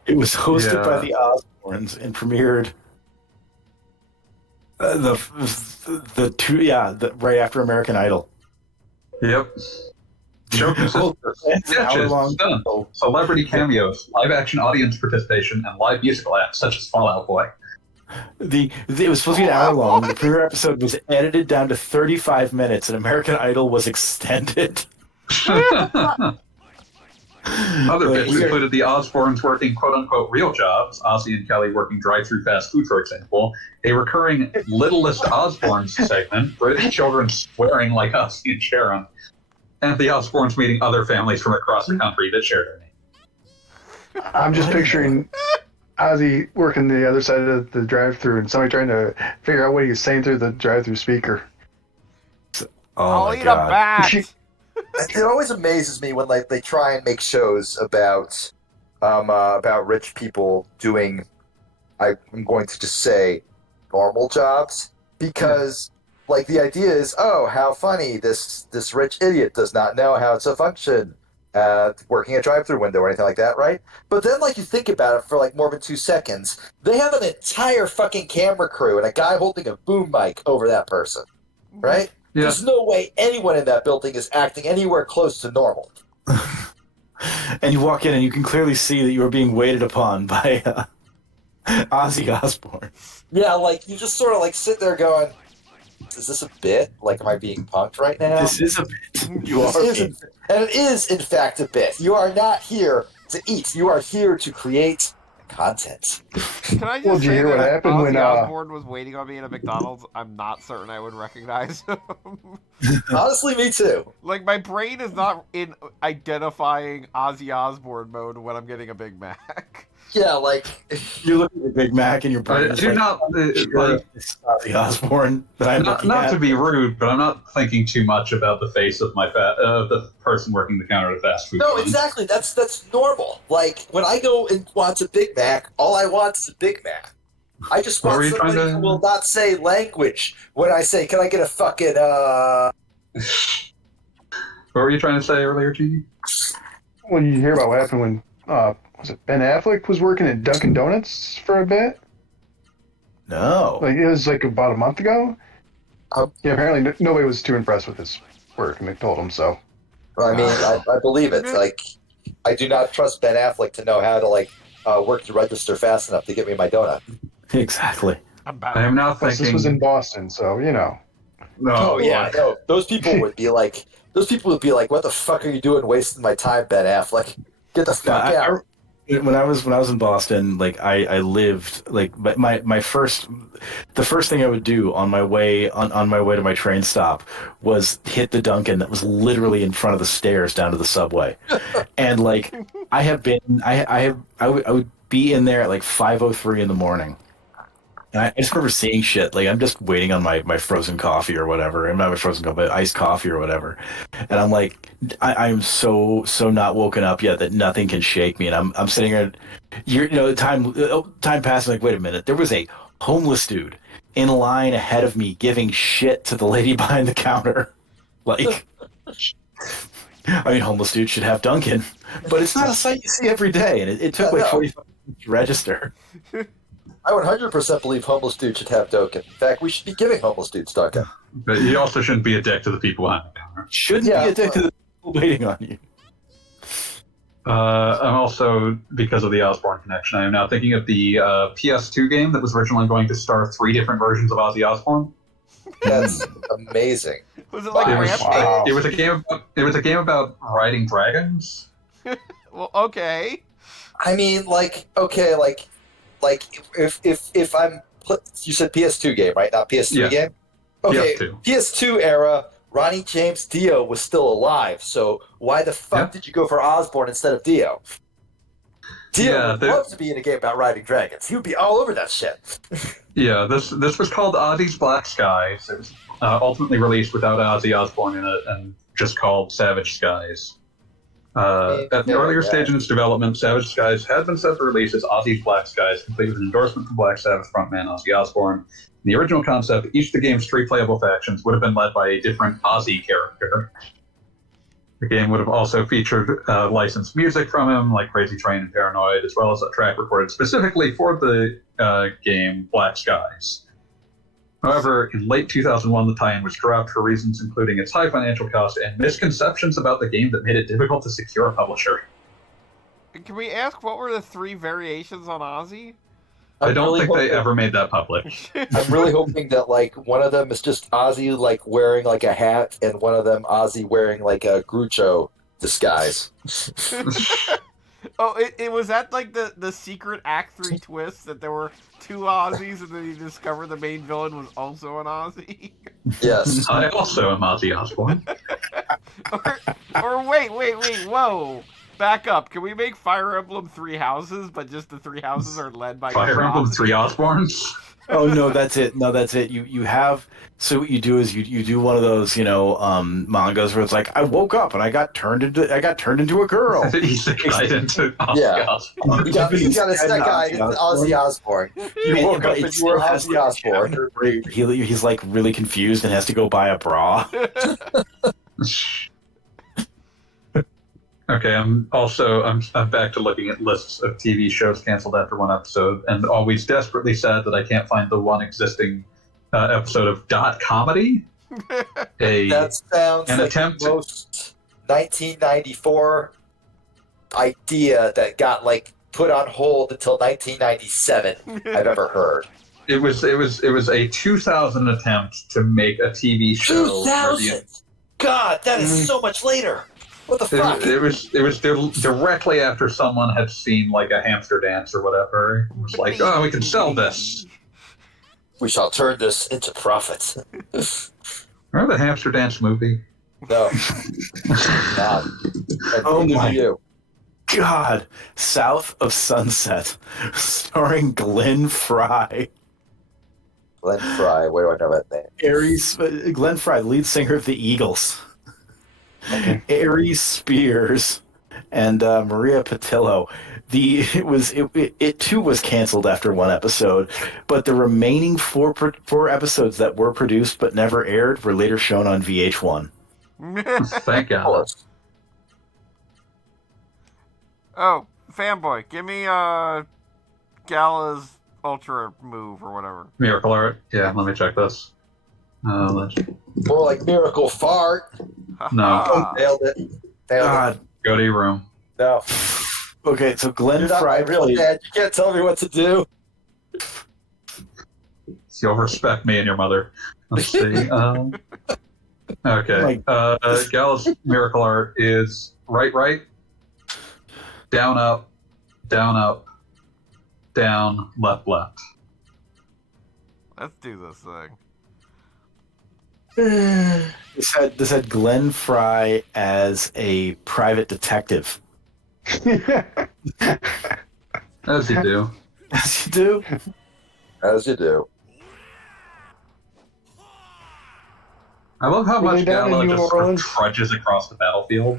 It was hosted by Yeah. the Osbournes and premiered right after American Idol. yep. Show consisted of It's an sketches, hour-long stunts, celebrity cameos, live-action audience participation, and live musical acts such as Fallout Boy. It was supposed to be an hour long. The premiere episode was edited down to 35 minutes, and American Idol was extended. Other bits included the Osbournes working quote-unquote real jobs, Ozzy and Kelly working drive-through fast food, for example, a recurring Littlest Osbournes segment, British children swearing like Ozzy and Sharon, and the Osbournes meeting other families from across the country that shared their name. I'm just picturing Ozzy working the other side of the drive-through and somebody trying to figure out what he was saying through the drive-through speaker. Oh I'll my eat god! a bat. It always amazes me when like they try and make shows about rich people doing. I'm going to just say normal jobs because like the idea is, oh, how funny this rich idiot does not know how to function working a drive-through window or anything like that, right? But then like you think about it for like more than 2 seconds, they have an entire fucking camera crew and a guy holding a boom mic over that person, right? Yeah. There's no way anyone in that building is acting anywhere close to normal. And you walk in and you can clearly see that you are being waited upon by Ozzy Osbourne. Yeah, like you just sort of like sit there going, "Is this a bit? Like, am I being punked right now?" This is a bit. You This are is being- and it is in fact a bit. You are not here to eat. You are here to create content. Can I just Well, did you say hear that what happened Ozzy when, Osbourne was waiting on me at a McDonald's? I'm not certain I would recognize him. Honestly, me too. Like, my brain is not in identifying Ozzy Osbourne mode when I'm getting a Big Mac. Yeah, like You look at the Big Mac and your brain I is do like, not, "Sure, it's Ozzy Osbourne that I'm looking not at." to be rude, but I'm not thinking too much about the face of the person working the counter at a fast food. no, joint. exactly. That's normal. Like when I go and want a Big Mac, all I want is a Big Mac. I just What want were you somebody trying to- who will not say language when I say, "Can I get a fucking What were you trying to say earlier, Genie? When you hear about what happened when was it Ben Affleck was working at Dunkin' Donuts for a bit? No. Like it was like about a month ago. Um, Yeah, apparently nobody was too impressed with his work, and they told him so. I mean, I believe it. Like, I do not trust Ben Affleck to know how to like work the register fast enough to get me my donut. Exactly. I'm I bad. am now Plus, thinking. this was in Boston, so you know. Oh yeah, no. Those people would be like, "What the fuck are you doing, wasting my time, Ben Affleck? Get the fuck out!" When I was in Boston, like I lived like my first the first thing I would do on my way on my way to my train stop was hit the Dunkin' that was literally in front of the stairs down to the subway. And like I would be in there at like 5:03 in the morning. And I just remember seeing shit. Like I'm just waiting on my frozen coffee or whatever. And not my frozen coffee, but iced coffee or whatever. And I'm like, I'm so not woken up yet that nothing can shake me. And I'm sitting there, time passed. I'm like, wait a minute. There was a homeless dude in line ahead of me giving shit to the lady behind the counter. Like, I mean, homeless dude should have Dunkin', but it's not a sight you see every day. And it took like 45 minutes to register. I would 100% believe homeless dudes should have Dunkin'. In fact, we should be giving homeless dudes Dunkin'. But you also shouldn't be a dick to the people behind the counter. Shouldn't Yeah, be addicted to the people waiting on you. I'm also, because of the Osbourne connection, I am now thinking of the PS2 game that was originally going to star 3 different versions of Ozzy Osbourne. That's amazing. Was it like It was, Rampage? Wow. it was a game. It was a game about riding dragons. Well, okay. I mean, like, okay, like if I'm you said PS2 game, right? Not PS3 Yeah. game. Okay, PS2. PS2 era. Ronnie James Dio was still alive, so why the fuck Yeah. did you go for Osborne instead of Dio? Dio Yeah, would the- love to be in a game about riding dragons. He would be all over that shit. Yeah, this was called Ozzy's Black Skies. It was ultimately released without Ozzy Osbourne in it, and just called Savage Skies. At the earlier stage in its development, Savage Skies had been set to release as Ozzy's Black Skies, complete with an endorsement from Black Sabbath frontman Ozzy Osbourne. In the original concept, each of the game's 3 playable factions would have been led by a different Ozzy character. The game would have also featured licensed music from him, like Crazy Train and Paranoid, as well as a track recorded specifically for the game Black Skies. However, in late 2001, the tie-in was dropped for reasons including its high financial cost and misconceptions about the game that made it difficult to secure a publisher. Can we ask what were the 3 variations on Ozzy? I don't think they ever made that public. I'm really hoping that like one of them is just Ozzy like wearing like a hat, and one of them Ozzy wearing like a Groucho disguise. Oh, it was that like the secret Act 3 twist that there were 2 Ozzies and then you discover the main villain was also an Ozzy? Yes. I also am Ozzy Osbourne. or wait, whoa. Back up. Can we make Fire Emblem 3 houses, but just the 3 houses are led by Fire Emblem 3 Osbournes? Oh no, that's it. No, that's it. You have, so what you do is you do one of those mangas where it's like I woke up and I got turned into a girl. Isekai into Ozzy Osbourne. You got a guy into Ozzy Osbourne. You woke up and you were Ozzy Osbourne. He's like really confused and has to go buy a bra. Okay, I'm back to looking at lists of TV shows canceled after 1 episode, and always desperately sad that I can't find the one existing episode of Dot Comedy. That sounds an like attempt the most 1994 idea that got like put on hold until 1997 I've ever heard. It was a 2000 attempt to make a TV show. 2000. God, that is so much later. What the fuck? It was directly after someone had seen like a hamster dance or whatever. It was like, oh, we can sell this. We shall turn this into profit. Remember the hamster dance movie? No. God. Oh my you. God. South of Sunset, starring Glenn Fry. Glenn Fry, where do I know that name? Glenn Fry, lead singer of the Eagles. Aries Spears and Maria Patillo. It too was canceled after 1 episode, but the remaining four episodes that were produced but never aired were later shown on VH1. Thank God. Oh, fanboy, give me Gala's Ultra move or whatever. Miracle Art. Yeah, let me check this. More like Miracle Fart. No. Nailed it. God. Go to your room. No. Okay, so Glenn You're not Fry my real dad. You can't tell me what to do. You'll respect me and your mother. Let's see. Okay. Gala's Miracle Art is right, down, up, down, left. Let's do this thing. This had Glenn Fry as a private detective. As you do. As you do. As you do. I love how Were they much down in Gala New just sort of Orleans? trudges across the battlefield.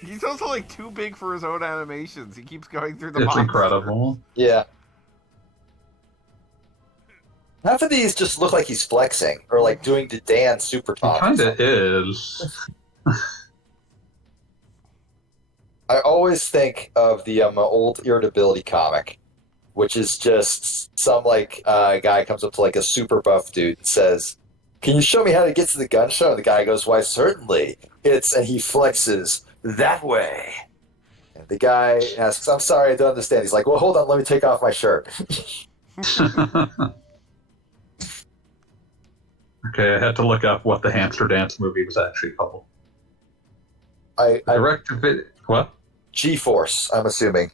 He's also like too big for his own animations. He keeps going through the It's monsters. incredible. Yeah. Half of these just look like he's flexing or like doing the Dan Super It Talk. kind of is. I always think of the old Irritability comic, which is just some like guy comes up to like a super buff dude and says, "Can you show me how to get to the gun show?" And the guy goes, "Why, certainly. And he flexes that way." And the guy asks, "I'm sorry, I don't understand." He's like, "Well, hold on, let me take off my shirt." Okay, I had to look up what the Hamster Dance movie was actually called. I What? G-Force, I'm assuming.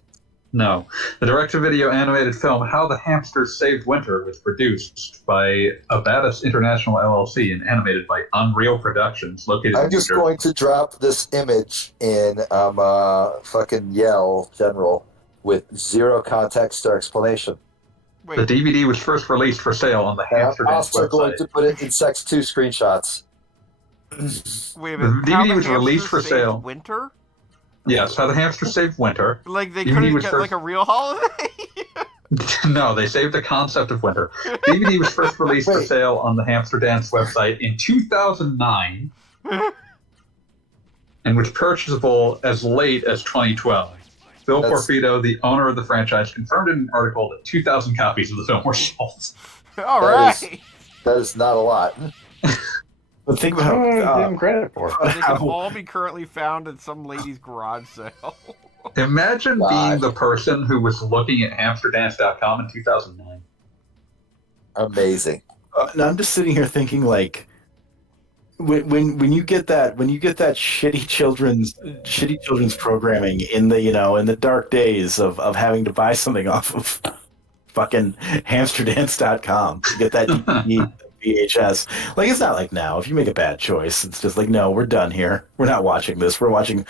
No. The direct-to-video animated film How the Hamsters Saved Winter was produced by Abatis International LLC and animated by Unreal Productions, located I'm in just New Jersey. going to drop this image in fucking Yell General with zero context or explanation. Wait, The DVD was first released for sale on the And Hamster I'm Dance also website. going to put it in Sex 2 screenshots. Wait a The minute. How DVD the was released Hamster for Saved sale. Winter? Yes, How the Hamster Saved Winter. Like they DVD couldn't was get first... like a real holiday. No, they saved the concept of winter. DVD was first released for Wait. sale on the Hamster Dance website in 2009 and was purchasable as late as 2012. Phil Porfido, the owner of the franchise, confirmed in an article that 2,000 copies of the film were sold. All That right. That is not a lot. But think I don't know what to give about him credit for. They can all be currently found at some lady's garage sale. Imagine God. being the person who was looking at hamsterdance.com in 2009. Amazing. now I'm just sitting here thinking like when you get that shitty children's programming in the dark days of having to buy something off of fucking hamsterdance.com to get that DVD VHS. Like, it's not like now. If you make a bad choice, it's just like, no, we're done here. We're not watching this. We're watching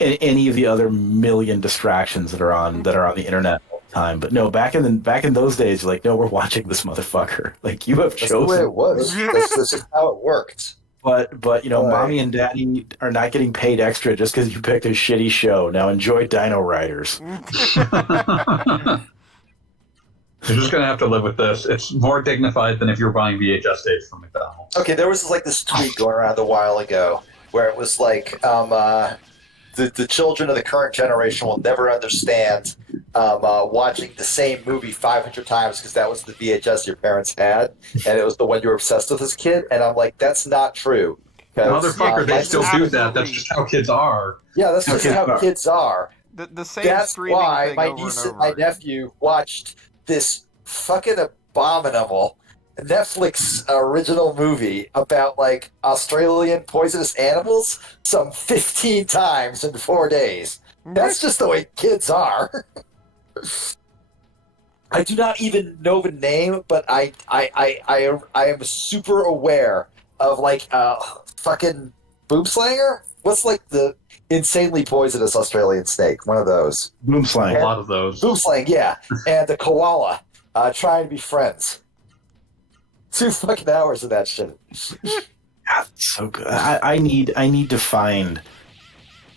any of the other million distractions that are on the internet all the time. But no, back in those days, you're like, no, we're watching this motherfucker. Like, you have That's the way chosen. it was. This is how it worked. But mommy and daddy are not getting paid extra just because you picked a shitty show. Now enjoy Dino Riders. You're just gonna have to live with this. It's more dignified than if you were buying VHS tapes from McDonald's. Okay, there was this tweet going around a while ago where it was like, the children of the current generation will never understand watching the same movie 500 times because that was the VHS your parents had, and it was the one you were obsessed with as a kid. And I'm like, that's not true. Motherfucker, they still do that. absolutely- That's just how kids are. Yeah, that's just how kids are. The same That's screaming why thing my over niece and and my over. nephew watched this fucking abominable Netflix original movie about like Australian poisonous animals some 15 times in 4 days. That's just the way kids are. I do not even know the name, but I am super aware of like fucking boomslanger. What's like the insanely poisonous Australian snake? One of those. Boomslang. A lot of those. Boomslang, yeah, and the koala trying to be friends. 2 fucking hours of that shit. God, so good. I need to find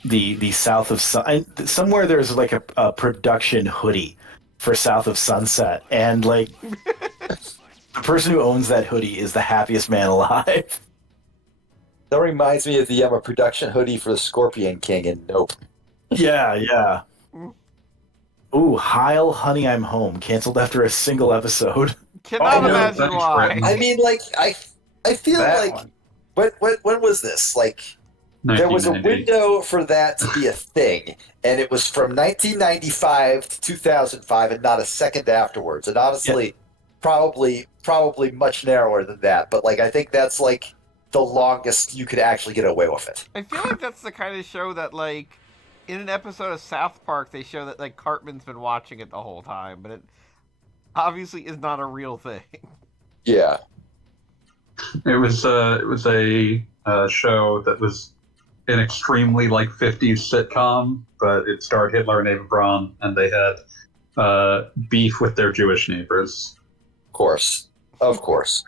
the South of somewhere. There's like a production hoodie for South of Sunset, and like the person who owns that hoodie is the happiest man alive. That reminds me of the production hoodie for the Scorpion King in Nope. Yeah. Ooh, Heil, Honey, I'm Home. Canceled after a single episode. Cannot Oh, no, imagine thanks, why. Britton. I mean, like I feel That like one. when was this? Like there was a 1990. window for that to be a thing, and it was from 1995 to 2005, and not a second afterwards. And honestly, probably much narrower than that. But like I think that's like the longest you could actually get away with it. I feel like that's the kind of show that, like, in an episode of South Park, they show that, like, Cartman's been watching it the whole time, but it obviously is not a real thing. Yeah. It was a show that was an extremely like 50s sitcom, but it starred Hitler and Eva Braun, and they had beef with their Jewish neighbors. Of course.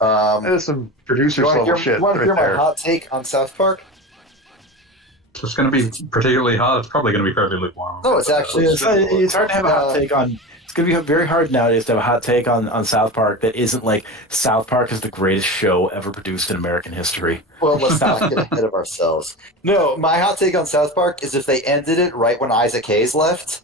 That is some producers You want level to shit hear right my there. hot take on South Park? So it's going to be particularly hot. It's probably going to be fairly lukewarm. No, it's actually It's hard to have a hot take on. It's going to be very hard nowadays to have a hot take on South Park that isn't like South Park is the greatest show ever produced in American history. Well, let's not get ahead of ourselves. No, my hot take on South Park is if they ended it right when Isaac Hayes left,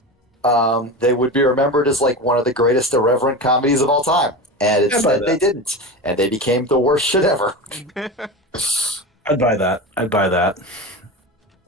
they would be remembered as like one of the greatest irreverent comedies of all time. And instead they didn't, and they became the worst shit ever. I'd buy that.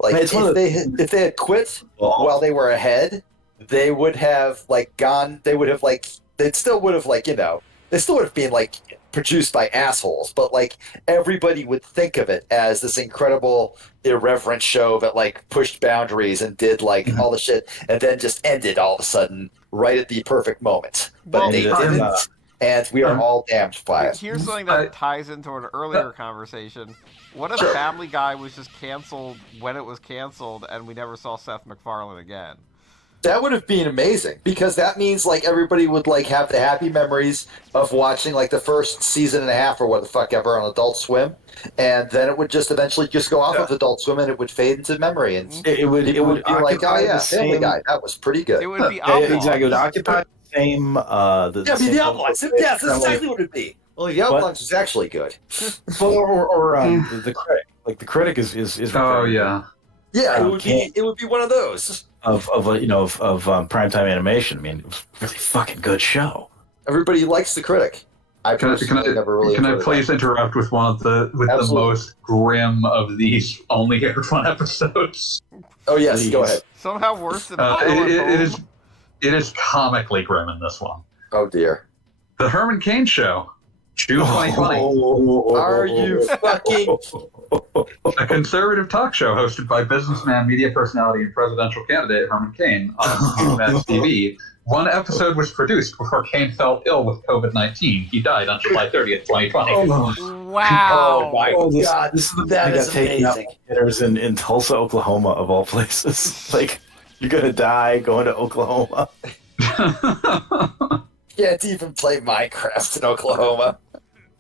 Like It's one of if they had quit while they were ahead, they would have like gone. They would have like they still would have like they still would have been like produced by assholes, but like everybody would think of it as this incredible irreverent show that like pushed boundaries and did like all the shit, and then just ended all of a sudden right at the perfect moment. But Well, they didn't, and we are all damned by it. Here's something that ties into an earlier conversation. What if Family Guy was just canceled when it was canceled, and we never saw Seth MacFarlane again? That would have been amazing because that means like everybody would like have the happy memories of watching like the first season and a half or what the fuck ever on Adult Swim, and then it would just eventually just go off of Adult Swim and it would fade into memory, and It would people would be like, "Oh occupy yeah, the Family same. Guy, that was pretty good." It would be Yeah, exactly. It would oblongs. occupy the same. Yeah, Same the Outlaws. Yes, that's exactly what it'd be. Well, the Outlaws is actually good. Or the critic. Like the critic is Oh yeah. Yeah, it would be one of those. of primetime animation. I mean, it was a really fucking good show. Everybody likes the critic. I personally never really. Can I enjoyed please that. interrupt with the most grim of these only aired one episodes? Oh yes, Please. go ahead. Somehow worse than It is comically grim in this one. Oh dear. The Herman Cain Show, June 2020. Are you fucking? A conservative talk show hosted by businessman, media personality, and presidential candidate Herman Cain on CBS TV. One episode was produced before Cain fell ill with COVID-19. He died on July 30th, 2020. Wow. Oh my god, this is that is taken out amazing. theaters in Tulsa, Oklahoma, of all places. Like, you're gonna die going to Oklahoma. Can't even play Minecraft in Oklahoma.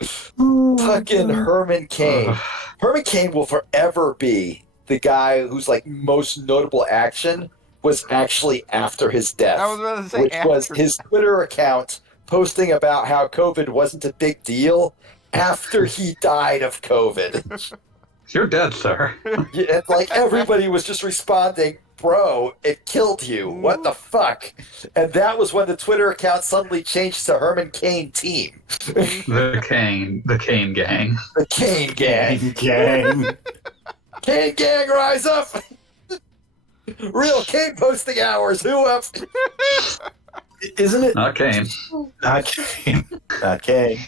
Fucking Herman Cain. Herman Cain will forever be the guy whose like most notable action was actually after his death, I was about to say which was after. his Twitter account posting about how COVID wasn't a big deal after he died of COVID. You're dead, sir. Yeah, and, like everybody was just responding, "Bro, it killed you. What the fuck?" And that was when the Twitter account suddenly changed to Herman Cain Team, The Cain gang. the Cain Gang. Gang. Cain Gang, rise up! Real Cain posting hours. Who up? Isn't it? Not Cain. Not Kane. Not Kane.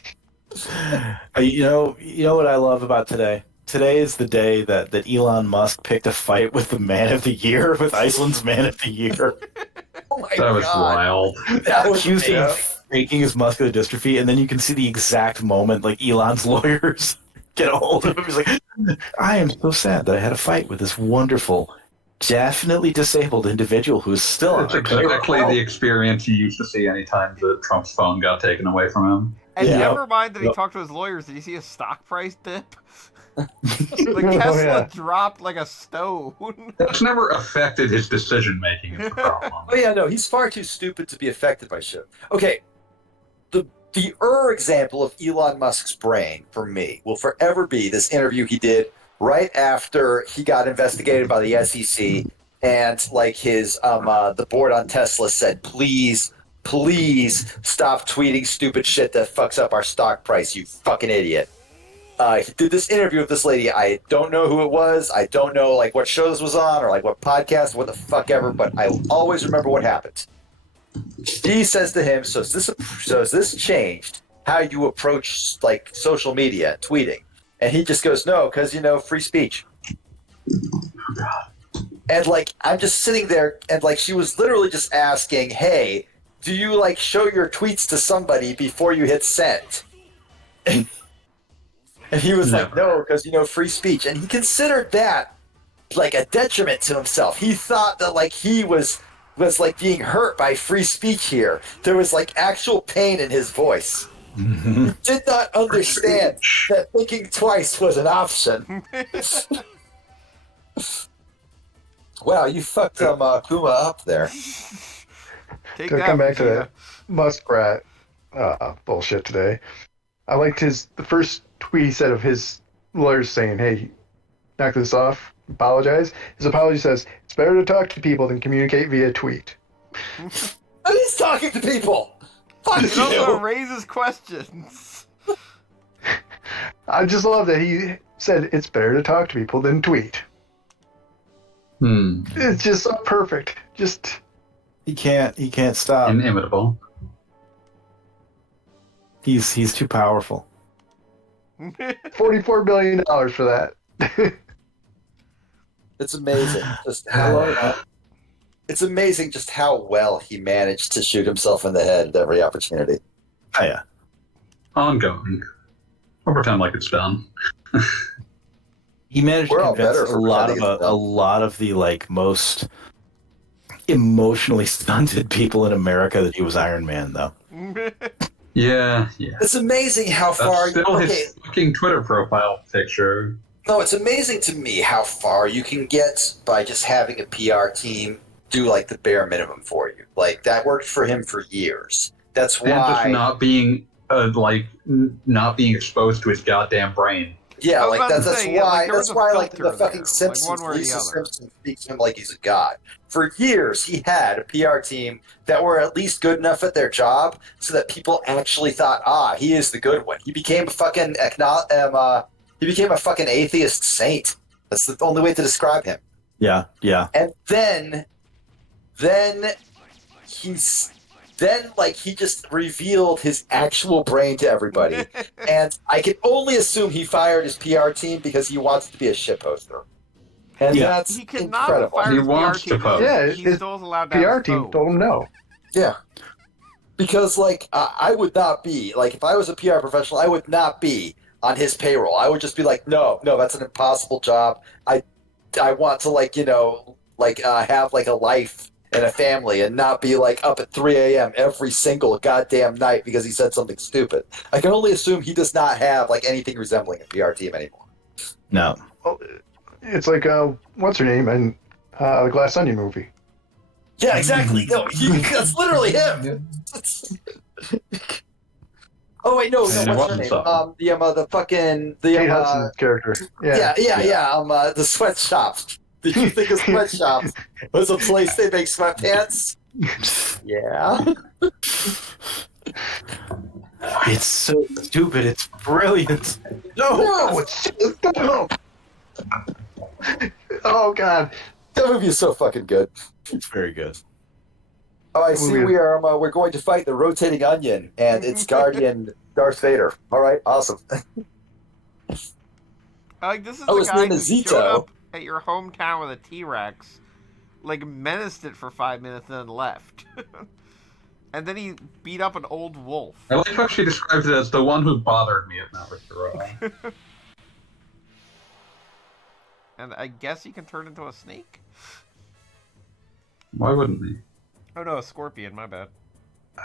You know what I love about today? Today is the day that Elon Musk picked a fight with the Man of the Year, with Iceland's Man of the Year. Oh my That was god. wild. That was Accused him amazing. of faking his muscular dystrophy, and then you can see the exact moment like Elon's lawyers get a hold of him. He's like, I am so sad that I had a fight with this wonderful, definitely disabled individual who's still on It's our payroll." exactly the experience you used to see anytime that Trump's phone got taken away from him. And Yeah. never mind that he Yep. talked to his lawyers. Did you see his stock price dip? The Tesla yeah. dropped like a stone. That's never affected his decision making. Is the problem. Oh yeah, no, he's far too stupid to be affected by shit. Okay, the example of Elon Musk's brain for me will forever be this interview he did right after he got investigated by the SEC, and like his the board on Tesla said, please stop tweeting stupid shit that fucks up our stock price, you fucking idiot. He did this interview with this lady. I don't know who it was. I don't know like what show this was on or like what podcast, what the fuck ever, but I always remember what happened. She says to him, so has this changed how you approach like social media, tweeting? And he just goes, no, because free speech. And like I'm just sitting there and like she was literally just asking, hey, do you like show your tweets to somebody before you hit send? And he was like, no, because, free speech. And he considered that like a detriment to himself. He thought that like he was like being hurt by free speech here. There was like actual pain in his voice. He did not understand that thinking twice was an option. Wow, you fucked Kuma up there. Take To that, come back to Vegeta. that muskrat bullshit today, I liked the first tweet he said of his lawyers saying, hey, knock this off, apologize. His apology says, it's better to talk to people than communicate via tweet. And he's talking to people. Fuck It also you. raises questions. I just love that he said it's better to talk to people than tweet. It's just so perfect. Just He can't stop. Inimitable. He's too powerful. $44 billion for that. It's amazing just how well he managed to shoot himself in the head at every opportunity. Oh yeah. Ongoing. I'll pretend like it's done. He managed We're to all convince better a for lot pretending of it's done. a lot of the like most emotionally stunted people in America that he was Iron Man, though. Yeah. It's amazing how That's far. still his fucking Twitter profile picture. No, it's amazing to me how far you can get by just having a PR team do like the bare minimum for you. Like that worked for him for years. That's And just why. not being exposed to his goddamn brain. Yeah, I was like about to that's say, yeah, why. like, there That's was a why, like in the filter fucking there, Simpsons, like one way or the Lisa other. Simpson speaks to him like he's a god. For years, he had a PR team that were at least good enough at their job, so that people actually thought, he is the good one. He became a fucking he became a fucking atheist saint. That's the only way to describe him. Yeah. And then he's like he just revealed his actual brain to everybody. And I can only assume he fired his PR team because he wants to be a shitposter. And Yeah. that's He could not have incredible. fired He his wants PR to team. post. Yeah, He his still is allowed to have PR his team phone. told him no. Yeah. Because, like, I would not be, like, if I was a PR professional, I would not be on his payroll. I would just be like, no, that's an impossible job. I want to, like, have, like, a life and a family and not be, like, up at 3 a.m. every single goddamn night because he said something stupid. I can only assume he does not have, like, anything resembling a PR team anymore. No. Well, it's like what's her name in the Glass Onion movie. Yeah, exactly. No, that's literally him. Oh wait, no, And it what's her wasn't name? so. Kate Hudson's character. Yeah. The sweatshops. Did you think a sweatshop was a place they make sweatpants? Yeah. It's so stupid. It's brilliant. No, No. Oh God. that movie is so fucking good. It's very good. Oh, I see. Movie. We're going to fight the rotating onion, and its guardian, Darth Vader. All right, awesome. Like, this is Oh, the his guy name who is showed Zito. up at your hometown with a T-Rex, like, menaced it for 5 minutes and then left. And then he beat up an old wolf. I like how she describes it as the one who bothered me at Naruto. And I guess he can turn into a snake? Why wouldn't he? Oh no, a scorpion, my bad.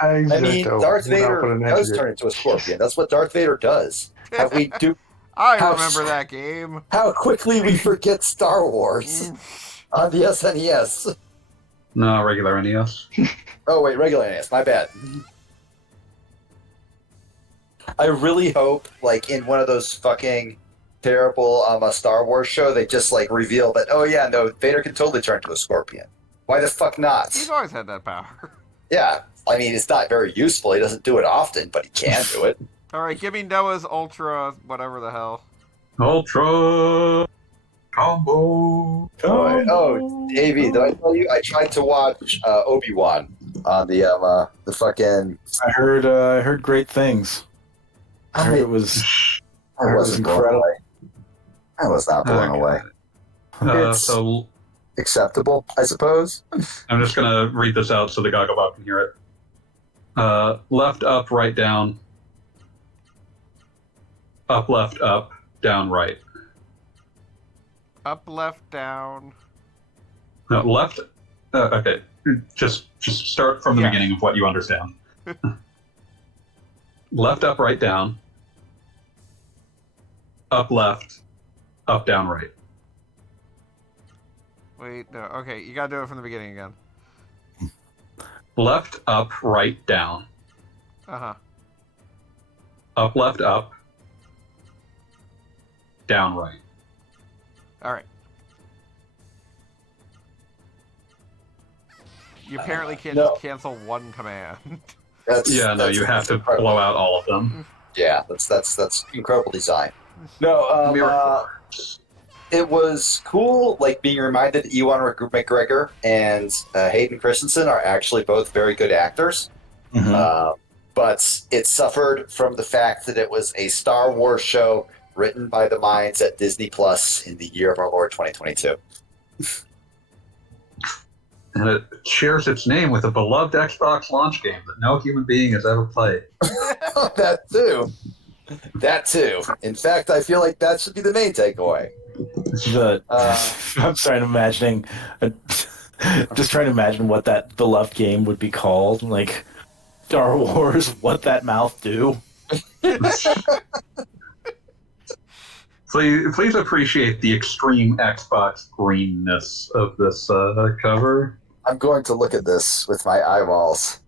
I mean, Exacto. Darth Without Vader putting an does adjective. turn into a scorpion. That's what Darth Vader does. How I remember that game. How quickly we forget Star Wars on the SNES. No, regular NES. Oh wait, regular NES. My bad. I really hope, like in one of those fucking terrible Star Wars show, they just like reveal that. Oh yeah, no, Vader can totally turn into a scorpion. Why the fuck not? He's always had that power. Yeah, I mean it's not very useful. He doesn't do it often, but he can do it. Alright, give me Noah's Ultra, whatever the hell. Ultra combo. Oh, AV, did I tell you I tried to watch Obi-Wan on the fucking. I heard great things. I heard it was I wasn't blown incredible. away. I was not blown Okay. away. It's So acceptable, I suppose. I'm just gonna read this out so the Gogglebot can hear it. Left, up, right, down. Up, left, up, down, right. Up, left, down. No, left. Okay, just start from the Yeah. beginning of what you understand. Left, up, right, down. Up, left, up, down, right. Wait, no, okay, you gotta do it from the beginning again. Left, up, right, down. Uh-huh. Up, left, up, down, right. Alright. You apparently can't no. just cancel one command. That's You have to incredible. blow out all of them. Yeah, that's incredible design. No, Miracle. it was cool, like being reminded that Ewan McGregor and Hayden Christensen are actually both very good actors. Mhm. But it suffered from the fact that it was a Star Wars show written by the minds at Disney Plus in the year of our Lord 2022. And it shares its name with a beloved Xbox launch game that no human being has ever played. That too. That too. In fact, I feel like that should be the main takeaway. I'm starting imagining Just trying to imagine what that beloved game would be called, like Star Wars. What that mouth do? Please appreciate the extreme Xbox greenness of this cover. I'm going to look at this with my eyeballs.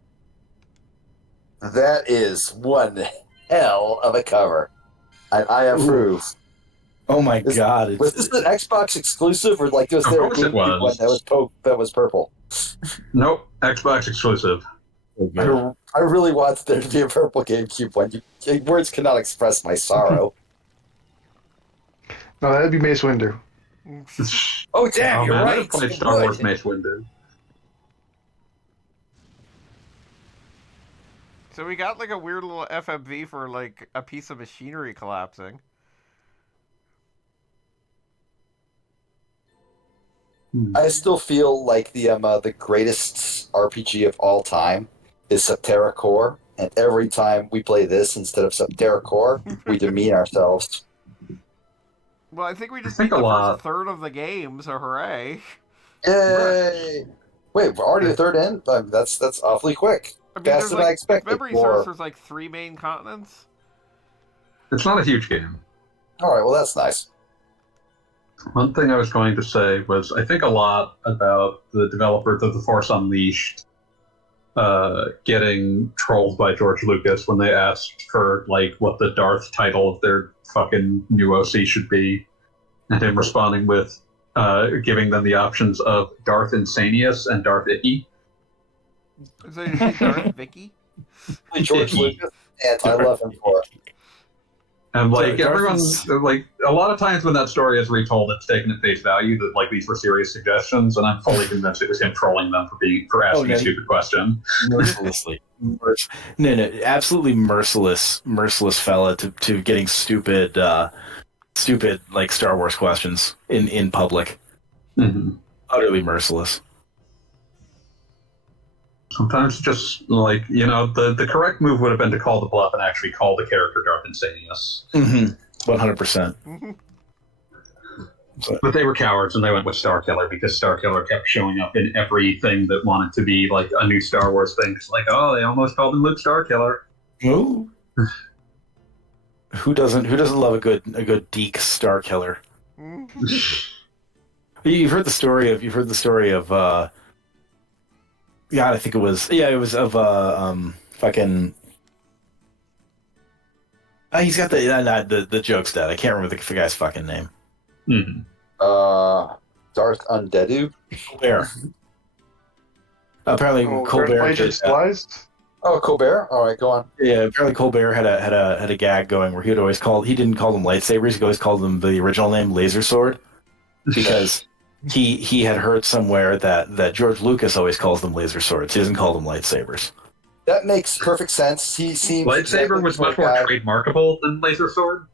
That is one hell of a cover. I approve. Oh my god! Was this an Xbox exclusive, or like was Of there a course it GameCube was. one that was purple? Nope, Xbox exclusive. I really want there to be a purple GameCube one. Words cannot express my sorrow. No, that'd be Mace Windu. Oh damn, you're man, right. I played It Star would. Wars Mace Windu. So we got like a weird little FMV for like a piece of machinery collapsing. I still feel like the greatest RPG of all time is Subterra Core, and every time we play this instead of Subterra Core, we demean ourselves. Well, I think we just think beat a the lot. first third of the game, so hooray! Yay! Wait, we're already a third in? That's awfully quick. I mean, Faster there's than I like, if expected. memory serves, there's like 3 main continents. It's not a huge game. All right, well that's nice. One thing I was going to say was I think a lot about the developers of The Force Unleashed getting trolled by George Lucas when they asked for like what the Darth title of their fucking new OC should be, and him responding with giving them the options of Darth Insanius and Darth Icky. So you say Darth Vicky? George Lucas, and I love him for it. And like Darth everyone's like a lot of times when that story is retold, it's taken at face value that like these were serious suggestions, and I'm fully convinced it was him trolling them for asking a stupid question. Mercilessly, no, absolutely merciless fella to getting stupid like Star Wars questions in public. Mm-hmm. Utterly merciless. Sometimes just like, the correct move would have been to call the bluff and actually call the character Darth Insanius. 100%. But they were cowards and they went with Starkiller because Starkiller kept showing up in everything that wanted to be like a new Star Wars thing. It's like, oh, they almost called him Luke Starkiller. Ooh. Who doesn't love a good Deke Starkiller? You've heard the story of God, I think it was of fucking. He's got the joke's dead. I can't remember the guy's fucking name. Mm-hmm. Darth Undeadu. Colbert. Apparently, Colbert Oh, Colbert. All right, go on. Yeah, apparently Colbert had a gag going where he didn't call them lightsabers. He always called them the original name Laser Sword because he had heard somewhere that George Lucas always calls them laser swords. He doesn't call them lightsabers. That makes perfect sense. He seems lightsaber was much more trademarkable than laser sword.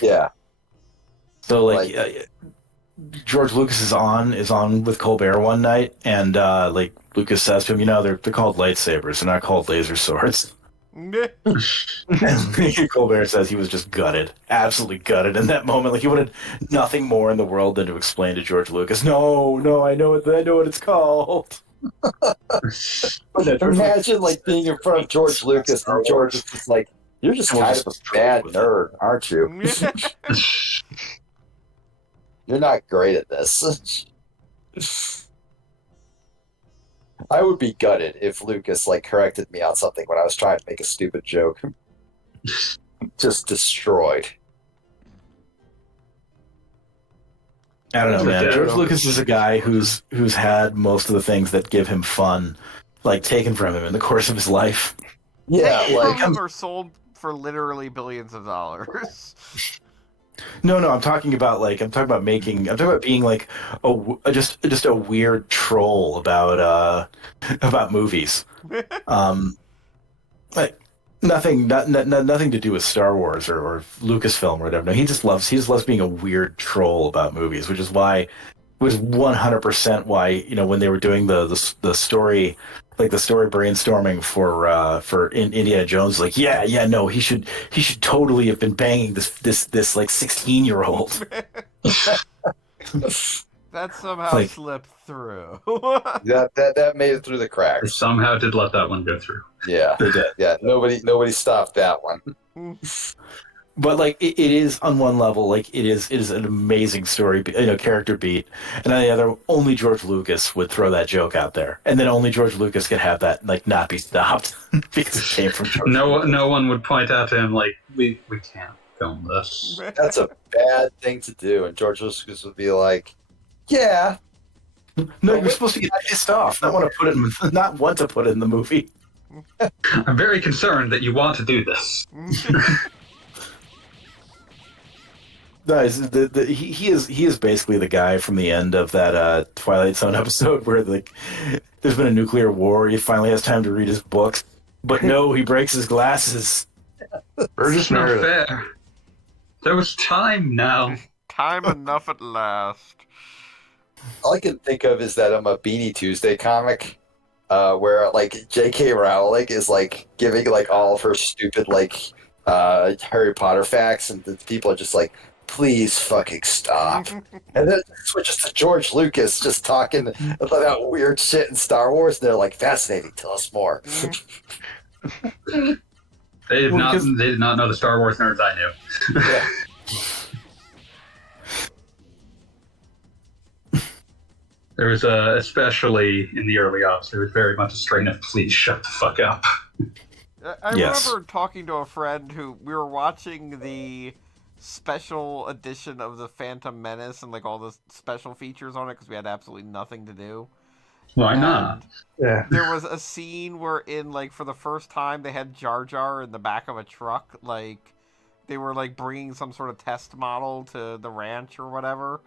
Yeah. So George Lucas is on with Colbert one night, and like Lucas says to him, they're called lightsabers. They're not called laser swords. And Colbert says he was just gutted, absolutely gutted in that moment. Like he wanted nothing more in the world than to explain to George Lucas, no, I know what it's called. Imagine like being in front of George Lucas, and George is just like, "You're just kind of a bad nerd, aren't you? You're not great at this." I would be gutted if Lucas corrected me on something when I was trying to make a stupid joke. Just destroyed. I don't know, man. George Lucas is a guy who's had most of the things that give him fun, taken from him in the course of his life. Yeah, some are sold for literally billions of dollars. No, I'm talking about being just a weird troll about movies. Nothing to do with Star Wars or Lucasfilm or whatever. No, he just loves being a weird troll about movies, which is why it was 100% why when they were doing the story. The story brainstorming for Indiana Jones, he should totally have been banging this 16-year-old. That somehow Like- slipped through. That made it through the They cracks. somehow did let that one go through. Yeah, They did. yeah. Nobody stopped that one. But like it is on one level, like it is an amazing story, character beat, and on the other, only George Lucas would throw that joke out there, and then only George Lucas could have that like not be stopped because it came from George. Lucas. No one would point out to him like we can't film this. That's a bad thing to do. And George Lucas would be like, "Yeah, No, you're supposed to get pissed off, not want to put it in the movie. I'm very concerned that you want to do this. No, he is basically the guy from the end of that Twilight Zone episode where like there's been a nuclear war. He finally has time to read his books, but no, he breaks his glasses. Burgess It's not Meredith. fair. There was time now. Time enough at last. all I can think of is that I'm a Beanie Tuesday comic, where like J.K. Rowling is like giving like all of her stupid like Harry Potter facts, and the people are just like, "Please fucking stop." And then it switches to George Lucas just talking about weird shit in Star Wars, and they're like, "Fascinating. Tell us more." They did Well, not. because- They did not know the Star Wars nerds I knew. Yeah. There was especially in the early ops, there was very much a strain of "please shut the fuck up." I Yes. remember talking to a friend who we were watching the special edition of the Phantom Menace and like all the special features on it because we had absolutely nothing to do. Why And not? Yeah. there was a scene where in like for the first time they had Jar Jar in the back of a truck, like they were like bringing some sort of test model to the ranch or whatever.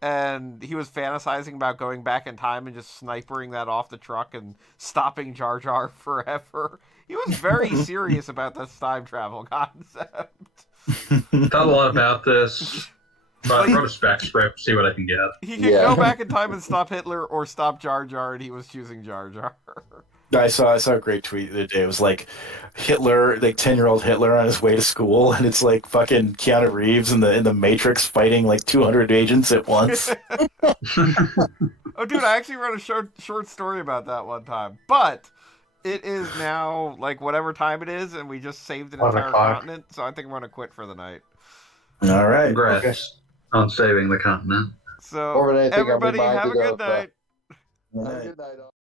And he was fantasizing about going back in time and just snipering that off the truck and stopping Jar Jar forever. He was very serious about this time travel concept. Thought a lot about this. But I wrote a spec script, see what I can get. He could Yeah. go back in time and stop Hitler or stop Jar Jar, and he was choosing Jar Jar. I saw a great tweet the other day. It was like Hitler, like 10-year-old Hitler on his way to school, and it's like fucking Keanu Reeves in the Matrix fighting like 200 agents at once. Oh, dude, I actually wrote a short story about that one time. But it is now like whatever time it is, and we just saved an 11 entire o'clock. continent. So I think I'm gonna quit for the night. All right. Congrats on saving the continent. So More than anything, I'll be everybody have a reminded good of, night. Have a good night, all.